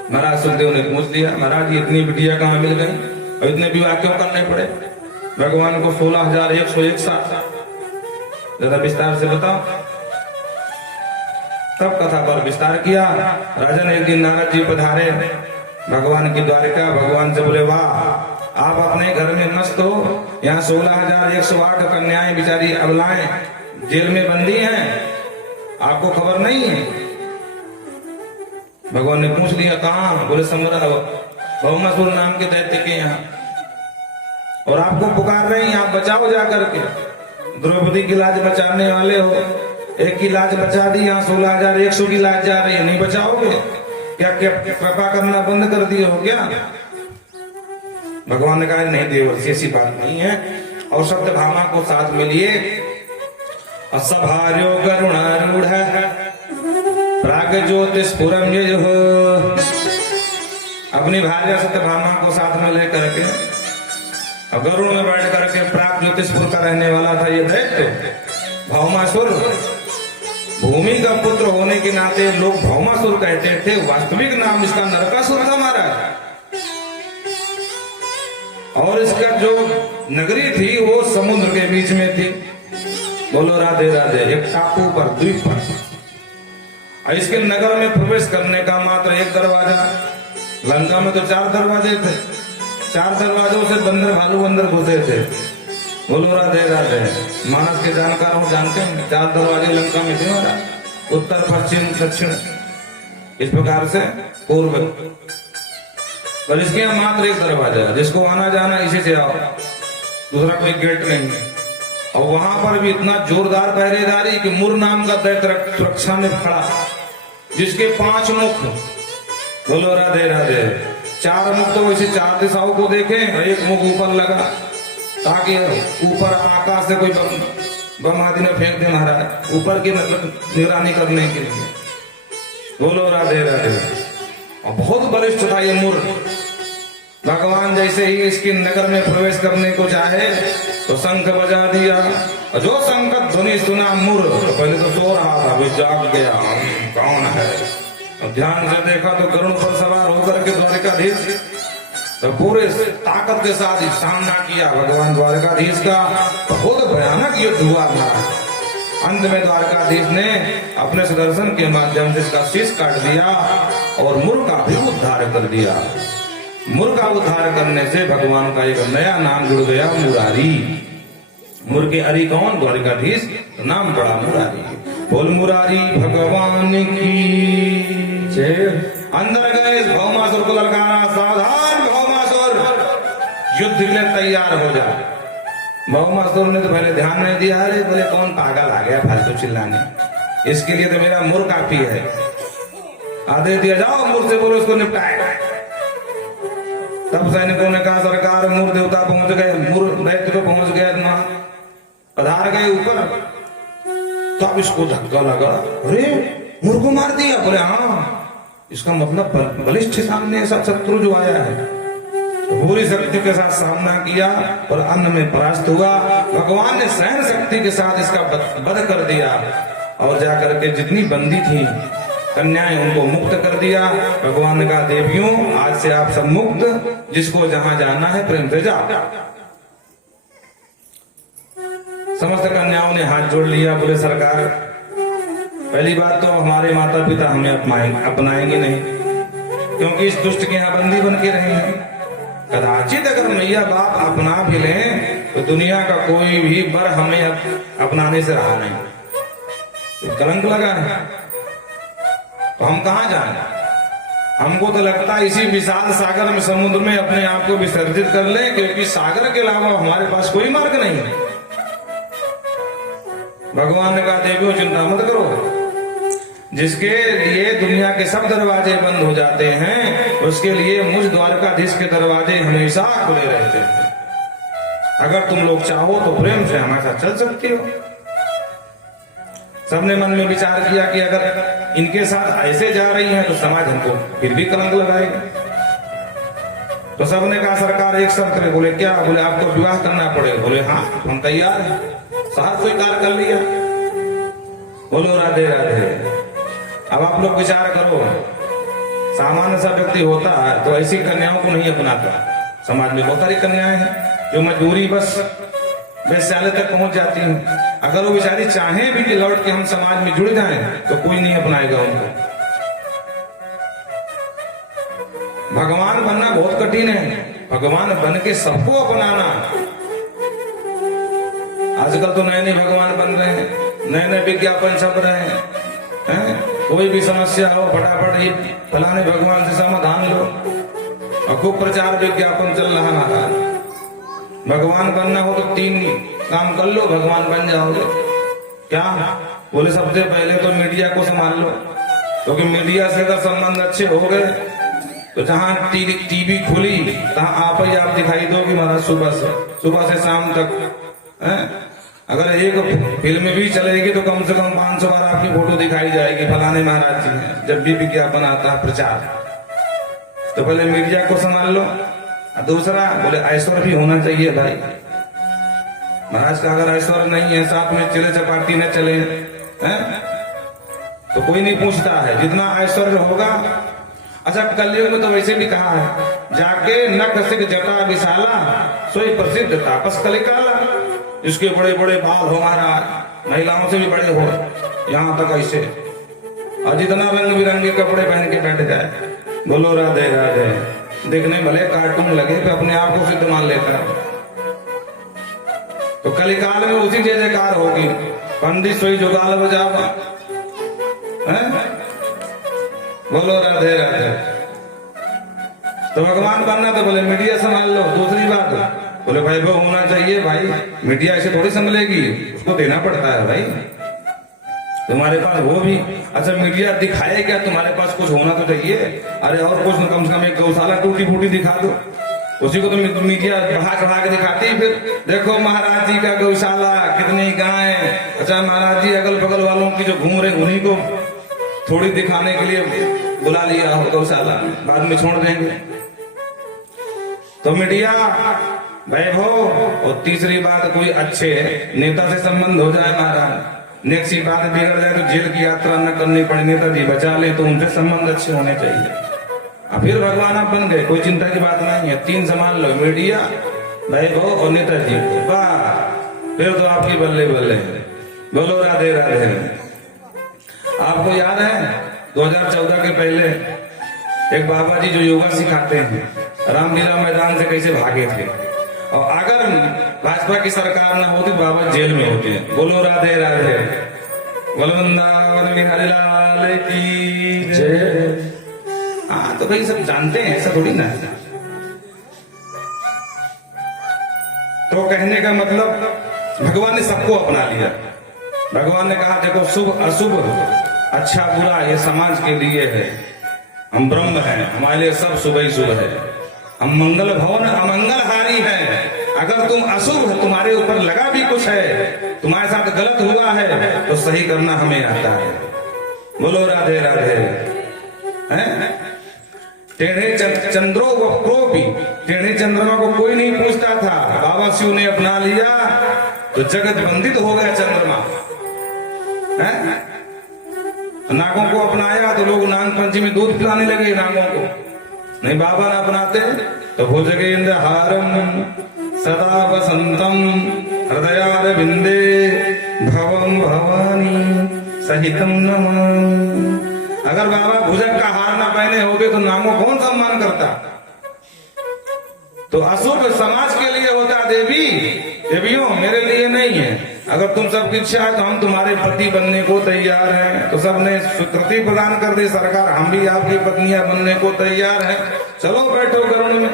महाराज सुखदेव ने पूछ दिया, महाराज इतनी बिटिया कहाँ मिल गई और इतने विवाह क्यों करने पड़े भगवान को 16,100 एक साथ? जरा विस्तार से बताओ। तब कथा पर विस्तार किया। राजन एक दिन नारद जी पधारे भगवान की द्वारिका। भगवान से बोले वाह, आप अपने घर में मस्त हो, यहाँ 16,108 कन्याएं बिचारी अबलाएं जेल में बंदी हैं, आपको खबर नहीं है? भगवान ने पूछ लिया कहाँ? बोले सम्राट भौमासुर नाम के दैत्य के यहाँ, और आपको पुकार रहे हैं, आप बचाओ जा करके। द्रौपदी की लाज बचाने वाले हो, एक की लाज बचा दी, यहाँ 16,100 की लाज जा रही है, नहीं बचाओगे क्या? कृपा करना बंद कर दिए हो क्या? भगवान ने कहा नहीं देवर्षि, ऐसी बात नहीं है। और सत्यभामा को साथ में लिए असभार्यो गरुणारूढ़ प्राग ज्योतिस्फुरम हो, अपनी भार्या सत्यभामा को साथ में लेकर के गरुड़ में बैठ करके प्राग ज्योतिषपुर का रहने वाला था ये दैत्य भौमासुर। भूमि का पुत्र होने के नाते लोग भौमासुर कहते थे, वास्तविक नाम इसका नरकासुर था महाराज। और इसका जो नगरी थी वो समुद्र के बीच में थी। बोलो राधे राधे। एक टापू पर, द्वीप पर। इसके नगर में प्रवेश करने का मात्र एक दरवाजा, लंका में तो 4 दरवाजे थे, 4 दरवाजों से बंदर भालू अंदर घुसे थे। बोलो राधे राधे। मानस के जानकार हो, जानते हैं 4 दरवाजे लंका में थे, उत्तर पश्चिम दक्षिण, इस प्रकार से पूर्व। पर इसके यहाँ मात्र एक दरवाजा, जिसको आना जाना इसी से आओ, दूसरा कोई गेट नहीं है। और वहां पर भी इतना जोरदार पहरेदारी कि मुर नाम का दैत्य सुरक्षा में खड़ा, जिसके 5 मुख। बोलो राधे राधे। 4 मुख तो वैसे 4 दिशाओं को देखें, एक मुख ऊपर लगा ताकि ऊपर आकाश से कोई बम आदि न फेंक दे महाराज, ऊपर की मतलब निगरानी करने के लिए। बोलो राधे राधे। और बहुत बलिष्ठ था ये मुर। भगवान जैसे ही इसके नगर में प्रवेश करने को चाहे तो शंख बजा दिया, और जो शंख ध्वनि सुना मुर, तो पहले तो सो रहा था, अभी जाग गया, कौन है? और ध्यान से देखा तो गरुड़ पर सवार होकर के द्वारकाधीश तो पूरे ताकत के साथ ही सामना किया भगवान द्वारकाधीश का। बहुत भयानक युद्ध हुआ था। अंत में द्वारकाधीश ने अपने सुदर्शन के माध्यम से इसका शीश काट दिया और मुर का भी उद्धार कर दिया। मुर का उद्धार करने से भगवान का एक नया नाम जुड़ गया, मुरारी। मुर के अरि कौन? द्वारिकाधीश, नाम बड़ा मुरारी। बोल मुरारी भगवान की जय। अंदर गए भौमासुर को ललकारा, सावधान भौमासुर, युद्ध के लिए तैयार हो जा। भौमासुर ने तो पहले ध्यान नहीं दिया, अरे बोले कौन पागल आ गया फालतू चिल्लाने, इसके लिए तो मेरा मुर काफी है। आदेश दिया जाओ मुर से बोलो उसको निपटाए। तब सैनिकों ने कहा सरकार मुर देवता पहुंच गए, मुर दैत्य तो पहुंच गया, पधार गए ऊपर। तब इसको धक्का लगा, अरे मुर को मार दिया। बोले हाँ, इसका मतलब बलिष्ठ सामने ऐसा शत्रु जो आया है। तो पूरी शक्ति के साथ सामना किया और अन्न में परास्त हुआ। भगवान ने सहन शक्ति के साथ इसका वध कर दिया और जाकर के जितनी बंदी थी कन्याएं उनको मुक्त कर दिया। भगवान ने कहा देवियों आज से आप सब मुक्त, जिसको जहां जाना है प्रेम से जाओ। समस्त कन्याओं ने हाथ जोड़ लिया। बोले सरकार पहली बात तो हमारे माता पिता हमें अपनाएंगे नहीं, क्योंकि इस दुष्ट के यहाँ बंदी बन के रहेंगे। कदाचित अगर मैया बाप अपना भी लें तो दुनिया का कोई भी वर हमें अपनाने से रहा नहीं, तो कलंक लगा है। तो हम कहां जाएं? हमको तो लगता है इसी विशाल सागर में, समुद्र में अपने आप को विसर्जित कर लें, क्योंकि सागर के अलावा हमारे पास कोई मार्ग नहीं है। भगवान ने कहा देवियों चिंता मत करो, जिसके लिए दुनिया के सब दरवाजे बंद हो जाते हैं उसके लिए मुझ द्वारकाधीश के दरवाजे हमेशा खुले रहते हैं। अगर तुम लोग चाहो तो प्रेम से हमारे साथ चल सकती हो। सबने मन में विचार किया कि अगर इनके साथ ऐसे जा रही हैं तो समाज हमको फिर भी कलंक लगाएगा। तो सबने कहा सरकार एक शर्त है। बोले क्या? बोले आपको विवाह करना पड़ेगा। बोले हाँ हम तैयार हैं। साहब स्वीकार कर लिया। बोलो राधे राधे। अब आप लोग विचार करो, सामान्य सा व्यक्ति होता है तो ऐसी कन्याओं को नहीं अपनाता। समाज में बहुत सारी कन्याएं हैं जो मजबूरी बस वैश्यालय तक पहुंच जाती हैं। अगर वो बेचारी चाहे भी कि लौट के हम समाज में जुड़ जाएं तो कोई नहीं अपनाएगा उनको। भगवान बनना बहुत कठिन है, भगवान बन के सबको अपनाना। आजकल तो नए नए भगवान बन रहे हैं, नए नए विज्ञापन छप रहे हैं। कोई भी समस्या हो फटाफट ही फलाने भगवान से समाधान लो, और खूब प्रचार विज्ञापन चल रहा है। भगवान बनना हो तो 3 काम कर लो, भगवान बन जाओगे। क्या? बोले सबसे पहले तो मीडिया को संभाल लो, क्योंकि मीडिया से अगर संबंध अच्छे हो गए तो जहां टीवी खुली तहां आप ही आप दिखाई दोगे महाराज, सुबह से शाम तक। अगर एक फिल्म भी चलेगी तो कम से कम 500 बार आपकी फोटो दिखाई जाएगी, फलाने महाराज जी हैं। जब भी विज्ञापन आता है प्रचार, तो पहले मीडिया को संभाल लो। दूसरा बोले ऐश्वर्य भी होना चाहिए भाई। महाराज का अगर ऐश्वर्य नहीं है, साथ में चिले चपाटी न चले हैं तो कोई नहीं पूछता है। जितना ऐश्वर्य होगा, अच्छा कलयुग में तो वैसे भी कहा है, जाके नख सिख जटा विशाला सोई प्रसिद्ध तापस कलिकाला। इसके बड़े बड़े बाल हो महाराज, महिलाओं से भी बड़े हो, यहाँ तक ऐसे, और जितना रंग बिरंगे कपड़े पहन के बैठ जाए। बोलो राधे राधे। देखने भले कार्टून लगे तो अपने आप को सिद्ध मान लेता है। तो कलिकाल में उसी जय जयकार होगी, पंडित सोई जुगाल बजावा। बोलो राधे राधे। तो भगवान बनना तो बोले मीडिया संभाल लो। दूसरी बात बोले वैभव होना चाहिए भाई, मीडिया ऐसे थोड़ी संभलेगी, उसको देना पड़ता है भाई। तुम्हारे पास वो भी, अच्छा मीडिया दिखाए क्या, तुम्हारे पास कुछ होना तो चाहिए। अरे और कुछ न, कम से कम एक गौशाला टूटी फूटी दिखा दो, उसी को तो मीडिया बढ़ा चढ़ा के दिखाती है। फिर देखो महाराज जी का गौशाला, कितनी गाय। अच्छा महाराज जी अगल बगल वालों की जो घूम रहे उन्हीं को थोड़ी दिखाने के लिए बुला लिया हो गौशाला, बाद में छोड़ देंगे। तो मीडिया वैभव, और तीसरी बात कोई अच्छे नेता से संबंध हो जाए महाराज, नेक्स्ट बात बिगड़ जाए तो जेल की यात्रा न करनी पड़े, नेताजी बचा ले, तो उनसे संबंध अच्छे होने चाहिए। फिर भगवान आप बन गए, कोई चिंता की बात नहीं है। 3 संभाल लो, मीडिया, वैभव और नेताजी, वाह फिर तो आपकी बल्ले बल्ले। बोलो राधे राधे। आपको याद है 2014 के पहले एक बाबा जी जो योगा सिखाते हैं, रामलीला मैदान से कैसे भागे थे, और अगर भाजपा की सरकार न होती बाबा जेल में होते हैं। बोलो राधे राधे, बोलो वृंदावन बिहारी लाल की जय। हाँ तो भाई सब जानते हैं, ऐसा थोड़ी ना है। तो कहने का मतलब भगवान ने सबको अपना लिया। भगवान ने कहा देखो शुभ अशुभ, अच्छा बुरा ये समाज के लिए है, हम ब्रह्म हैं, हमारे लिए सब शुभ ही शुभ है। हम मंगल भवन अमंगलहारी हैं। अगर तुम अशुभ तुम्हारे ऊपर लगा भी कुछ है, तुम्हारे साथ गलत हुआ है, तो सही करना हमें आता है। बोलो राधे राधे। हैं टेढ़े चंद्रो व क्रोपी, टेढ़े चंद्रमा को कोई नहीं पूछता था, बाबा शिव ने अपना लिया तो जगत वंदित हो गया चंद्रमा। नागों को अपनाया तो लोग नाग पंचमी दूध पिलाने लगे नागों को। नहीं बाबा ना अपनाते तो भुजगेंद्र हारम सदा वसंतम हृदयारविंदे भवम भवानी सहितम नमामि। अगर बाबा भुजग का हार ना पहने होते तो नामों कौन सम्मान करता। तो अशुभ समाज के लिए होता देवी, देवियों मेरे लिए नहीं है। अगर तुम सबकी इच्छा है तो हम तुम्हारे पति बनने को तैयार हैं। तो सबने स्वीकृति प्रदान कर दी सरकार, हम भी आपकी पत्नियां बनने को तैयार हैं। चलो बैठो गरुड़ में।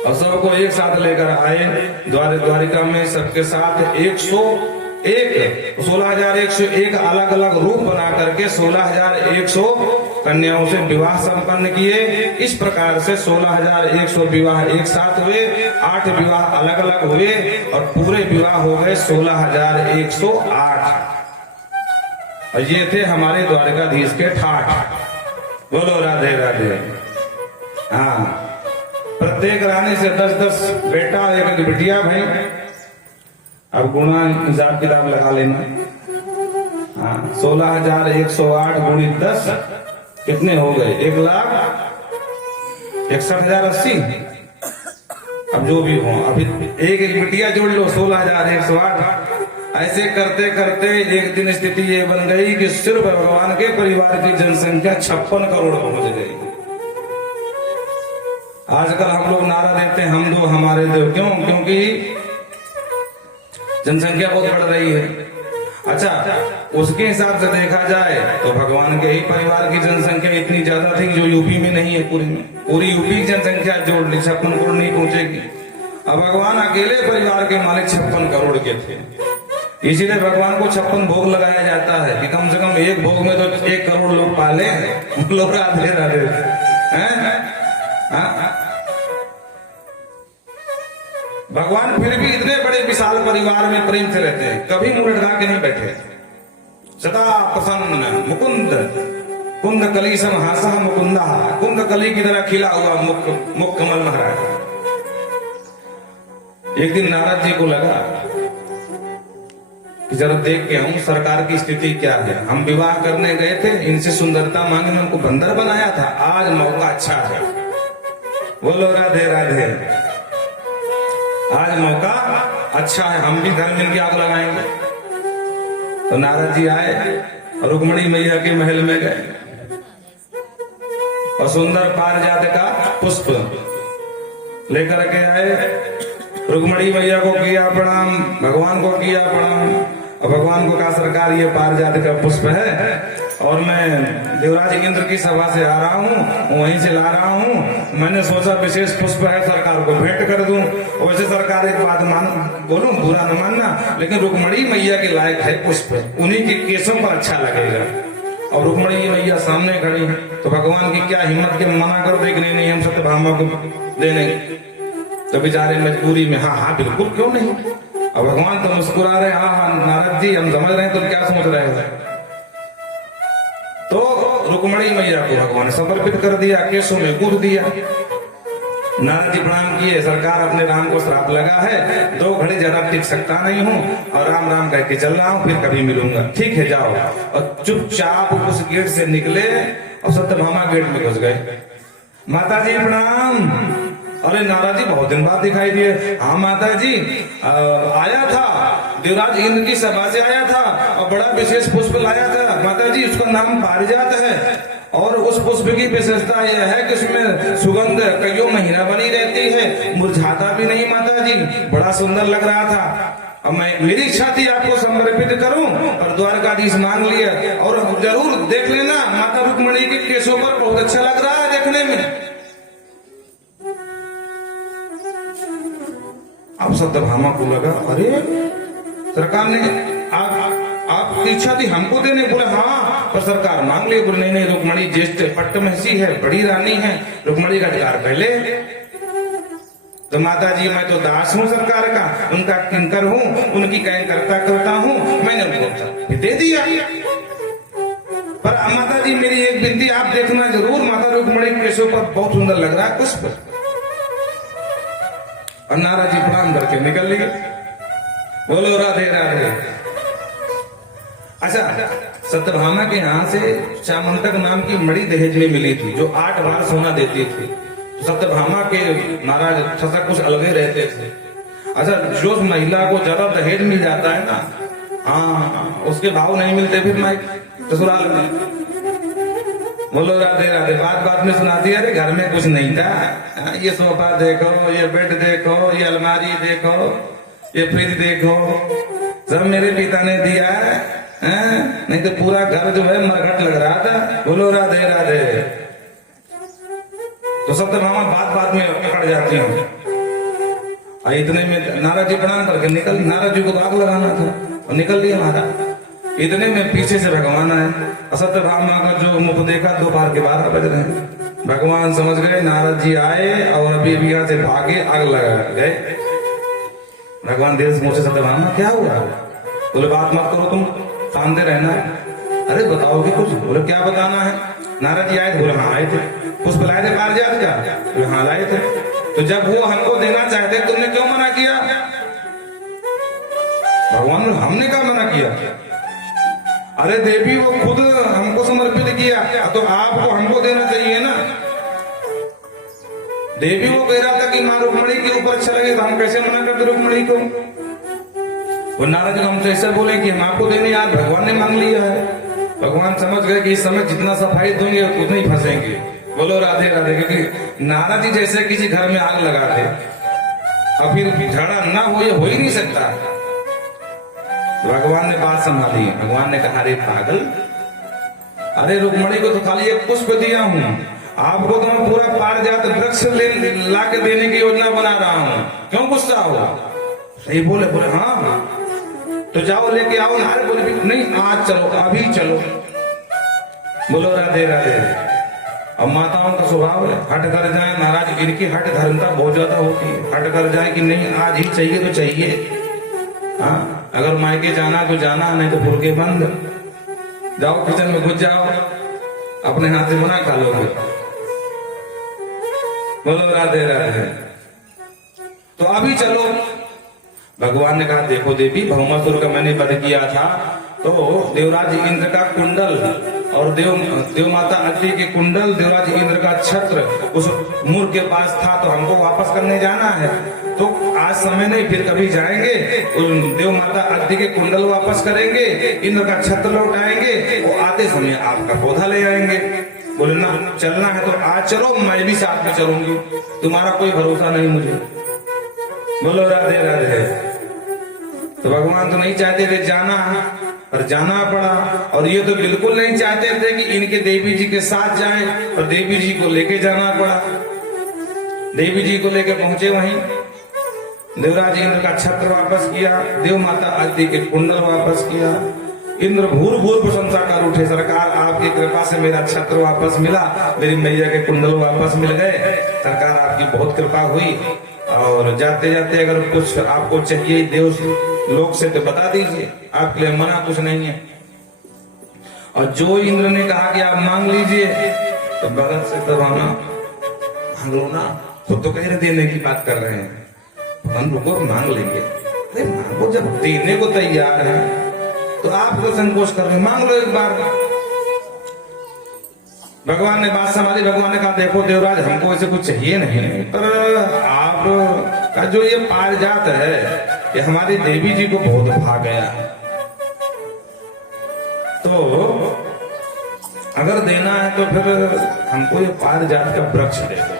और सबको एक साथ लेकर आए द्वारिका में, सबके साथ 16,101 अलग अलग रूप बना करके 16,100 कन्याओं से विवाह संपन्न किए। इस प्रकार से 16,100 विवाह एक साथ हुए, 8 विवाह अलग अलग हुए और पूरे विवाह हो गए 16,108। और ये थे हमारे द्वारकाधीश के ठाठ। बोलो राधे राधे। हाँ प्रत्येक रानी से 10-10 बेटा, एक बिटिया भाई। अब गुणा हिसाब किताब लगा लेना। हाँ 16,108 गुणित 10 कितने हो गए? 1,61,080। अब जो भी हो, अभी एक एक बिटिया जोड़ लो 16,108। ऐसे करते करते एक दिन स्थिति ये बन गई कि सिर्फ भगवान के परिवार की जनसंख्या 56 करोड़ पहुंच गई। आजकल हम लोग नारा देते हैं हम दो हमारे दो, क्यों? क्योंकि जनसंख्या बहुत बढ़ रही है। अच्छा उसके हिसाब से देखा जाए तो भगवान के ही परिवार की जनसंख्या इतनी ज्यादा थी जो यूपी में नहीं है। पूरी यूपी की जनसंख्या जोड़ ली 56 करोड़ नहीं पहुंचेगी। अब भगवान अकेले परिवार के मालिक 56 करोड़ के थे। इसीलिए भगवान को 56 भोग लगाया जाता है कि कम से कम एक भोग में तो 1 करोड़ लोग पाले। लोग राधे राधे भगवान फिर भी इतने बड़े विशाल परिवार में प्रेम से रहते हैं, कभी मुंह लटका के नहीं बैठे। सदा प्रसन्न मुकुंद कुंद कली समहासा मुकुंदा, कुंद कली की तरह खिला हुआ मुख कमल महाराज। एक दिन नारद जी को लगा कि जरा देख के आऊं सरकार की स्थिति क्या है। हम विवाह करने गए थे, इनसे सुंदरता मांगे, उनको बंदर बनाया था, आज मौका अच्छा है। बोलो राधे राधे। आज मौका अच्छा है, हम भी घर मिल के आग लगाएंगे। तो नारद जी आए और रुक्मणी मैया के महल में गए और सुंदर पारिजात का पुष्प लेकर के आए। रुक्मणी मैया को किया प्रणाम, भगवान को किया प्रणाम और भगवान को कहा सरकार ये पारिजात का पुष्प है और मैं देवराज इंद्र की सभा से आ रहा हूँ, वहीं से ला रहा हूँ। मैंने सोचा विशेष पुष्प है सरकार को भेंट कर दूं। वैसे सरकार एक बात बोलूं, बुरा न मानना, लेकिन रुक्मणी मैया के लायक है पुष्प, उन्हीं के केसों पर अच्छा लगेगा। और रुक्मणी मैया सामने खड़ी तो भगवान की क्या हिम्मत के मना कर दे कि नहीं हम सत्यभामा को देने। तो बेचारे मजबूरी में हाँ बिल्कुल क्यों नहीं। और भगवान तो मुस्कुरा रहे, हाँ नारद जी हम समझ रहे हैं तुम क्या सोच रहे हो। तो रुक्मणी मैया को भगवान ने समर्पित कर दिया, केसों में कूद दिया। नारद जी प्रणाम किए, सरकार अपने राम को श्राप लगा है, 2 घड़ी ज्यादा टिक सकता नहीं हूँ और राम राम कह के चल रहा हूँ, फिर कभी मिलूंगा। ठीक है जाओ। और चुपचाप उस गेट से निकले और सत्यभामा गेट में घुस गए। माता जी प्रणाम। अरे नारद जी बहुत दिन बाद दिखाई दिए। हाँ माता जी आया था, देवराज इंद्र की सभा से आया था और बड़ा विशेष पुष्प लाया था माता जी, उसका नाम पारिजात है और उस पुष्प की विशेषता यह है कि उसमें सुगंध कईयों महीना बनी रहती है, मुरझाता भी नहीं माता जी। बड़ा सुंदर लग रहा था। अब मेरी इच्छा थी आपको समर्पित करूं और द्वारकाधीश मांग लिया। और जरूर देख लेना, माता रुक्मणी के केशों पर बहुत अच्छा लग रहा है देखने में। अब सत्यभामा को लगा, अरे सरकार ने आपकी इच्छा थी हमको देने, बोले हाँ, पर सरकार मांग लिए। बोले नहीं नहीं, रुक्मणी ज्येष्ठ पट्टमहिषी है, बड़ी रानी है, रुक्मणी का अधिकार पहले। तो माता जी मैं तो दास हूँ सरकार का, उनका किंकर हूँ, उनकी कैंकर्ता करता हूँ, मैंने उनको दे दिया। पर माता जी मेरी एक विनती आप देखना जरूर, माता रुक्मणी के केशों पर बहुत सुंदर लग रहा है पुष्प। और नारद जी प्रणाम करके निकल लिए। बोलो राधे राधे। अच्छा, सत्यभामा के यहाँ से चामंतक नाम की मणि दहेज में मिली थी, जो 8 बार सोना देती थी। सत्यभामा के महाराज छसा कुछ अलगे रहते थे। अच्छा, जो महिला को ज्यादा दहेज मिल जाता है ना, हाँ, उसके भाव नहीं मिलते फिर माई ससुराल में। बोलो राधे राधे। बात बात में सुनाती है, अरे घर में कुछ नहीं था, ये सोफा देखो, ये बेड देखो, ये अलमारी देखो, ये फ्रिज देखो, सब मेरे पिता ने दिया है, नहीं तो पूरा घर जो है मरघट लग रहा था। बोलो राधे राधे। तो सत्यभामा बात बात में पकड़ जाती हूँ। इतने में नारद जी प्रणाम करके निकल, नारद जी को आग लगाना था और निकल लिया महाराज। इतने में पीछे से भगवान आए। सत्यभामा का जो मुख देखा, दोपहर के 12 बज रहे हैं। भगवान समझ गए नारद जी आए और अभी अभी यहाँ से भागे, आग लगा गए। भगवान देर से मुझसे, सत्यभामा क्या हुआ? बोले बात मत करो, तुम शांति रहना। अरे बताओगे कुछ? बोले क्या बताना है? नारद जी आए थे। बोले हाँ आए थे। पुष्प लाए थे पारिजात का? बोले हाँ लाए थे। तो जब वो हमको देना चाहते तुमने क्यों मना किया? भगवान ने, हमने क्या मना किया? अरे देवी वो खुद हमको समर्पित किया, तो आपको हमको देना चाहिए ना। देवी वो कह रहा था कि मां रुक्मणी के ऊपर अच्छा लगे, तो हम कैसे मना करते रुक्मणी को? वो नारद जी हमसे ऐसा बोले कि हम आपको देने, यार भगवान ने मांग लिया है। भगवान समझ गए कि इस समय जितना सफाई देंगे उतने ही फंसेंगे। बोलो राधे राधे। क्योंकि नारद जी जैसे किसी घर में आग लगाते और फिर झगड़ा ना हो, ये हो ही नहीं सकता। भगवान ने बात संभाली। भगवान ने कहा, अरे पागल, अरे रुक्मणी को तो खाली एक पुष्प दिया हूं, आपको तो मैं पूरा पारिजात वृक्ष ला के देने की योजना बना रहा हूं, क्यों गुस्सा हो? सही बोले? बोले हाँ, तो जाओ लेके आओ ना। बोले नहीं, आज चलो, अभी चलो। बोलो राधे राधे। अब माताओं का स्वभाव है, हट कर जाए महाराज, इनकी हट धर्मता बहुत ज्यादा होती है। हट कर जाए कि नहीं आज ही चाहिए तो चाहिए। हाँ, अगर मायके जाना तो जाना, नहीं तो फुलके बंद। जाओ किचन में घुस जाओ, अपने हाथ से बना खा लोगे। बोलो राधे राधे। तो अभी चलो। भगवान ने कहा, देखो देवी, भौमासुर का मैंने वध किया था, तो देवराज इंद्र का कुंडल और देव माता अदिति के कुंडल, देवराज इंद्र का छत्र उस मूर के पास था, तो हमको वापस करने जाना है। तो आज समय नहीं, फिर कभी जाएंगे, देव माता अदिति के कुंडल वापस करेंगे, इंद्र का छत्र लौटाएंगे, वो आते समय आपका पौधा ले आएंगे। बोले ना, चलना है तो आज चलो, मैं भी साथ में चलूंगी, तुम्हारा कोई भरोसा नहीं मुझे। बोलो राधे राधे। तो भगवान तो नहीं चाहते थे जाना, पर जाना पड़ा। और ये तो बिल्कुल नहीं चाहते थे कि इनके देवी जी के साथ जाएं, और देवी जी को लेके जाना पड़ा। देवी जी को लेके पहुंचे वहीं। देवराज इंद्र का छत्र वापस किया, देव माता अदिति के कुंडल वापस किया। इंद्र भूर भूर प्रशंसा कर उठे, सरकार आपकी कृपा से मेरा छत्र वापस मिला, मेरी मैया के कुंडल वापस मिल गए, सरकार आपकी बहुत कृपा हुई। और जाते जाते अगर कुछ आपको चाहिए देव लोक से तो बता दीजिए, आपके लिए मना कुछ नहीं है। और जो इंद्र ने कहा कि आप मांग लीजिए, तो बगल से दबाना, मांगो ना, खुद तो कह रहे देने की बात कर रहे हैं, हम रुको मांग लेंगे। अरे मांगो, जब देने को तैयार है तो आप तो संकोच कर रहे, मांग लो एक बार। भगवान ने बात संभाली। भगवान ने कहा, देखो देवराज, हमको ऐसे कुछ चाहिए नहीं, पर आप का जो ये पारिजात है, ये हमारी देवी जी को बहुत भा गया। तो अगर देना है तो फिर हमको ये पारिजात का वृक्ष दे दो।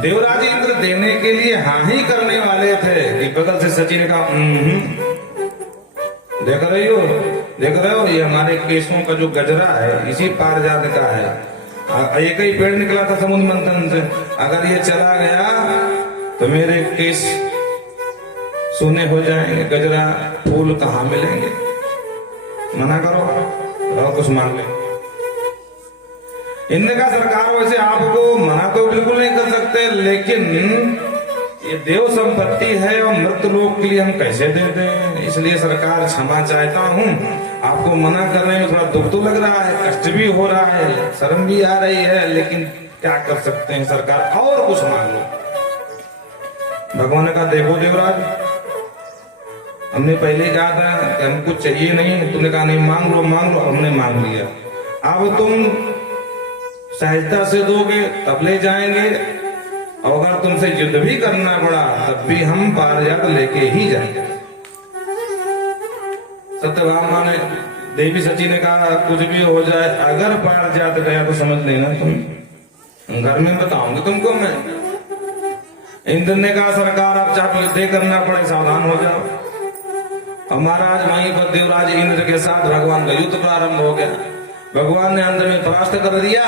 देवराज इंद्र देने के लिए हाँ ही करने वाले थे कि बगल से सची ने कहा देख रहे हो ये हमारे केसों का जो गजरा है इसी पारिजात का है। एक ही पेड़ निकला था समुद्र मंथन से, अगर ये चला गया तो मेरे केस सोने हो जाएंगे, गजरा फूल कहाँ मिलेंगे। मना करो और कुछ मांग ले। इनने कहा सरकार वैसे आपको मना तो बिल्कुल नहीं कर सकते, लेकिन ये देव संपत्ति है और मृत लोग के लिए हम कैसे दे दें, इसलिए सरकार क्षमा चाहता हूँ। आपको मना करने में थोड़ा दुख तो लग रहा है, कष्ट भी हो रहा है, शर्म भी आ रही है, लेकिन क्या कर सकते हैं सरकार, और कुछ मांग लो। भगवान ने कहा देखो देवराज, हमने पहले कहा था कि हमको चाहिए नहीं, तुमने कहा नहीं मांग लो, हमने मांग लिया। अब तुम सहजता से दोगे तब ले जाएंगे, और अगर तुमसे युद्ध भी करना पड़ा तब भी हम पारिजात लेके ही जाएंगे। सत्यभामा ने, देवी सची ने कहा कुछ भी हो जाए, अगर पारिजात गया तो समझ लेना तुम घर में बताऊंगी तुमको मैं। इंद्र ने कहा सरकार आप चाहे युद्ध करना पड़े सावधान हो जाओ। और महाराज वहीं पर देवराज इंद्र के साथ भगवान का युद्ध प्रारंभ हो गया। भगवान ने अंत में परास्त कर दिया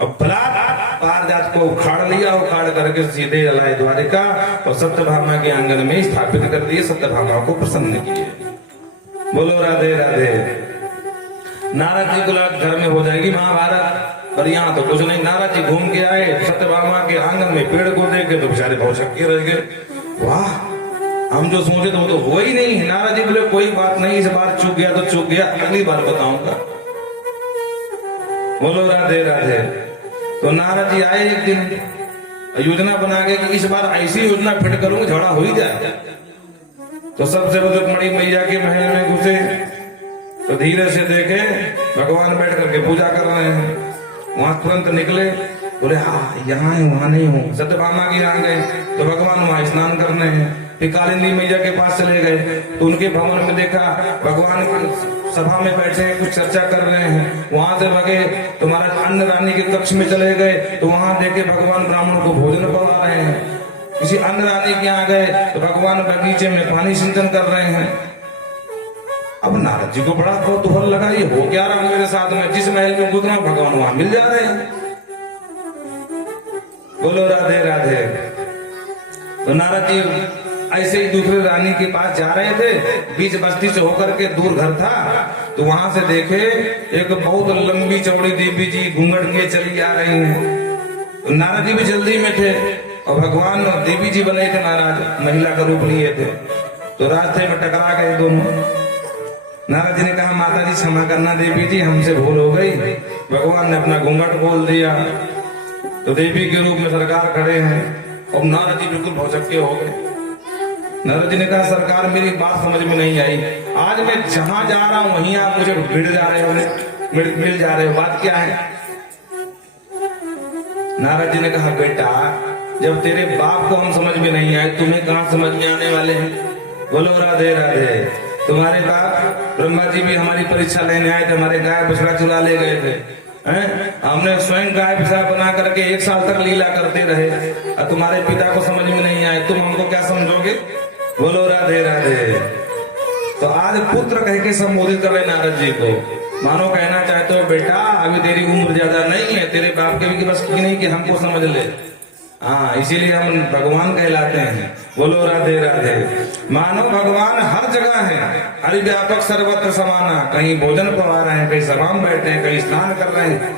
और पारिजात को उखाड़ लिया, उखाड़ करके सीधे लाए द्वारिका और सत्यभामा के आंगन में स्थापित कर दिए, सत्यभामा को प्रसन्न किए। बोलो राधे राधे। नारद जी को घर में हो जाएगी महाभारत, पर यहाँ तो कुछ नहीं। नारद जी घूम के आए सत्यभामा के आंगन में, पेड़ को देख के तो बेचारे बहुत शक्के रह गए। वाह, हम जो सोचे तो वो तो हुआ ही नहीं। नारद जी बोले कोई बात नहीं, इस बार चूक गया तो चूक गया, अगली बार बताऊंगा। बोलो राधे राधे। तो नारद जी आए एक दिन, योजना बना के कि इस बार ऐसी योजना फिट करूंगा झगड़ा हो ही जाए। तो सबसे पहले मणि मैया के महल में घुसे तो धीरे से देखे भगवान बैठ करके पूजा कर रहे हैं। वहां तुरंत निकले, बोले हाँ यहाँ है, वहां नहीं हूँ। सत्यभामा के यहाँ गए तो भगवान वहां स्नान करने हैं। फिर कालिंदी मैया के पास चले गए तो उनके भवन में देखा भगवान सभा में बैठे हैं, कुछ चर्चा कर रहे हैं। वहां से भगे तुम्हारा अन्य रानी के कक्ष में चले गए तो वहां देखे भगवान ब्राह्मण को भोजन पका रहे हैं। किसी अन्य रानी के यहाँ गए तो भगवान बगीचे में पानी सिंचन कर रहे हैं। अब नारद जी को बड़ा कौतूहल लगा, ये हो क्या रहा मेरे साथ में, जिस महल में गुजरा भगवान वहां मिल जा रहे हैं। बोलो राधे राधे। तो नारद जी ऐसे ही दूसरे रानी के पास जा रहे थे, बीच बस्ती से होकर के दूर घर था, तो वहां से देखे एक बहुत लंबी चौड़ी देवी जी घूंघट के चली आ रही हैं। तो नारद जी भी जल्दी में थे और भगवान देवी जी बने थे, महाराज महिला का रूप लिए थे। तो रास्ते में टकरा गए दोनों। नारद जी ने कहा माता जी क्षमा करना देवी जी, हमसे भूल हो गई। भगवान ने अपना घूंघट खोल दिया तो देवी के रूप में सरकार खड़े हैं और नारद जी बिल्कुल भौचक्के हो गए। नारद जी ने कहा सरकार मेरी बात समझ में नहीं आई, आज मैं जहां जा रहा हूं वहीं आप मुझे मिल जा रहे हो, बात क्या है। नारद जी ने कहा बेटा जब तेरे बाप को हम समझ में नहीं आए, तुम्हें कहां समझ में आने वाले हैं। बोलो राधे राधे। तुम्हारे बाप ब्रह्मा जी भी हमारी परीक्षा लेने आए थे, हमारे गाय बछड़ा चुरा ले गए थे, हमने स्वयं गाय बछड़ा बना करके 1 साल तक लीला करते रहे, और तुम्हारे पिता को समझ में नहीं आए, तुम हमको क्या समझोगे। बोलो राधे राधे। तो आज पुत्र कह के संबोधित कर रहे नारद जी को, मानो कहना चाहते हो बेटा अभी तेरी उम्र ज्यादा नहीं है, तेरे बाप के भी बस की नहीं कि हमको समझ ले। हाँ, इसीलिए हम भगवान कहलाते हैं। बोलो राधे राधे। मानो भगवान हर जगह है, हरि व्यापक सर्वत्र समाना, कहीं भोजन पवा रहे हैं, कहीं सभा में बैठे हैं, कहीं स्नान कर रहे हैं।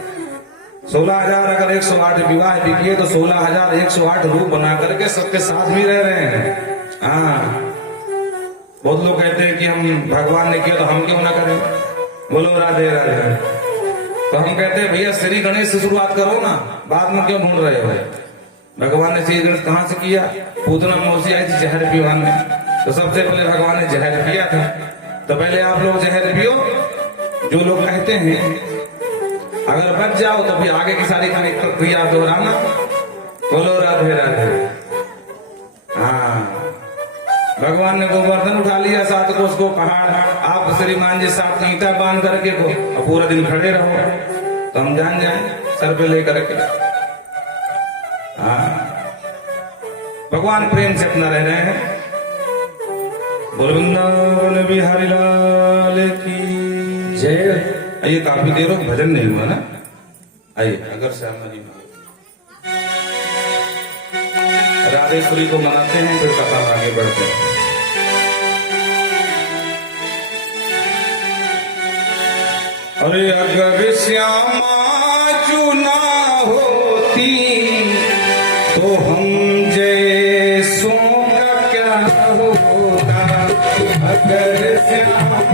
16,000 अगर 108 विवाह भी किए तो 16,108 रूप बना करके सबके साथ भी रह रहे हैं। हाँ, बहुत लोग कहते हैं कि हम भगवान ने किया तो हम क्यों ना करें। बोलो राधे राधे। तो हम कहते हैं भैया श्री गणेश से शुरुआत करो ना, बाद में क्यों ढूंढ रहे हो। भगवान ने श्री गणेश कहां से किया, पूतना मौसी आई थी जहर पीवान में, तो सबसे पहले भगवान ने जहर पिया था। तो पहले आप लोग जहर पियो, जो लोग कहते हैं अगर बच जाओ तो फिर आगे की सारी क्रिया दोहराना। बोलो राधे राधे। हाँ, भगवान ने गोवर्धन उठा लिया 7 कोस को पहाड़, आप श्रीमान जी 7 ईंटा बांध करके को और पूरा दिन खड़े रहो तो हम जान जाए सर पे लेकर के। हाँ, भगवान प्रेम से अपना रह रहे हैं। बोल वृंदावन बिहारी लाल की जय। ये काफी देर हो भजन नहीं हुआ ना, आइए अगर श्यामा जी राधेश्वरी को मनाते हैं फिर कथा आगे बढ़ते हैं। अरे अगर श्यामा जू ना होती तो हम जैसों का क्या होता। अगर श्यामा